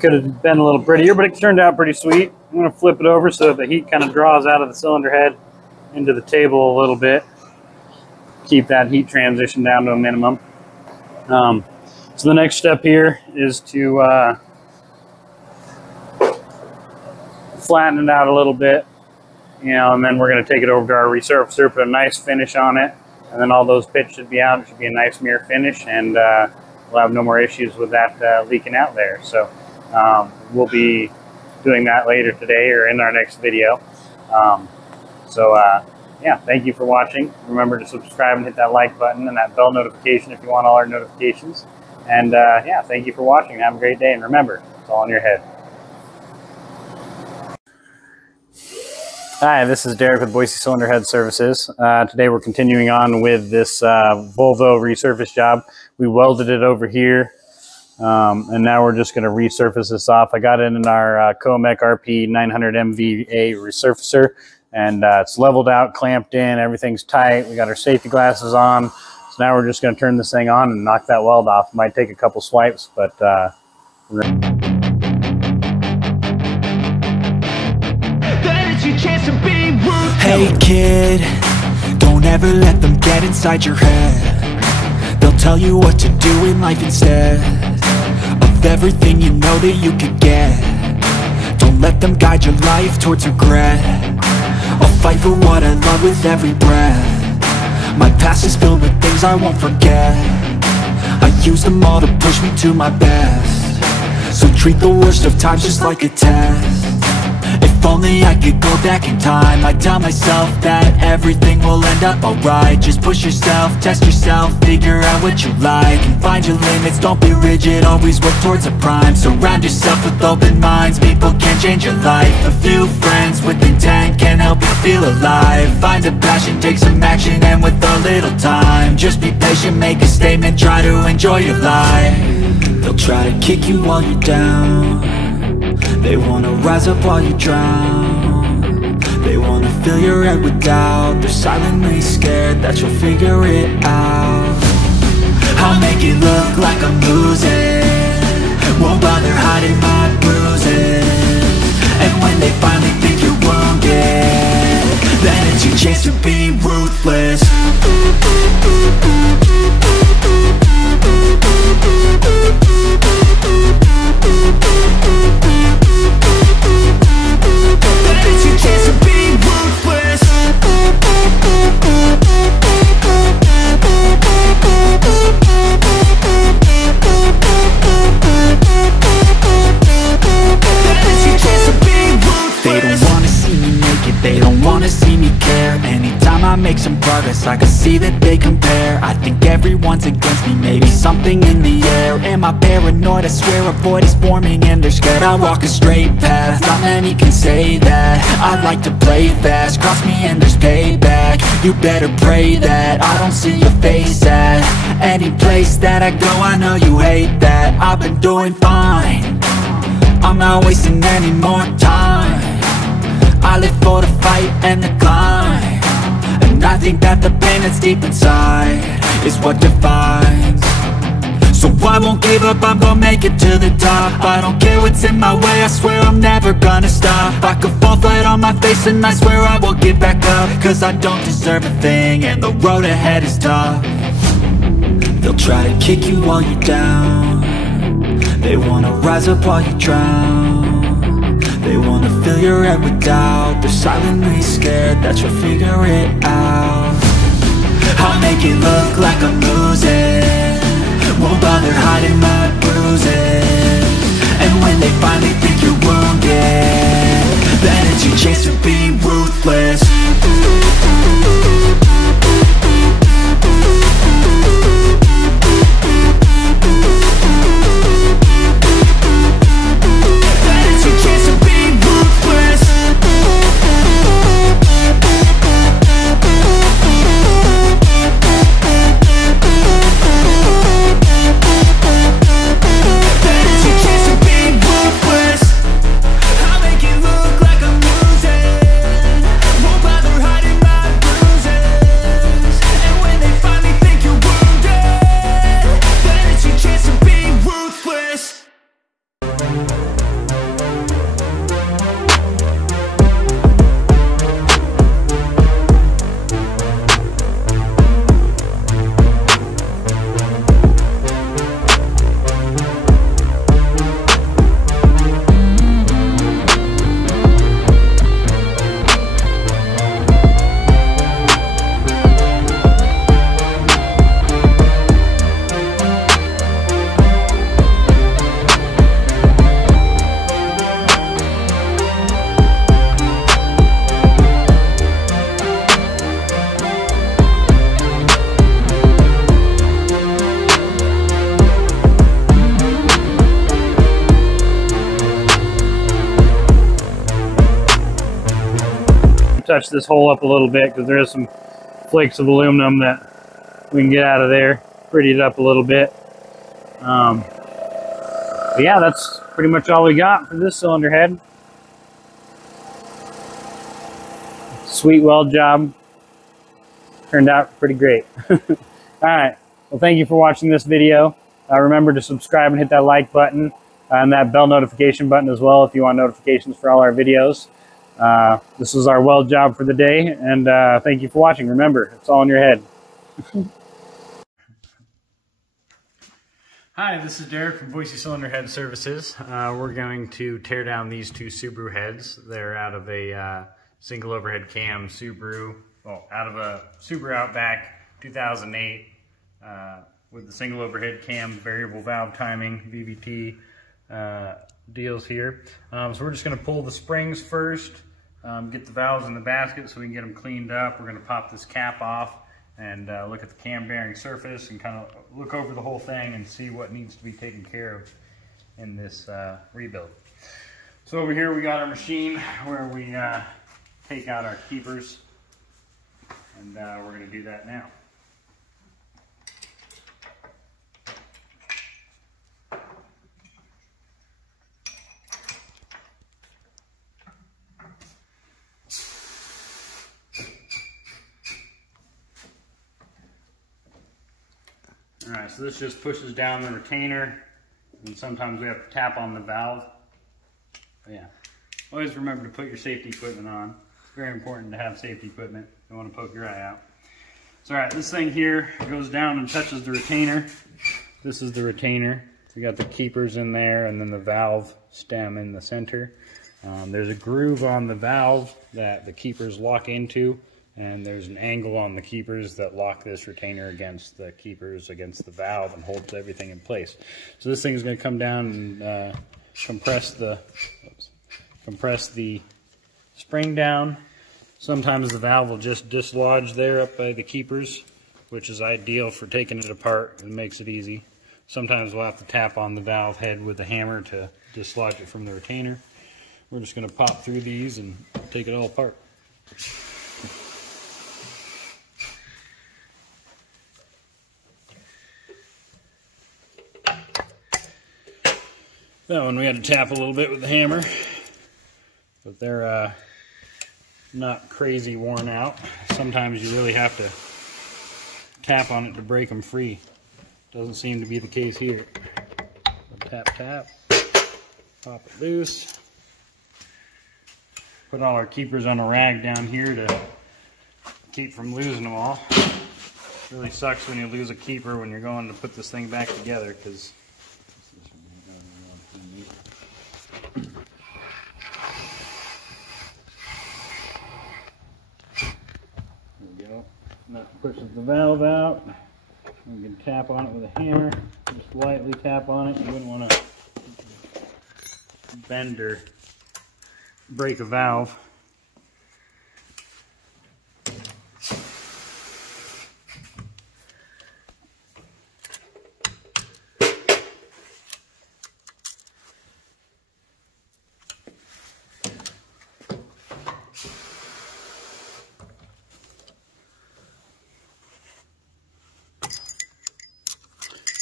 could have been a little prettier, but it turned out pretty sweet. I'm going to flip it over so the heat kind of draws out of the cylinder head into the table a little bit. Keep that heat transition down to a minimum. So the next step here is to flatten it out a little bit, and then we're going to take it over to our resurfacer, put a nice finish on it, and then all those pits should be out. It should be a nice mirror finish, and we'll have no more issues with that leaking out there. So we'll be doing that later today or in our next video. Yeah, thank you for watching. Remember to subscribe and hit that like button and that bell notification if you want all our notifications. And yeah, thank you for watching. Have a great day, and remember, it's all in your head. Hi, this is Derek with Boise Cylinder Head Services. Today we're continuing on with this Volvo resurface job. We welded it over here, and now we're just going to resurface this off. I got it in our Comex RP 900 MVA resurfacer, and it's leveled out, clamped in, everything's tight. We got our safety glasses on, so now we're just going to turn this thing on and knock that weld off. Might take a couple swipes, but Hey kid, don't ever let them get inside your head. They'll tell you what to do in life instead of everything you know that you could get. Don't let them guide your life towards regret. I'll fight for what I love with every breath. My past is filled with things I won't forget. I use them all to push me to my best. So treat the worst of times just like a test. If only I could go back in time, I'd tell myself that everything will end up alright. Just push yourself, test yourself, figure out what you like, and find your limits, don't be rigid, always work towards a prime. Surround yourself with open minds, people can change your life. A few friends with intent can help you feel alive. Find a passion, take some action, and with a little time, just be patient, make a statement, try to enjoy your life. They'll try to kick you while you're down. They wanna rise up while you drown. They wanna fill your head with doubt. They're silently scared that you'll figure it out. I'll make it look like I'm losing, won't bother hiding my bruises. And when they finally think you're wounded, then it's your chance to be ruthless. Then it's your chance to be ruthless. They don't wanna see me make it, they don't wanna see me care. Anytime I make some progress, I can see that they compare. I think everyone's against me, maybe something in the air. Am I paranoid? I swear a void is forming and they're scared. I walk a straight path, not many can say that. I like to play fast, cross me and there's payback. You better pray that I don't see your face at any place that I go. I know you hate that. I've been doing fine, I'm not wasting any more time. I live for the fight and the climb, and I think that the pain that's deep inside is what defines. So I won't give up, I'm gonna make it to the top. I don't care what's in my way, I swear I'm never gonna stop. I could fall flat on my face and I swear I will get back up, cause I don't deserve a thing and the road ahead is tough. They'll try to kick you while you're down, they wanna rise up while you drown. They wanna fill your head with doubt. They're silently scared that you'll figure it out. I'll make it look like I'm losing, won't bother hiding my bruises. And when they finally think you're wounded, then it's your chance to be ruthless. Touch this hole up a little bit because there is some flakes of aluminum that we can get out of there, pretty it up a little bit. But yeah, that's pretty much all we got for this cylinder head. Sweet weld job, turned out pretty great. All right, well, thank you for watching this video. Remember to subscribe and hit that like button and that bell notification button as well if you want notifications for all our videos. This was our weld job for the day, and thank you for watching. Remember, it's all in your head. Hi, this is Derek from Boise Cylinder Head Services. We're going to tear down these two Subaru heads. They're out of a single overhead cam Subaru, well, out of a Subaru Outback 2008 with the single overhead cam, variable valve timing, VVT deals here. So we're just going to pull the springs first, get the valves in the basket so we can get them cleaned up. We're going to pop this cap off and look at the cam bearing surface and kind of look over the whole thing and see what needs to be taken care of in this rebuild. So over here we got our machine where we take out our keepers, and we're going to do that now. Alright, so this just pushes down the retainer, and sometimes we have to tap on the valve. But yeah, always remember to put your safety equipment on. It's very important to have safety equipment. You don't want to poke your eye out. So alright, this thing here goes down and touches the retainer. This is the retainer. So you got the keepers in there and then the valve stem in the center. There's a groove on the valve that the keepers lock into, and there's an angle on the keepers that lock this retainer against the keepers, against the valve, and holds everything in place. So this thing is going to come down and compress the spring down. Sometimes the valve will just dislodge there up by the keepers, which is ideal for taking it apart. It makes it easy. Sometimes we'll have to tap on the valve head with a hammer to dislodge it from the retainer. We're just going to pop through these and take it all apart. That one we had to tap a little bit with the hammer, but they're not crazy worn out. Sometimes you really have to tap on it to break them free. Doesn't seem to be the case here. So tap, tap, pop it loose. Put all our keepers on a rag down here to keep from losing them all. It really sucks when you lose a keeper when you're going to put this thing back together, because that pushes the valve out. We can tap on it with a hammer, just lightly tap on it. You wouldn't want to bend or break a valve.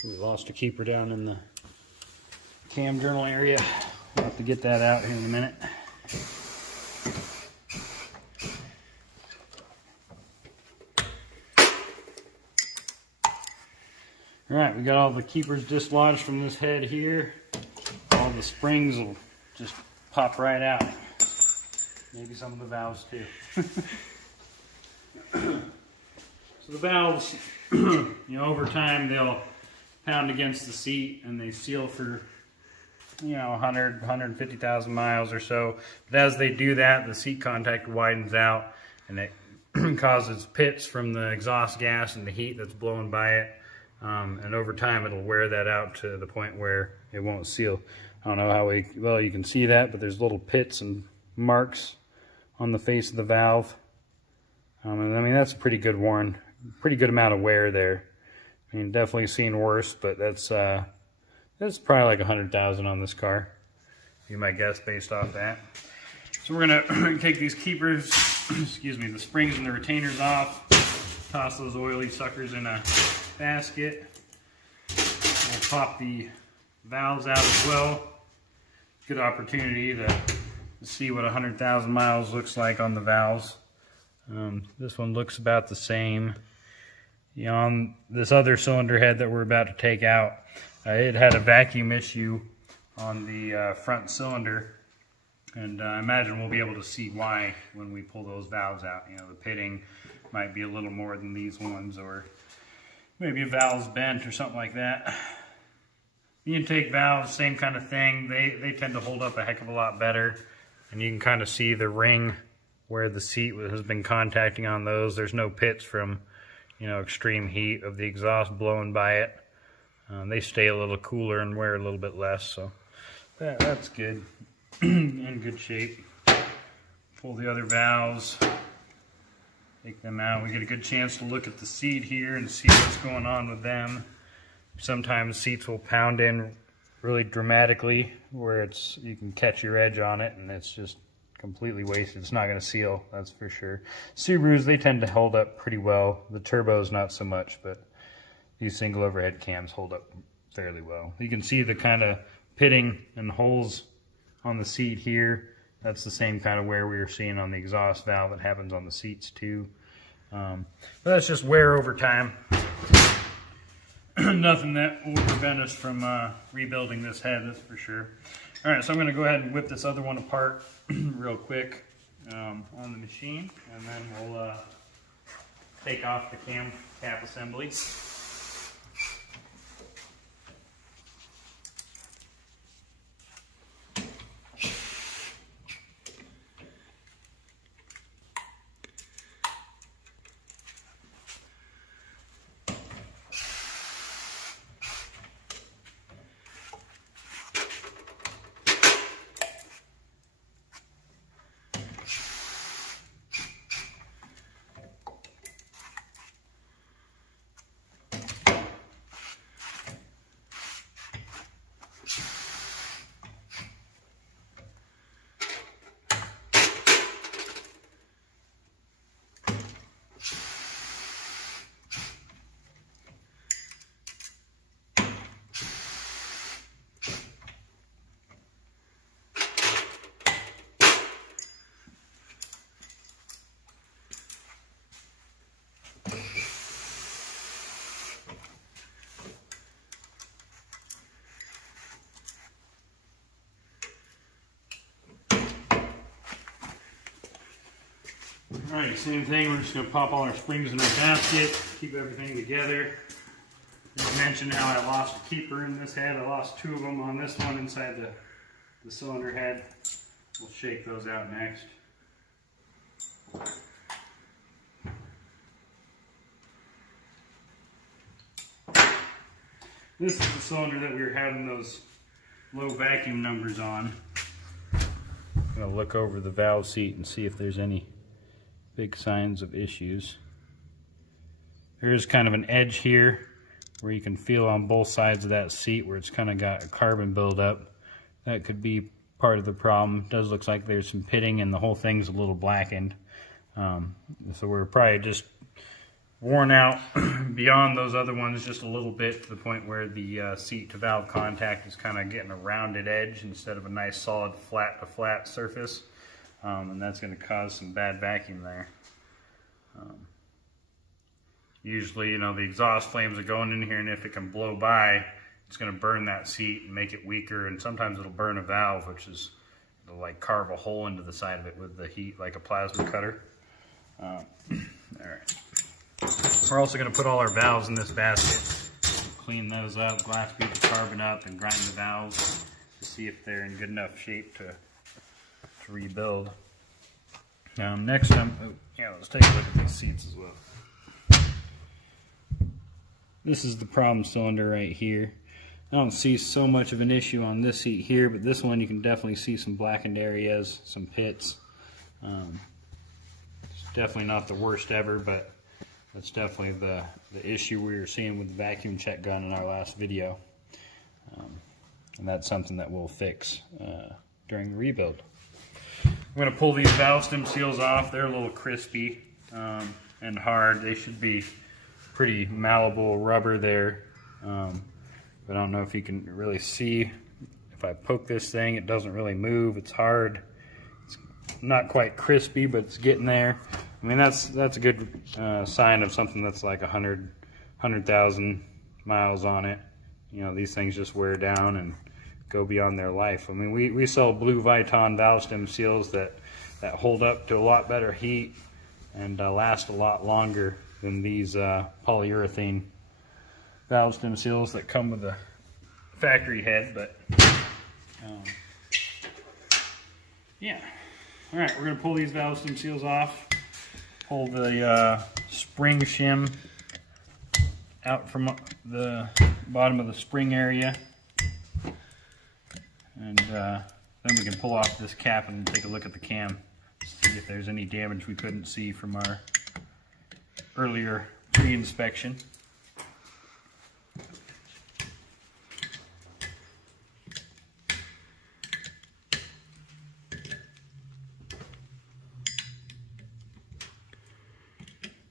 We lost a keeper down in the cam journal area. We'll have to get that out here in a minute. Alright, we got all the keepers dislodged from this head here. All the springs will just pop right out. Maybe some of the valves too. So the valves, over time they'll pound against the seat and they seal for 100, 150,000 miles or so. But as they do that, the seat contact widens out and it causes pits from the exhaust gas and the heat that's blowing by it. And over time it'll wear that out to the point where it won't seal. I don't know how well you can see that, but there's little pits and marks on the face of the valve. And I mean, that's a pretty good amount of wear there. I mean, definitely seen worse, but that's probably like 100,000 on this car. You might guess based off that. So we're gonna take these keepers, excuse me, the springs and the retainers off, toss those oily suckers in a basket. We'll pop the valves out as well. Good opportunity to see what 100,000 miles looks like on the valves. This one looks about the same. On this other cylinder head that we're about to take out, it had a vacuum issue on the front cylinder, and I imagine we'll be able to see why when we pull those valves out. The pitting might be a little more than these ones, or maybe a valve's bent or something like that. The intake valves, same kind of thing. They tend to hold up a heck of a lot better, and you can kind of see the ring where the seat has been contacting on those. There's no pits from extreme heat of the exhaust blowing by it. They stay a little cooler and wear a little bit less, so that's good. In good shape. Pull the other valves, take them out. We get a good chance to look at the seat here and see what's going on with them. Sometimes seats will pound in really dramatically where you can catch your edge on it and it's just completely wasted. It's not going to seal, that's for sure. Subarus, they tend to hold up pretty well. The turbos not so much, but these single overhead cams hold up fairly well. You can see the kind of pitting and holes on the seat here. That's the same kind of wear we were seeing on the exhaust valve. It happens on the seats too. But that's just wear over time. nothing that will prevent us from rebuilding this head, that's for sure. All right, so I'm going to go ahead and whip this other one apart real quick on the machine, and then we'll take off the cam cap assembly. Alright, same thing, we're just going to pop all our springs in our basket, keep everything together. I mentioned how I lost a keeper in this head. I lost 2 of them on this one inside the cylinder head. We'll shake those out next. This is the cylinder that we were having those low vacuum numbers on. I'm going to look over the valve seat and see if there's any big signs of issues. There's kind of an edge here where you can feel on both sides of that seat where it's kind of got a carbon buildup. That could be part of the problem. It does look like there's some pitting and the whole thing's a little blackened. So we're probably just worn out beyond those other ones just a little bit, to the point where the seat to valve contact is kind of getting a rounded edge instead of a nice solid flat to flat surface. And that's going to cause some bad vacuum there. Usually, you know, the exhaust flames are going in here, and if it can blow by, it's going to burn that seat and make it weaker, and sometimes it'll burn a valve, which is, it'll like carve a hole into the side of it with the heat like a plasma cutter. Alright. We're also going to put all our valves in this basket, clean those up, glass bead the carbon up, and grind the valves to see if they're in good enough shape to rebuild. Next time, let's take a look at these seats as well. This is the problem cylinder right here. I don't see so much of an issue on this seat here, but this one you can definitely see some blackened areas, some pits. It's definitely not the worst ever, but that's definitely the issue we were seeing with the vacuum check gun in our last video. And that's something that we'll fix during the rebuild. I'm going to pull these valve stem seals off. They're a little crispy and hard. They should be pretty malleable rubber there. But I don't know if you can really see. If I poke this thing, it doesn't really move. It's hard. It's not quite crispy, but it's getting there. I mean, that's a good sign of something that's like 100,000 miles on it. You know, these things just wear down and go beyond their life. I mean, we sell blue Viton valve stem seals that hold up to a lot better heat and last a lot longer than these polyurethane valve stem seals that come with a factory head. But yeah. All right, we're going to pull these valve stem seals off. Pull the spring shim out from the bottom of the spring area. And then we can pull off this cap and take a look at the cam, see if there's any damage we couldn't see from our earlier pre-inspection.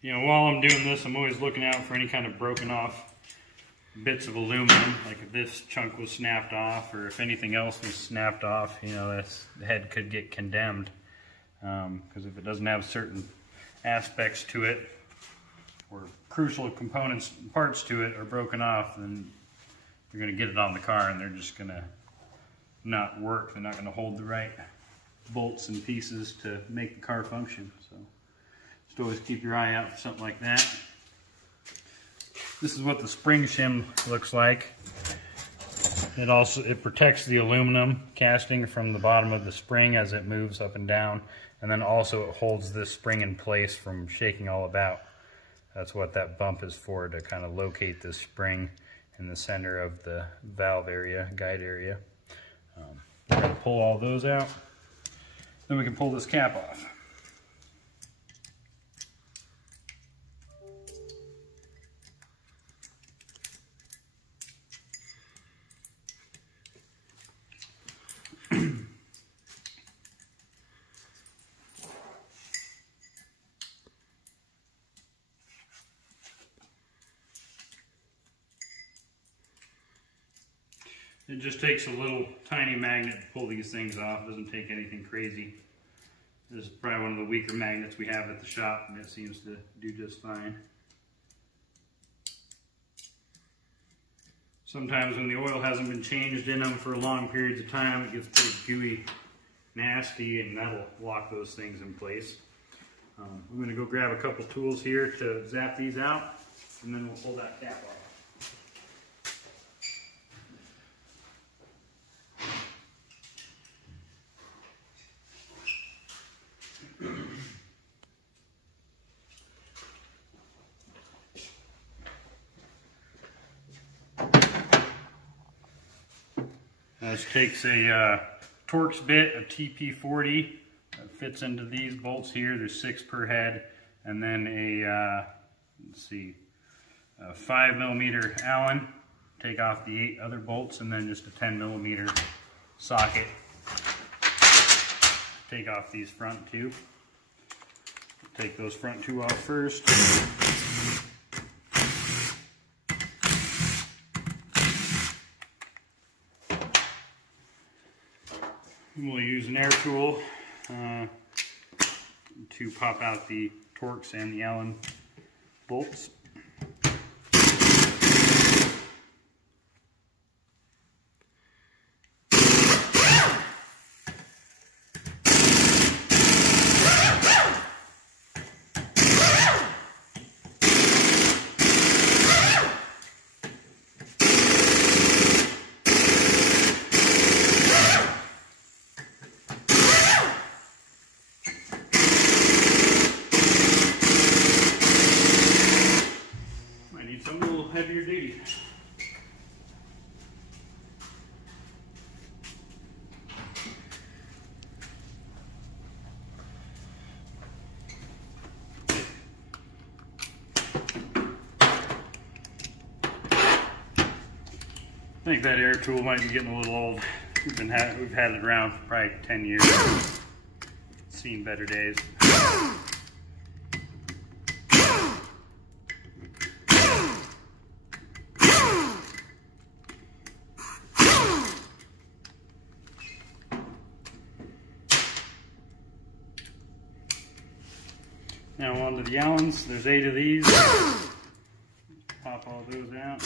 You know, while I'm doing this, I'm always looking out for any kind of broken off bits of aluminum, like if this chunk was snapped off or if anything else was snapped off, you know, the head could get condemned. Because if it doesn't have certain aspects to it, or crucial components, parts to it are broken off, then you're going to get it on the car and they're just going to not work. They're not going to hold the right bolts and pieces to make the car function. So just always keep your eye out for something like that. This is what the spring shim looks like. It protects the aluminum casting from the bottom of the spring as it moves up and down, and then also it holds this spring in place from shaking all about. That's what that bump is for, to kind of locate this spring in the center of the valve area, guide area. We're going to pull all those out. Then we can pull this cap off. It just takes a little tiny magnet to pull these things off. It doesn't take anything crazy. This is probably one of the weaker magnets we have at the shop, and it seems to do just fine. Sometimes when the oil hasn't been changed in them for long periods of time, it gets pretty gooey, nasty, and that'll lock those things in place. I'm going to go grab a couple tools here to zap these out, and then we'll pull that cap off. This takes a Torx bit, a TP40 that fits into these bolts here. There's 6 per head, and then a let's see, a 5mm Allen. Take off the 8 other bolts, and then just a 10mm socket. Take off these front 2. Take those front 2 off first. We'll use an air tool to pop out the Torx and the Allen bolts. Heavier duty. I think that air tool might be getting a little old. We've had it around for probably 10 years. Seen better days. Now on to the Allens. There's 8 of these. Pop all those out.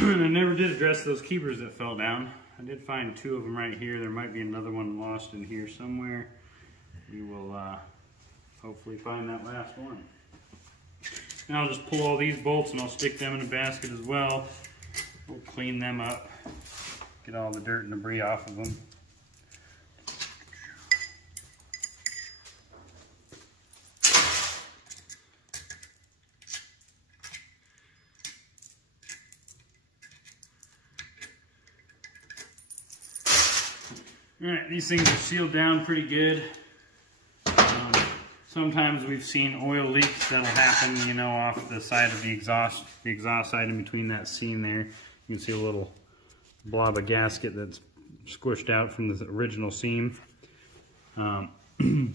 And I never did address those keepers that fell down. I did find 2 of them right here. There might be another one lost in here somewhere. We will hopefully find that last one. Now I'll just pull all these bolts and I'll stick them in a basket as well. We'll clean them up, get all the dirt and debris off of them. Alright, these things are sealed down pretty good. Sometimes we've seen oil leaks that'll happen, you know, off the side of the exhaust side in between that seam there. You can see a little blob of gasket that's squished out from the original seam. In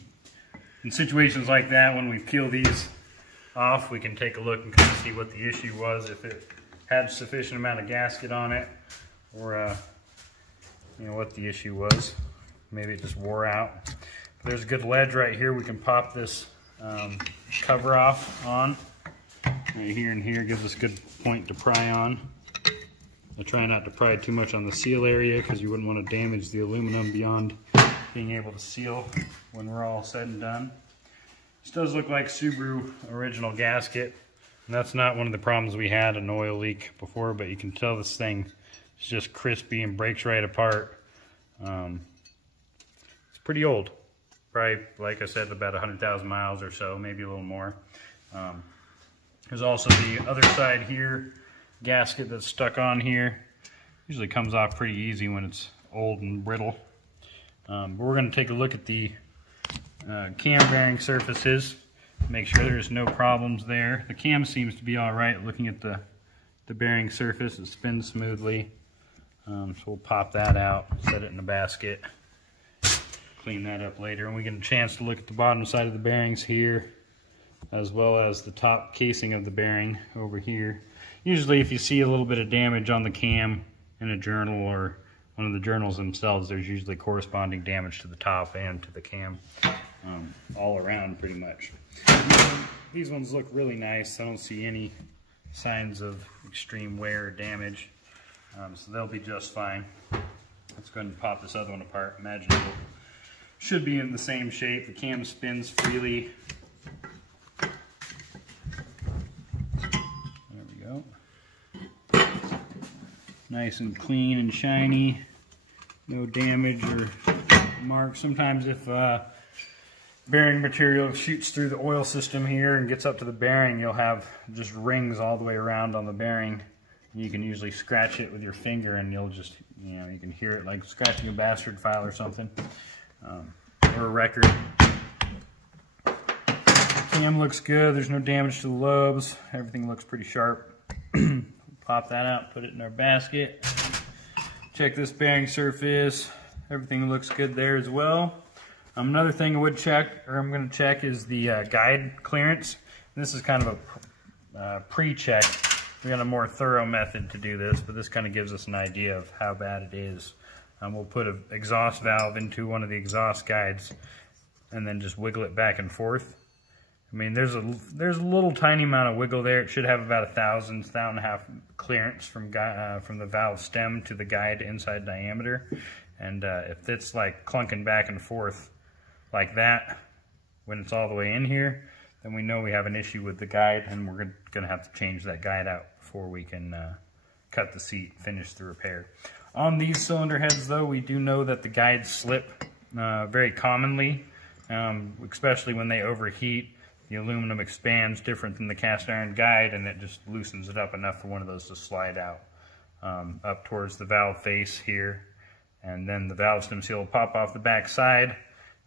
situations like that, when we peel these off, we can take a look and kind of see what the issue was, if it had sufficient amount of gasket on it, or you know, what the issue was. Maybe it just wore out. There's a good ledge right here. We can pop this cover off on. Right here and here gives us a good point to pry on. I try not to pry too much on the seal area because you wouldn't want to damage the aluminum beyond being able to seal when we're all said and done. This does look like Subaru original gasket, and that's not one of the problems we had, an oil leak before, but you can tell this thing is just crispy and breaks right apart. It's pretty old. Probably, like I said, about 100,000 miles or so, maybe a little more. There's also the other side here, gasket that's stuck on here. Usually comes off pretty easy when it's old and brittle. But we're going to take a look at the cam bearing surfaces, make sure there's no problems there. The cam seems to be all right. Looking at the bearing surface, it spins smoothly. So we'll pop that out, set it in a basket. Clean that up later, and we get a chance to look at the bottom side of the bearings here, as well as the top casing of the bearing over here. Usually if you see a little bit of damage on the cam in a journal or one of the journals themselves, there's usually corresponding damage to the top and to the cam, all around pretty much. These ones look really nice. I don't see any signs of extreme wear or damage, so they'll be just fine. Let's go ahead and pop this other one apart. Imagine it should be in the same shape. The cam spins freely. There we go. Nice and clean and shiny. No damage or marks. Sometimes if bearing material shoots through the oil system here and gets up to the bearing, you'll have just rings all the way around on the bearing. You can usually scratch it with your finger and you'll just, you know, you can hear it like scratching a bastard file or something. Or a record. Cam looks good. There's no damage to the lobes. Everything looks pretty sharp. Pop that out, put it in our basket. Check this bearing surface. Everything looks good there as well. Another thing I would check, or I'm going to check, is the guide clearance. And this is kind of a pre-check. We got a more thorough method to do this, but this kind of gives us an idea of how bad it is. We'll put an exhaust valve into one of the exhaust guides and then just wiggle it back and forth. I mean, there's a little tiny amount of wiggle there. It should have about 1,000–1,500 clearance from the valve stem to the guide inside diameter. And if it's like clunking back and forth like that when it's all the way in here, then we know we have an issue with the guide, and we're going to have to change that guide out before we can cut the seat, finish the repair. On these cylinder heads, though, we do know that the guides slip very commonly, especially when they overheat. The aluminum expands different than the cast iron guide, and it just loosens it up enough for one of those to slide out up towards the valve face here. And then the valve stem seal will pop off the back side.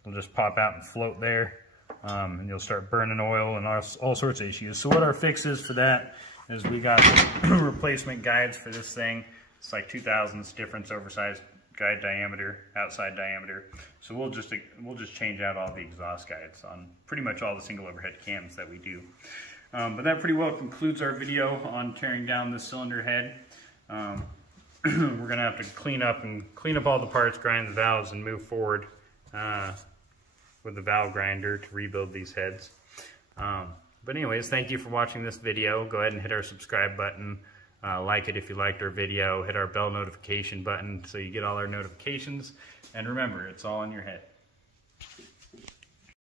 It'll just pop out and float there, and you'll start burning oil and all sorts of issues. So what our fix is for that is we got replacement guides for this thing. It's like 2/1000ths difference, oversized guide diameter, outside diameter. So we'll just change out all the exhaust guides on pretty much all the single overhead cams that we do. But that pretty well concludes our video on tearing down this cylinder head. We're gonna have to clean up all the parts, grind the valves, and move forward with the valve grinder to rebuild these heads. But anyways, thank you for watching this video. Go ahead and hit our subscribe button. Like it if you liked our video. Hit our bell notification button so you get all our notifications. And remember, it's all in your head.